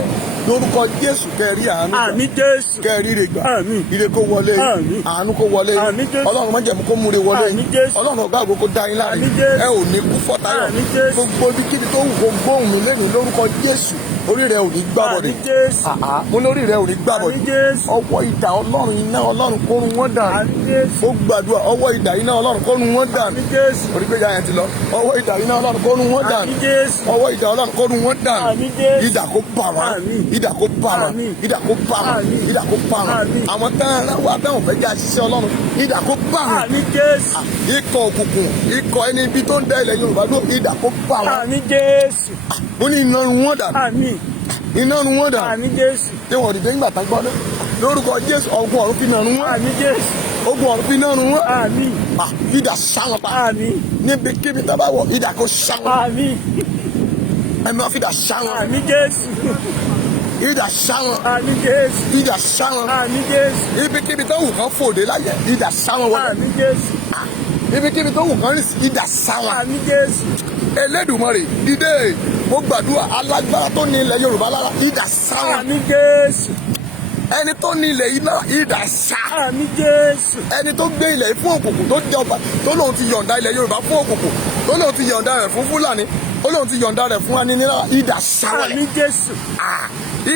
lórúkọ Jésù kẹrí àánú gbà Àmín Jésù. kẹrí rè gbà Àmín. ire kó wọlé Àmín. àánú kó wọlé Àmín Jésù. Ọlọ́run má jẹ̀mú kó múre wọlé Àmín Jésù. Ọlọ́run ọ̀gá àgbo kó dá yín láre Àmín Jésù. ẹ ò ní kú fọ́tayọ̀ Àmín Jésù. gbogbo ibikíbi tó wù kó gbóhùn mi lẹ́nu lórúkọ Jésù orí rẹ ò ní gbàbọ̀dẹ̀ Àmín Jésù. mo lórí rẹ ò ní gbàbọ̀dẹ̀ Àmín Jésù. ọwọ́ idà Ọlọ́run iná Ọlọ́run kórun wọn dànù Àmín Jésù. ó gbàdúrà ọwọ́ idà iná Ọlọ́run kórun wọn dànù Àmín Jésù. orígbèjà yẹn ti lọ ọwọ́ idà iná Ọlọ́run kórun wọn dànù Àmín Jésù. ọwọ́ idà Ọlọ́run kórun wọn dànù Àmín Jésù. idà kó bà wọ́n Àmín. idà kó bà wọ́n Àmín. idà kó bà wọ́n Àmín. idà kó bà wọ́n Àmín. àwọn táwọn wà táwọn fẹ́ jà ṣiṣẹ́ Ọlọ́run idà kó bà wọ́n Àmín Jésù. ikọ̀ òkùnkùn ikọ̀ ẹni ibi tó ń dá ilẹ̀ Yorùbá ló idà kó bà wọ́n Àmín Jésù. mo ní iná run wọ́n dànù Àmín. iná run wọ́n dànù Àmín Jésù. tí wọ́n dìde nígbà tán gbọ́ lórúkọ Jésù ogun ọ̀run fi iná run wọ́n Àmín Jésù. ogun ọ̀run fi iná run wọ́n Àmín. idà sáwọn pa Àmín. níbikíbi tá a bá wọ̀ idà kó sáwọn Àmín. ẹ máa fi idà sáwọn Àmín Jésù. idà sáwọn Àmín Jésù. idà sáwọn Àmín Jésù. ibikíbi tó wù kán fòde láyé idà sáwọn wọlé Àmín Jésù. ibikíbi tó wù kán rìn sí idà sáwọn Àmín Jésù. Elédùmarè dìde mo gbàdúrà alágbára tó ní ilẹ̀ Yorùbá lára idà sáwọn Àmín Jésù. ẹni tó ní ilẹ̀ yìí náà idà sá Àmín Jésù. ẹni tó gbé ilẹ̀ yìí fún òkùnkùn tó jọba tó lóun ti yọ̀ǹda ilẹ̀ Yorùbá fún òkùnkùn tó lóun ti yọ̀ǹda rẹ̀ fún Fúlàní ó lóun ti yọ̀ǹda rẹ̀ fún aninilára idà sá wọlé Àmín Jésù.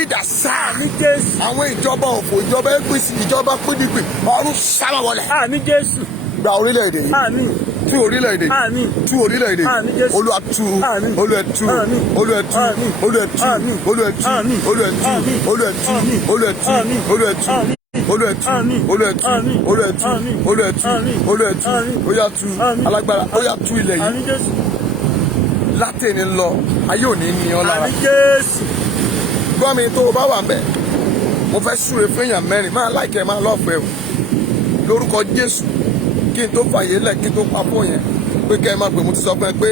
idà sá Àmín Jésù. àwọn ìjọba òfò ìjọba APC ìjọba PDP ọ̀run sábà wọlé Àmín Jésù. gba orílẹ̀-èdè yìí Àmín. tú orílẹ̀-èdè Àmín. tú orílẹ̀-èdè Àmín Jésù. Olúwa tú Àmín. Olúwa tú Àmín. Olúwa tú Àmín. Olúwa tú Àmín. Olúwa tú Àmín. Olúwa tú Àmín. Olúwa tú Àmín. Olúwa tú Àmín. Olúwa tú Àmín. Olúwa tú Àmín. Olúwa tú Àmín. Olúwa tú Àmín. Olúwa tú Àmín. Olúwa tú Àmín. Olúwa tú Àmín. alágbára Olúwa tú ilẹ̀ yìí Àmín Jésù. látẹ̀ni lọ ayé òní ní ọ lára Àmín Jésù. gbọ́ mi tó o bá wà ń bẹ̀ mo fẹ́ súre fẹ́yàn mẹ́rin máa láìkẹ́ máa lọ́ọ̀fẹ́ o lórúkọ Jésù kí n tó fàyè lẹ̀ kí n tó papọ̀ yẹn pé kẹ́ ẹ máa pè mo ti sọ fún ẹ pé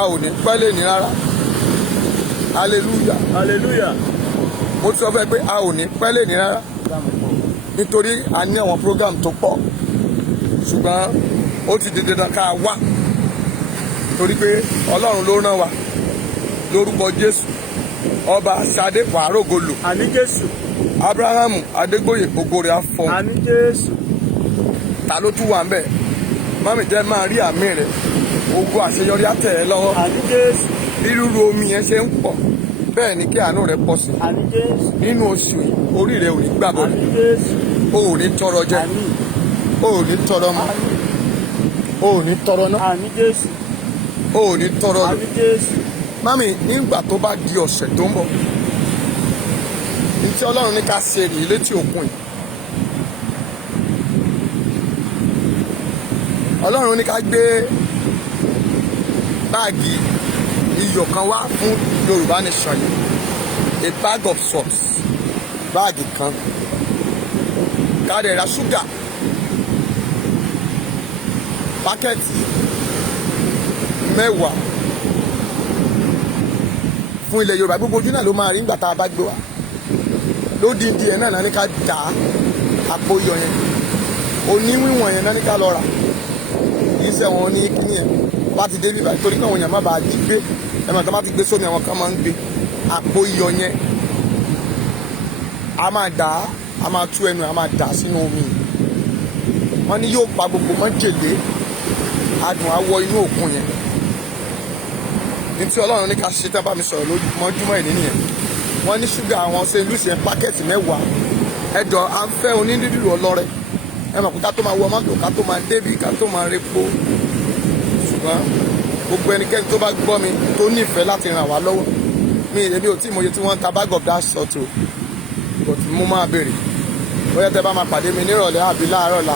a ò ní pẹ́ lè ní rárá hallelujah Hallelujah. mo ti sọ fún ẹ pé a ò ní pẹ́ lè ní rárá nítorí a ní àwọn program tó pọ̀ ṣùgbọ́n ó ti di dandan ká wá torí pé Ọlọ́run ló rán wa lórúkọ Jésù ọba Ṣadé wàrógolo Àní Jésù. Abrahamu Adégbóyè ògòrè afọ Àní Jésù. ta ló tún wà ń bẹ̀ mọ́mí jẹ́ máa rí àmì rẹ̀ ogun àṣeyọrí àtẹ̀ ẹ́ lọ́wọ́ Àní Jésù. rírúru omi yẹn ṣe ń pọ̀ bẹ́ẹ̀ ni kí àánú rẹ̀ pọ̀ sí Àní Jésù. nínú oṣù yìí orí rẹ̀ ò ní gbàbọ̀ Àní Jésù. o ò ní tọrọ jẹ Àní. o ò ní tọrọ mọ́ o ò ní tọrọ náà Àní Jésù. o ò ní tọrọ lò Àní Jésù. mami nígbà tó bá di ọ̀sẹ̀ tó ń bọ̀ ní tí Ọlọ́run ní ká ṣe rèé létí òkun yìí Ọlọ́run ní ká gbé báàgì iyọ̀ kan wá fún Yorùbá Nation yìí a bag of salt báàgì kan ká dẹ̀ ra ṣúgà pákẹ́ẹ̀tì 10 fún ilẹ̀ Yorùbá gbogbo ojú náà ló máa rí nígbà tá a bá gbé wa lódìndí ẹ̀ náà ní ká dà á àpò iyọ̀ yẹn oníwíwọ̀n yẹn náà ní ká lọ rà kì í ṣe àwọn ní kíní yẹn bá ti dé bíbá torí káwọn èèyàn má bàa jí gbé ẹ̀mọ̀ tó bá ti gbé sómi àwọn kan máa ń gbé àpò iyọ̀ yẹn a máa dà á a máa tú ẹnu a máa dà á sínú omi wọ́n ní yóò pa gbogbo májèlé adùn á wọ inú òkun yẹn ní tí Ọlọ́run ní ká ṣe tá bá mi sọ̀rọ̀ lójúmọ́ ìní nìyẹn wọ́n ní ṣúgà àwọn ṣe lùsì yẹn pákẹ́ẹ̀tì 10 ẹjọ́ à ń fẹ́ onídìrí ọlọ́rẹ́ ẹ mọ̀ pé ká tó máa wọ mọ́tò ká tó máa débì ká tó máa repo ṣùgbọ́n gbogbo ẹnikẹ́ni tó bá gbọ́ mi tó nífẹ̀ẹ́ láti ràn wá lọ́wọ́ mi èmi ò tí mo yẹ tí wọ́n ń ta bag of that sort o but mo máa béèrè bóyá tẹ́ bá máa pàdé mi nírọ̀lẹ́ àbí láàárọ̀ la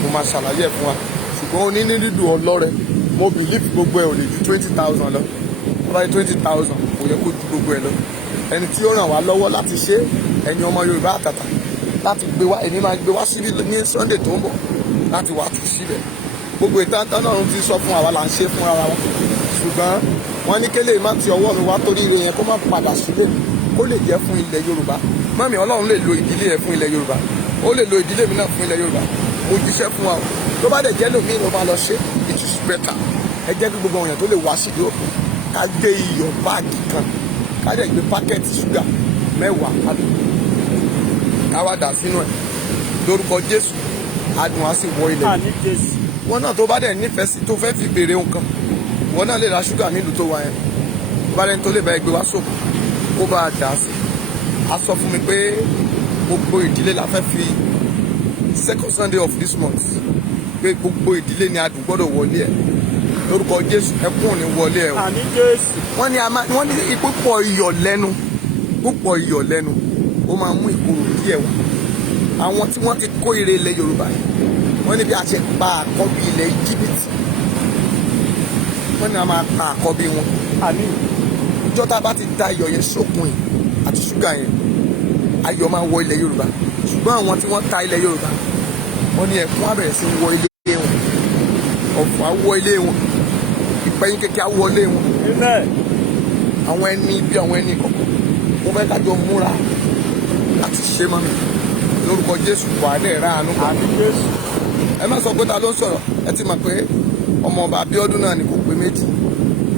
mo máa ṣàlàyé ẹ̀ fún wa ṣùgbọ́n onídìrí ọlọ́rẹ́ mo believe gbogbo ẹ̀ ò lè ju 20,000 lọ bá yẹ 20,000 kò yẹ kó ju gbogbo ẹ̀ lọ ẹni tí ó ràn wá lọ́wọ́ láti ṣe ẹ̀yin ọmọ Yorùbá àtàtà láti gbé wá èmi máa gbé wá síbí ní Sunday tó ń bọ̀ láti wá tù síbẹ̀ gbogbo ìtàn náà ti sọ fún àwa là ń ṣe fúnra wa ṣùgbọ́n wọ́n ní kélé má ti ọwọ́ mi wá torí ire yẹn kó má padà sílé kó lè jẹ́ fún ilẹ̀ Yorùbá mọ́mí Ọlọ́run lè lo ìdílé yẹn fún ilẹ̀ Yorùbá ó lè lo ìdílé mi náà fún ilẹ̀ Yorùbá mo jíṣẹ́ fún wa o tó bá dẹ̀ jẹ́ lómi ló máa lọ ṣe it is better ẹ jẹ́ kí gbogbo èèyàn tó lè wá sí ìlú òkun ká gbé iyọ̀ báàgì kan ká dẹ̀ gbé pákẹ́ẹ̀tì ṣúgà 10 àdùn ká wá dà sínú ẹ̀ lórúkọ Jésù adùn á sì wọ ilẹ̀ Àní Jésù. wọn náà tó bá dẹ̀ nífẹ̀ẹ́ sí tó fẹ́ fi béèrè nǹkan wọn náà lè ra ṣúgà nílùú tó wà yẹn tó bá dẹ̀ tó lè bá ẹgbẹ́ wá sókè kó bá a dà sí a sọ fún mi pé gbogbo ìdílé la fẹ́ fi second Sunday of this month pé gbogbo ìdílé ni adùn gbọ́dọ̀ wọlé ẹ̀ lórúkọ Jésù ẹkún ò ní wọlé ẹ̀ o. Àní Jésù. wọ́n ní púpọ̀ iyọ̀ lẹ́nu ó máa mú ìkorò díẹ̀ wá àwọn tí wọ́n ti kó ire ilẹ̀ Yorùbá wọ́n ní bí a ṣe pa àkọ́bí ilẹ̀ Íjíbítì wọ́n ní a máa pa àkọ́bí wọn. Àní. ìjọ tá a bá ti da iyọ̀ yẹn sókun yìí àti ṣúgà yẹn ayọ̀ máa wọ ilẹ̀ Yorùbá ṣùgbọ́n àwọn tí wọ́n ta ilẹ̀ Yorùbá wọ́n ní ẹ̀kún á bẹ̀rẹ̀ sí wọ ilé wọn ọ̀fọ̀ á wọ ilé wọn ìpẹ́yìn kékeré á wọ ilé wọn. Amen. àwọn ẹni bí àwọn ẹni kọ̀ọ̀kan mo fẹ́ kájọ múra láti ṣe mọ́ mi lórúkọ Jésù wà á dẹ̀ ra àánú gbà. Àní Jésù. ẹ má sọ pé ta ló ń sọ̀rọ̀ ẹ ti mọ̀ pé ọmọ ọba Abíọ́dún náà ni kò pé méjì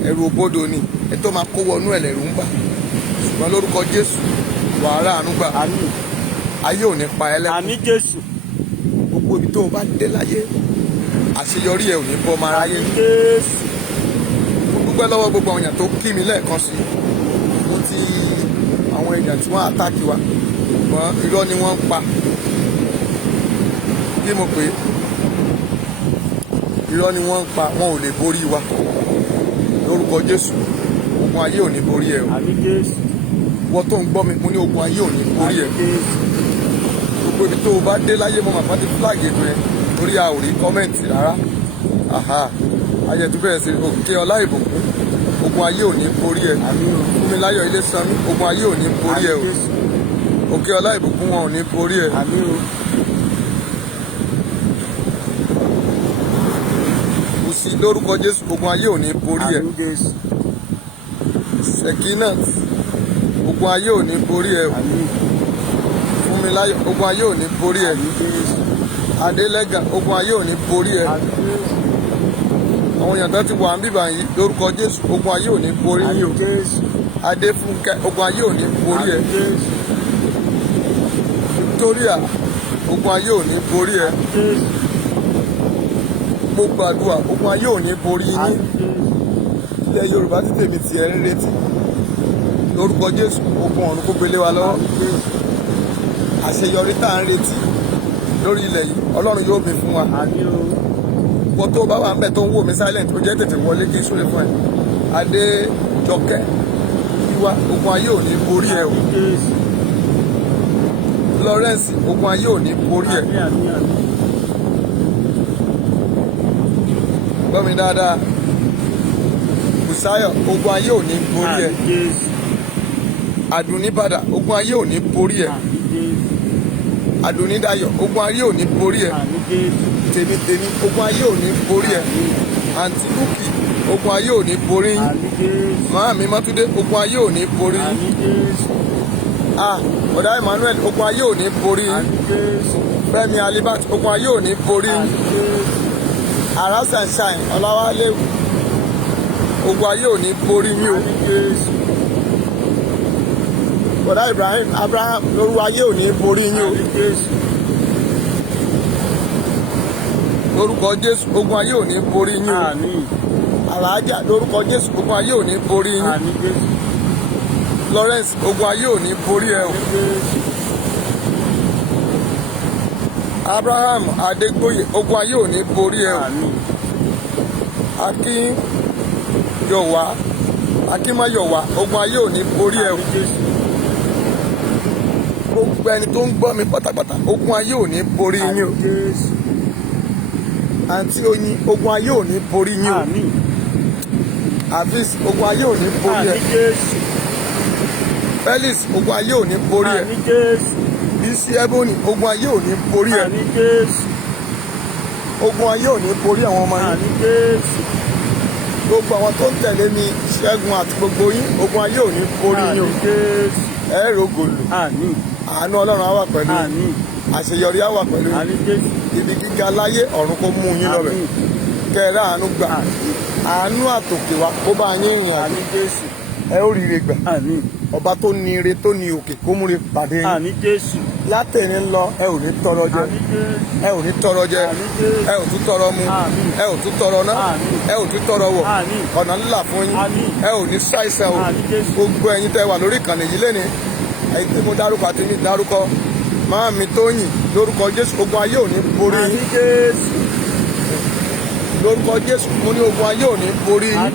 ẹrù òbodò ni ẹ tó máa kó wọnú ẹ̀ lẹ́rù ń bà ṣùgbọ́n lórúkọ Jésù wà á ra àánú gbà. Àní. ayé ò ní pa ẹ́ lẹ́kùn Àní Jésù. gbogbo ibi tó o bá dé láyé àṣeyọrí ẹ ò ní bọ́ máa ráyé. Àní Jésù. mo dúpẹ́ lọ́wọ́ gbogbo àwọn èèyàn tó kí mi lẹ́ẹ̀kan sí mo ti àwọn èèyàn tí wọ́n àtàkì wa ṣùgbọ́n irọ́ ni wọ́n ń pa kí mo pè é irọ́ ni wọ́n ń pa wọn ò lè borí wa lórúkọ Jésù ogun ayé ò ní borí ẹ o Àní Jésù. wọ́n tó ń gbọ́ mi mo ní ogun ayé ò ní borí ẹ Àní Jésù. gbogbo ibi tó o bá dé láyé mo màá ti flag ètò yẹn torí a ò rí kọ́mẹ̀ntì rárá ayẹ̀tú bẹ̀rẹ̀ sí òkè ọlá ìbùkún ogun ogun ayé ò ní borí ẹ. Fúnmiláyọ̀ Ilésanmí, ogun ayé ò ní borí ẹ o. Òkè ọlá ìbùkún wọn ò ní borí ẹ. Kùsì lórúkọ Jésù, ogun ayé ò ní borí ẹ. Sekinat, ogun ayé ò ní borí ẹ o. Fúnmiláyọ̀, ogun ayé ò ní borí ẹ. Adélẹ́gà, ogun ayé ò ní borí ẹ. Àwọn èèyàn tó ti wà ń bíbà yìí lórúkọ Jésù, ogun ayé ò ní borí yín o. Adéfúnkẹ́, ogun ayé ò ní borí ẹ. Victoria, ogun ayé ò ní borí ẹ. Mo gbàdúrà, ogun ayé ò ní borí yín. Ilẹ̀ Yorùbá tí tèmi tiẹ̀ ń retí lórúkọ Jésù, ogun ọ̀run kó gbélé wa lọ́wọ́. Àṣeyọrí tá à ń retí lórí ilẹ̀ yìí, Ọlọ́run yóò bí fún wa. Wọ́n tó bá wà ń bẹ̀ tó ń wò mí silent, ó jẹ́ tètè wọlé kí n ṣòro fún ẹ. Adéjọkẹ́, Ìwà, ogun ayé ò ní borí ẹ o. Florence, ogun ayé ò ní borí ẹ. Gbọ́ mi dáadáa. Bùsáyọ̀, ogun ayé ò ní borí ẹ. Àdùnníbàdà, ogun ayé ò ní borí ẹ. Àdùnnídayọ̀, ogun ayé ò ní borí ẹ. Tèmítèmí, ogun ayé ò ní borí ẹ. Àǹtí Búkì, ogun ayé ò ní borí yín. Màámi Mátúndé, ogun ayé ò ní borí yín. Ọ̀dà Emmanuel, ogun ayé ò ní borí yín. Fẹ́mi Alibat, ogun ayé ò ní borí yín. Ara Sunshine, Ọláwálé, ogun ayé ò ní borí yín o. Ọ̀dà Ibrahim Abraham, lórúkọ ayé ò ní borí yín o. Lórúkọ Jésù, ogun ayé ò ní borí yín o. Àlàájá, lórúkọ Jésù, ogun ayé ò ní borí yín. Lawrence, ogun ayé ò ní borí ẹ o. Abraham Adégbóyè, ogun ayé ò ní borí ẹ o. Akínmáyọ̀wá, ogun ayé ò ní borí ẹ o. Gbogbo ẹni tó ń gbọ́ mi pátápátá, ogun ayé ò ní borí yín o. Àǹtí Oyin, ogun ayé ò ní borí yín o. Avis, ogun ayé ò ní borí ẹ. Felix, ogun ayé ò ní borí ẹ. Bísí Ebony, ogun ayé ò ní borí ẹ. Ogun ayé ò ní borí àwọn ọmọ yín. Gbogbo àwọn tó ń tẹ̀lé mi, Ṣẹ́gun àti gbogbo yín, ogun ayé ò ní borí yín o. Ẹ rògòlù. Àánú Ọlọ́run á wà pẹ̀lú yín. Àṣeyọrí á wà pẹ̀lú yín. Ibi gíga láyé ọ̀run kó mú yín lọ́bẹ̀. Kẹ́ẹ̀rẹ́ àánú gbà. Àánú àtòkè wa kó bá yín rìn àjò. Ẹ ó ríire gbà. Ọba tó ní ire tó ní òkè kó múre pàdé yín. Látẹ̀rín lọ, ẹ ò ní tọrọ jẹ. Ẹ ò ní tọrọ jẹ. Ẹ ò tún tọrọ mu. Ẹ ò tún tọrọ ná. Ẹ ò tún tọrọ wọ̀. Ọ̀nà ńlá fún yín. Ẹ ò ní ṣàìsàn o. Gbogbo ẹ̀yin tẹ́ wà lórí ìkànnì yìí lénìí. Ẹ̀yin tí mo dárúkọ àti mi dárúkọ. Màámi Tóyìn, lórúkọ Jésù, ogun ayé ò ní borí yín. Lórúkọ Jésù, mo ní ogun ayé ò ní borí yín.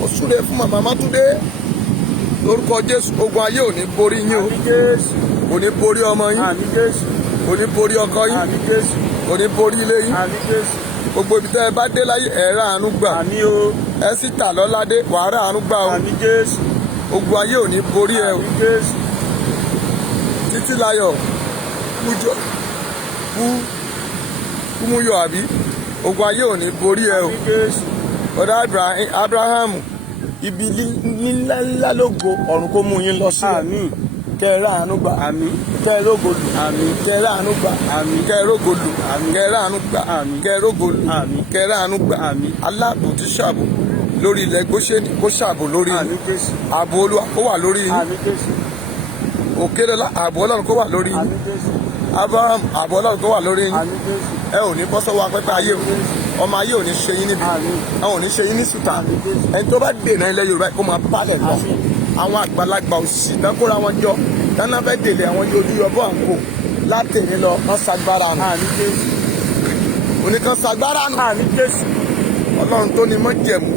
Mo súre fún màmá Mátúndé. Lórúkọ Jésù, ogun ayé ò ní borí yín o. Kò ní borí ọmọ yín. Kò ní borí ọkọ yín. Kò ní borí ilé yín. Gbogbo ibi tẹ́ ẹ bá dé láyé ẹ rà àánú gbà. Ẹ sì tà lọ́ládé wàá rà àánú gbà o. Ogun ayé ò ní borí ẹ o. Títílayọ̀ Kúmúyọ̀ àbí, ogun ayé ò ní borí ẹ o. Ọ̀dà Abraham, ibi ńlá lógo ọ̀run kó mú yín lọ sí ẹ̀. Kẹ́ẹ̀rẹ́ àánú gbà. Kẹ́ẹ̀rógòlù. Kẹ́ẹ̀rẹ́ àánú gbà. Kẹ́ẹ̀rógòlù. Kẹ́ẹ̀rẹ́ àánú gbà. Kẹ́ẹ̀rógòlù. Kẹ́ẹ̀rẹ́ àánú gbà. Aláàbò tí ṣàbò lórí ilẹ̀ Góṣẹ́nì kó ṣàbò lórí yín. Ààbò Olúwa kó wà lórí yín. Òkèlélá, ààbò Ọlọ́run kó wà lórí yín. Abraham, ààbò Ọlọ́run kó wà lórí yín. Ẹ ò ní bọ́ sọ́wọ́ afẹ́fẹ́ ayé o. Ọmọ ayé ò ní ṣe yín níbi. Ẹ ò ní ṣe yín ní sùtà. Ẹni tó bá dènà ilẹ̀ Yorùbá kó máa balẹ̀ lọ. Àwọn àgbàlagbà òsì dákóra wọn jọ dáná fẹ́ dèlè àwọn ojú ọbọ̀ àǹkó látẹ̀yìn lọ wọ́n ṣàgbára nù. Oníkan ṣàgbára nù. Ọlọ́run tó ní mọ́jẹ̀mú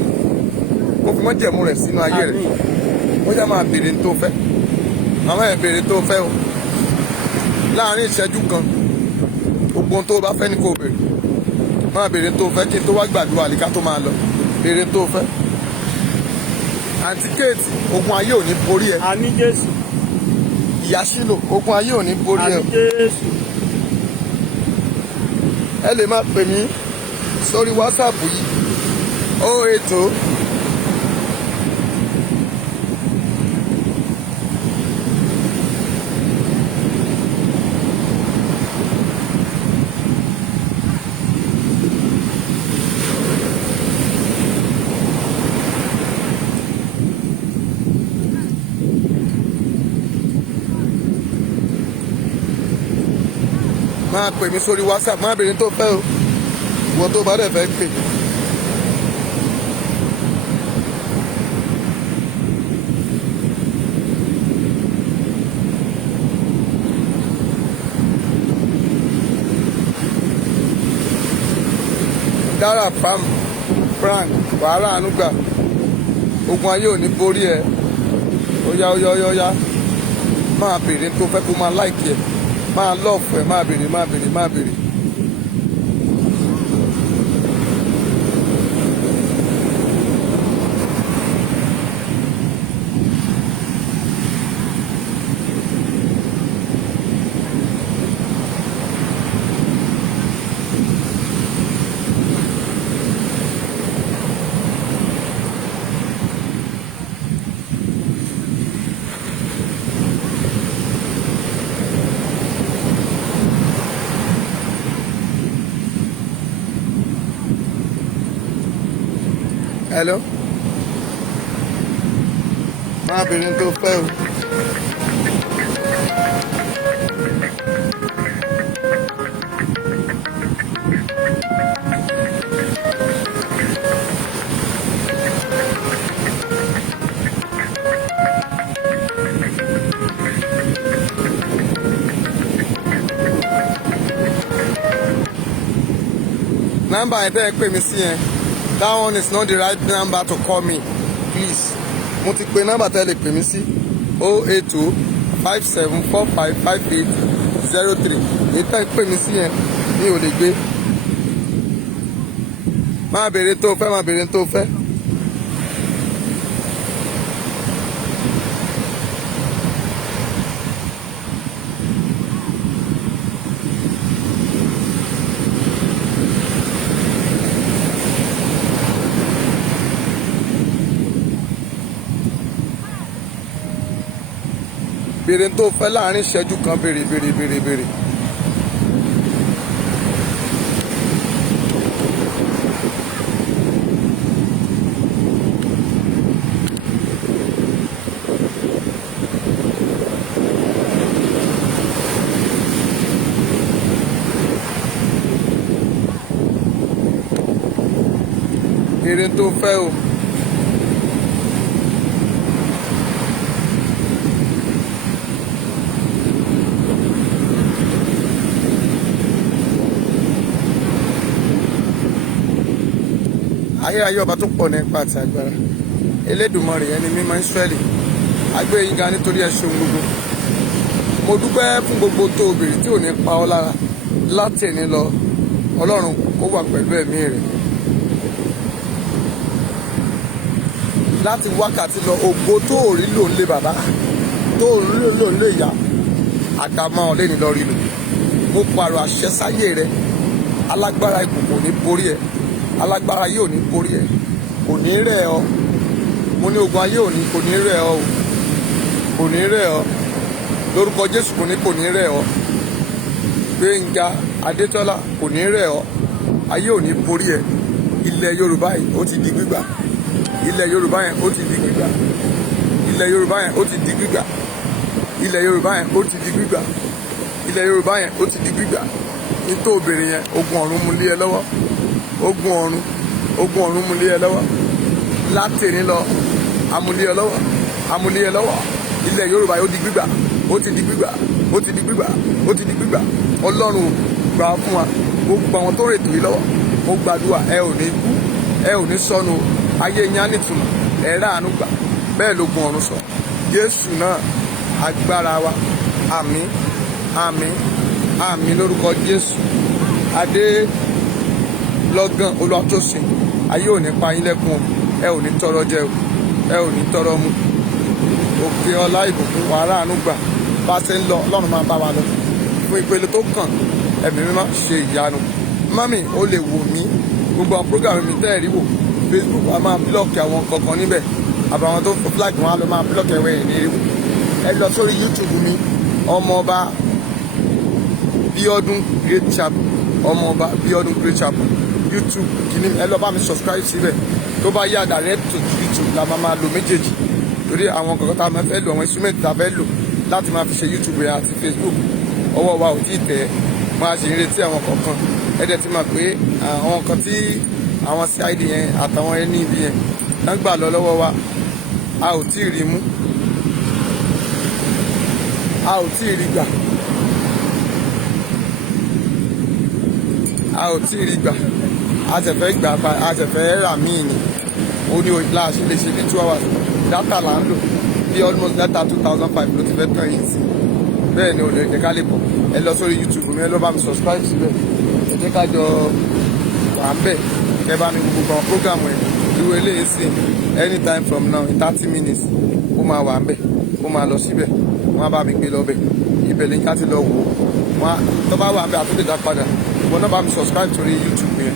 kó fi mọ́jẹ̀mú rẹ̀ sínú ayé rẹ̀. Ó yá máa béèrè tó fẹ́. Màmá ẹ̀ béèrè tó fẹ́ o. Láàárín ìṣẹ́jú kan gbogbo ohun tó bá fẹ́ ní kó béèrè. Máa béèrè tó fẹ́ kí n tó wá gbàdúrà àlíká tó máa lọ. Béèrè tó fẹ́. àǹtí kéètì ogun ayé ò ní borí ẹ. àmín Jésù. ìyá sílò ogun ayé ò ní borí ẹ. àmín Jésù. ẹ lè máa pè mí sórí WhatsApp yìí 080 máa pè mí sórí WhatsApp máa bèrè tó fẹ́ o ìwọ tó bá dẹ̀ fẹ́ pè. dára pam frank wàhálà ànúgbà ogun ayé ò ní borí ẹ óyá máa bèrè tó fẹ́ kó máa láìkì ẹ máa lọ́ọ̀fù ẹ máa bèrè. Hello? Máa bèrè tó fẹ́ o. Nọ́mbà ẹ̀ tẹ́ ẹ pè mí sí yẹn. That one is not the right number to call me, please. Mo ti pe nọ́mbà tẹ́ lè pè mí sí 080 5745 5803. Èyí tẹ́ pè mí sí yẹn mi ò lè gbé. Máa bèrè tó fẹ́. Bèrè tó fẹ́ láàrin ìṣẹ́jú kan bèrè. Bèrè tó fẹ́ o. ayérayé ọba tó pọ̀ nípa àti agbára Elédùmarè ẹni mímọ́ Ísírẹ́lì agbé yín ga nítorí ẹ ṣeun gbogbo. Mo dúpẹ́ fún gbogbo tó o béèrè tí ò ní pa ọ́ lára láti ẹni lọ. Ọlọ́run kó wà pẹ̀lú ẹ̀mí rẹ̀ láti wákàtí lọ. Ògo tó ò rí lò ń lé bàbá tó ò rí lò ń lé ìyá àdàmọ́ ọ̀lẹ́ni lọ rí lò. Mo pààrọ̀ àṣẹ sáyé rẹ. Alágbára ìkùnkùn ò ní borí ẹ. Alágbára ayé ò ní borí ẹ. Kò ní rẹ̀ ọ́. Mo ní ogun ayé kò ní rẹ̀ ọ́ o. Kò ní rẹ̀ ọ́. Lórúkọ Jésù kò ní rẹ̀ ọ́. Gbénga Adétọ́lá kò ní rẹ̀ ọ́. Ayé ò ní borí ẹ. Ilẹ̀ Yorùbá yìí ó ti di gbígbà. Ilẹ̀ Yorùbá yẹn ó ti di gbígbà. Ilẹ̀ Yorùbá yẹn ó ti di gbígbà. Ilẹ̀ Yorùbá yẹn ó ti di gbígbà. Ilẹ̀ Yorùbá yẹn ó ti di gbígbà. Nítorí obìnrin yẹn ogun ọ̀run mú lé ẹ lọ́wọ́. Ogun ọ̀run mú lé ẹ lọ́wọ́. Látẹ̀ní lọ amúlé ẹ lọ́wọ́. Ilẹ̀ Yorùbá yóò di gbígbà. Ó ti di gbígbà. Ó ti di gbígbà. Ó ti di gbígbà. Ọlọ́run gbà fún wa. Gbogbo àwọn tó rètò yìí lọ́wọ́. Mo gbàdúrà ẹ ò ní kú. Ẹ ò ní sọnù. Ayé yín á nítumọ̀. Ẹ ráàánú gbà. Bẹ́ẹ̀ lógun ọ̀run sọ. Jésù náà agbára wa. Àmín. Àmín. Àmín lórúkọ Jésù. Adé lọ́gán Olúwatósìn. Ayé ò ní pa yín lẹ́kún o. Ẹ ò ní tọrọ jẹ o. ẹ ò ní tọrọ mu òkè ọlá ìbùkún wàrà àánú gbà bá ṣe ń lọ Ọlọ́run máa bá wa lọ fún ìpele tó kàn ẹ̀mí mímọ́ ṣe ìyanu. Mami ó lè wò mí gbogbo àwọn program mi tẹ́ ẹ̀ rí wò Facebook a máa búlọ̀kì àwọn kankan níbẹ̀ àbàwọn tó fún flag wọn á lọ máa búlọ̀kì ẹ̀wẹ̀ ẹ̀ ní rí wò. Ẹ lọ sórí YouTube mi ọmọọba Bíọ́dún Great Chapel ọmọọba Bíọ́dún Great Chapel YouTube kìíní ẹ lọ bá mi subscribe síbẹ̀ tó bá yá direct to YouTube la máa lo méjèèjì torí àwọn kankan tá a máa fẹ́ lò àwọn instrument tá a fẹ́ lò láti máa fi ṣe YouTube yẹn àti Facebook ọwọ́ wa ò tí ì tẹ̀ máa ṣe ń retí àwọn kọ̀ọ̀kan ẹ̀dẹ̀ ti mọ̀ pé àwọn kan tí àwọn CID yẹn àtàwọn ẹni ibi yẹn náà gbà lọ lọ́wọ́ wa a ò tí ì rí mú a ò tí ì rí gbà a ò tí ì rí gbà a tẹ̀ fẹ́ gbà pa a tẹ̀ fẹ́ rà míì ni ó ní òyìnbá ṣe lè ṣe bí 2 hours data là ń lò bí almost data 2005 ló ti fẹ́ tán yìí sí bẹ́ẹ̀ ni ò lè jẹ́ ká lè bọ̀ ẹ lọ sórí YouTube mi ẹ lọ bá mi subscribe síbẹ̀ ẹ jẹ́ ká jọ wà ń bẹ̀ kẹ bá mi gbogbo àwọn program ẹ̀ irú eléyìí sí anytime from now in 30 minutes ó máa wà ń bẹ̀ ó máa lọ síbẹ̀ wọ́n á bá mi gbé lọ bẹ̀ ibẹ̀ lè ká ti lọ wò ó wọ́n tó bá wà ń bẹ̀ àtúndì dá padà ìwọ náà bá mi subscribe sórí YouTube yẹn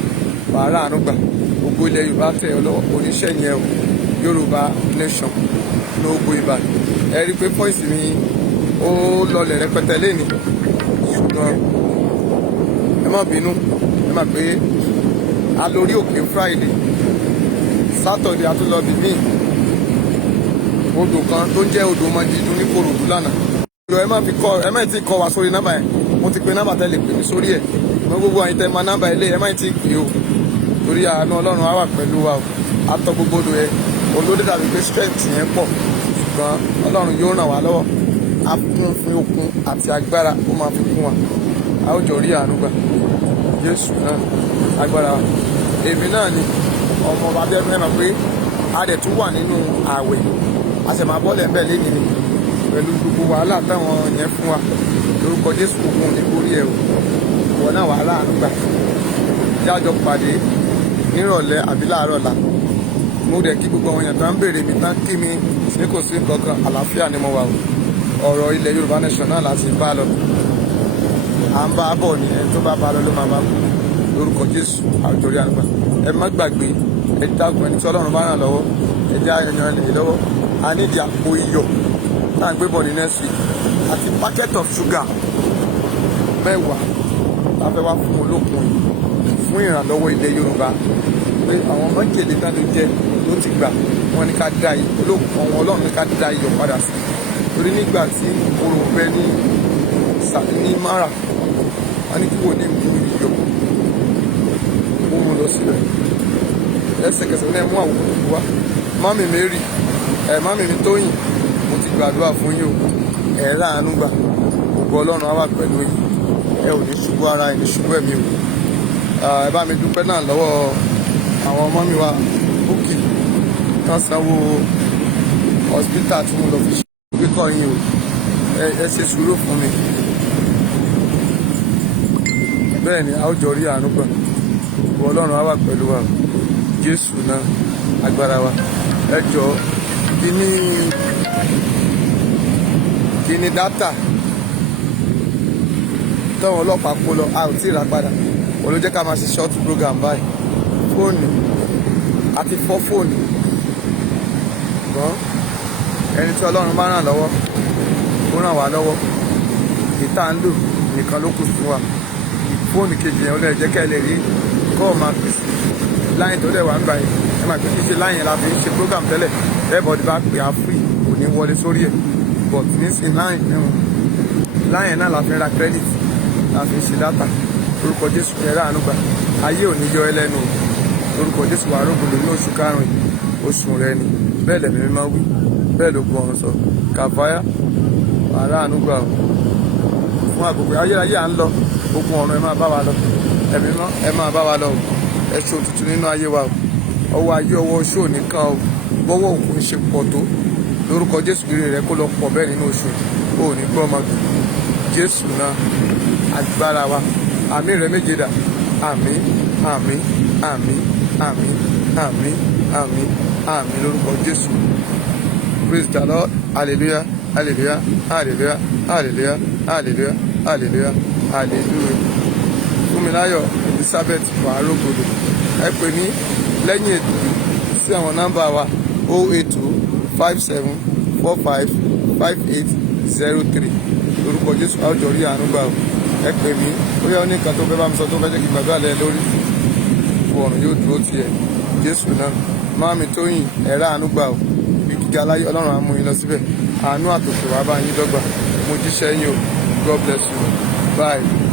wàhálà àánú gbà gbogbo ilẹ̀ Yorùbá tẹ̀ ọ́ lọ́wọ́ oníṣẹ́ ni ẹ o Yoruba Nation ní ogbó Ìbàdàn ẹ rí i pé voice mi ó lọlẹ̀ rẹpẹtẹ lẹ́ni ṣùgbọ́n ẹ má bínú ẹ má pé a lórí òkè Friday Saturday a tún lọ bí míì odò kan tó ń jẹ́ odò mọ́jìdún ní Kòròdú lánàá ẹ má fi kọ ẹ má ti kọ wá sórí nọ́mbà yẹn mo ti pe nọ́mbà tẹ́lẹ̀ pè mí sórí ẹ̀ mo gbogbo àyìn tẹ́ ma nọ́mbà ilé ẹ má ti pè o torí àánú Ọlọ́run á wà pẹ̀lú wa o àtọ gbogbo odò yẹn olóde dàbí pé strength yẹn pọ̀ ṣùgbọ́n Ọlọ́run yóò ràn wá lọ́wọ́ á kún fún okun àti agbára ó máa fi kún wa a ó jọ rí àánú gbà Jésù náà agbára wa èmi náà ni ọmọ bàbá ẹ mọ̀ pé a dẹ̀ tún wà nínú ààwẹ̀ a sì máa bọ́lẹ̀ ń bẹ̀ lé nìyí pẹ̀lú gbogbo wàhálà táwọn yẹn fún wa lórúkọ Jésù òkun ní orí ẹ̀ o ìwọ náà wàhálà àánú gbà jájọ pàdé nírọ̀lẹ́ àbí láàárọ̀ la mo dẹ̀ kí gbogbo àwọn èèyàn tó ń béèrè mi tán kí mi ní kò sí nǹkan kan àlàáfíà ni mo wà o ọ̀rọ̀ ilẹ̀ Yorùbá Nation náà láti bá lọ à ń bá a bọ̀ ni ẹni tó bá bá lọ ló máa bá kú lórúkọ Jésù àjọrí àgbà ẹ má gbàgbé ẹ dákun ẹni tí Ọlọ́run bá ràn lọ́wọ́ ẹ já ẹyàn ẹ lọ́wọ́ a nídìí àpò iyọ̀ tá à ń gbé bọ̀ ní next week àti packet of sugar 10 la fẹ́ wá fún olókun yìí fún ìrànlọ́wọ́ ilẹ̀ Yorùbá pé àwọn mọ́jèlé náà ló jẹ́ tó ti gbà wọ́n ní ká dá olókun ọ̀hún Ọlọ́run ní ká dá iyọ̀ padà sí torí nígbà tí kòkòrò bẹ ní mara wọ́n ní kí wò ní ìlú iyọ̀ ó mú lọ síbẹ̀ lẹ́sẹ̀kẹsẹ̀ náà mú àwọn òkú wá mami Mary mami mi Tóyìn mo ti gbàdúrà fún yín o ẹ̀ láàánú gbà gbogbo Ọlọ́run á wà pẹ̀lú yín ẹ ò ní ṣubú ara ẹ ní ṣubú ẹ̀mí o ẹ bá mi dúpẹ́ náà lọ́wọ́ àwọn ọmọ mi wa búkì tán sanwó hospital tí mo lọ fi ṣe kíkọ́ yín o ẹ ṣe sùúrù fún mi bẹ́ẹ̀ ni a ó jọ rí àánú gbà gbogbo Ọlọ́run á wà pẹ̀lú wa Jésù náà agbára wa ẹ jọ kí ni dátà táwọn ọlọ́pàá kó lọ a ò tí ì rà padà wọ́n ló jẹ́ ká máa ṣe short program báyìí fóònù àti fọ́ fóònù ṣùgbọ́n ẹni tí Ọlọ́run bá ràn lọ́wọ́ ó ràn wá lọ́wọ́ ìta ń lò nìkan ló kù fún wa fóònù kejì yẹn ó lè jẹ́ kẹ́ ẹ lè rí kọ́ọ̀ máa pèsè láyìn tó dẹ̀ wá ń gbà yẹn ẹ máa gbé ṣe láyìn la fi ń ṣe program tẹ́lẹ̀ everybody bá pè á free kò ní wọlé sórí ẹ̀ but nísìnyí láyìn náà la fi ń ra credit la fi ń ṣe data orúkọ Jésù ẹ̀rọ àánúgbà ayé ò ní yọ ẹ lẹ́nu orúkọ Jésù wà rògbòdò ní oṣù karùn-ún oṣù rẹ ni bẹ́ẹ̀ lẹ̀mí mímọ́ wí bẹ́ẹ̀ ló gbọ́ ọ̀run sọ kàfáyà àrà àánúgbà o fún àgbègbè ayérayé à ń lọ ogun ọ̀run ẹ máa bá wa lọ ẹ̀mí mọ́ ẹ máa bá wa lọ o ẹ ṣe òtútù nínú ayé wa o ọwọ́ ayé ọwọ́ oṣù òní kan o bọ́wọ́ òkú ń ṣe pọ̀ tó lórúkọ Jésù kiri rẹ kó lọ pọ̀ bẹ́ẹ̀ nínú oṣù o ò ní gbọ́ ọmọ Jésù náà agbára wa àmì rẹ méje dà àmín àmín àmín àmín àmín àmín àmín lórúkọ Jésù. Praise the Lord. Hallelujah. Hallelujah. Hallelujah. Hallelujah. Hallelujah. Hallelujah. Hallelujah. Fúnmiláyọ̀ Elizabeth Wàrógòdò. Ẹ pè mí lẹ́yìn ètò yìí sí àwọn nọ́mbà wa 08257455803. Lórúkọ Jésù a ó jọ rí àánú gbà o. Ẹ pè mí bóyá ó ní nǹkan tó fẹ́ bá mi sọ tó fẹ́ jẹ́ kí gbàgbọ́ àlẹ́ lórí. Ọ̀run yóò dúró tiẹ̀. Jésù náà. Máàmì Tóyìn ẹ̀rá àánú gbà o. Ibi gíga láyé Ọlọ́run á mú yín lọ síbẹ̀. Àánú àtòkè wá bá yín dọ́gba. Mo jíṣẹ́ yín o. God bless you. Bye.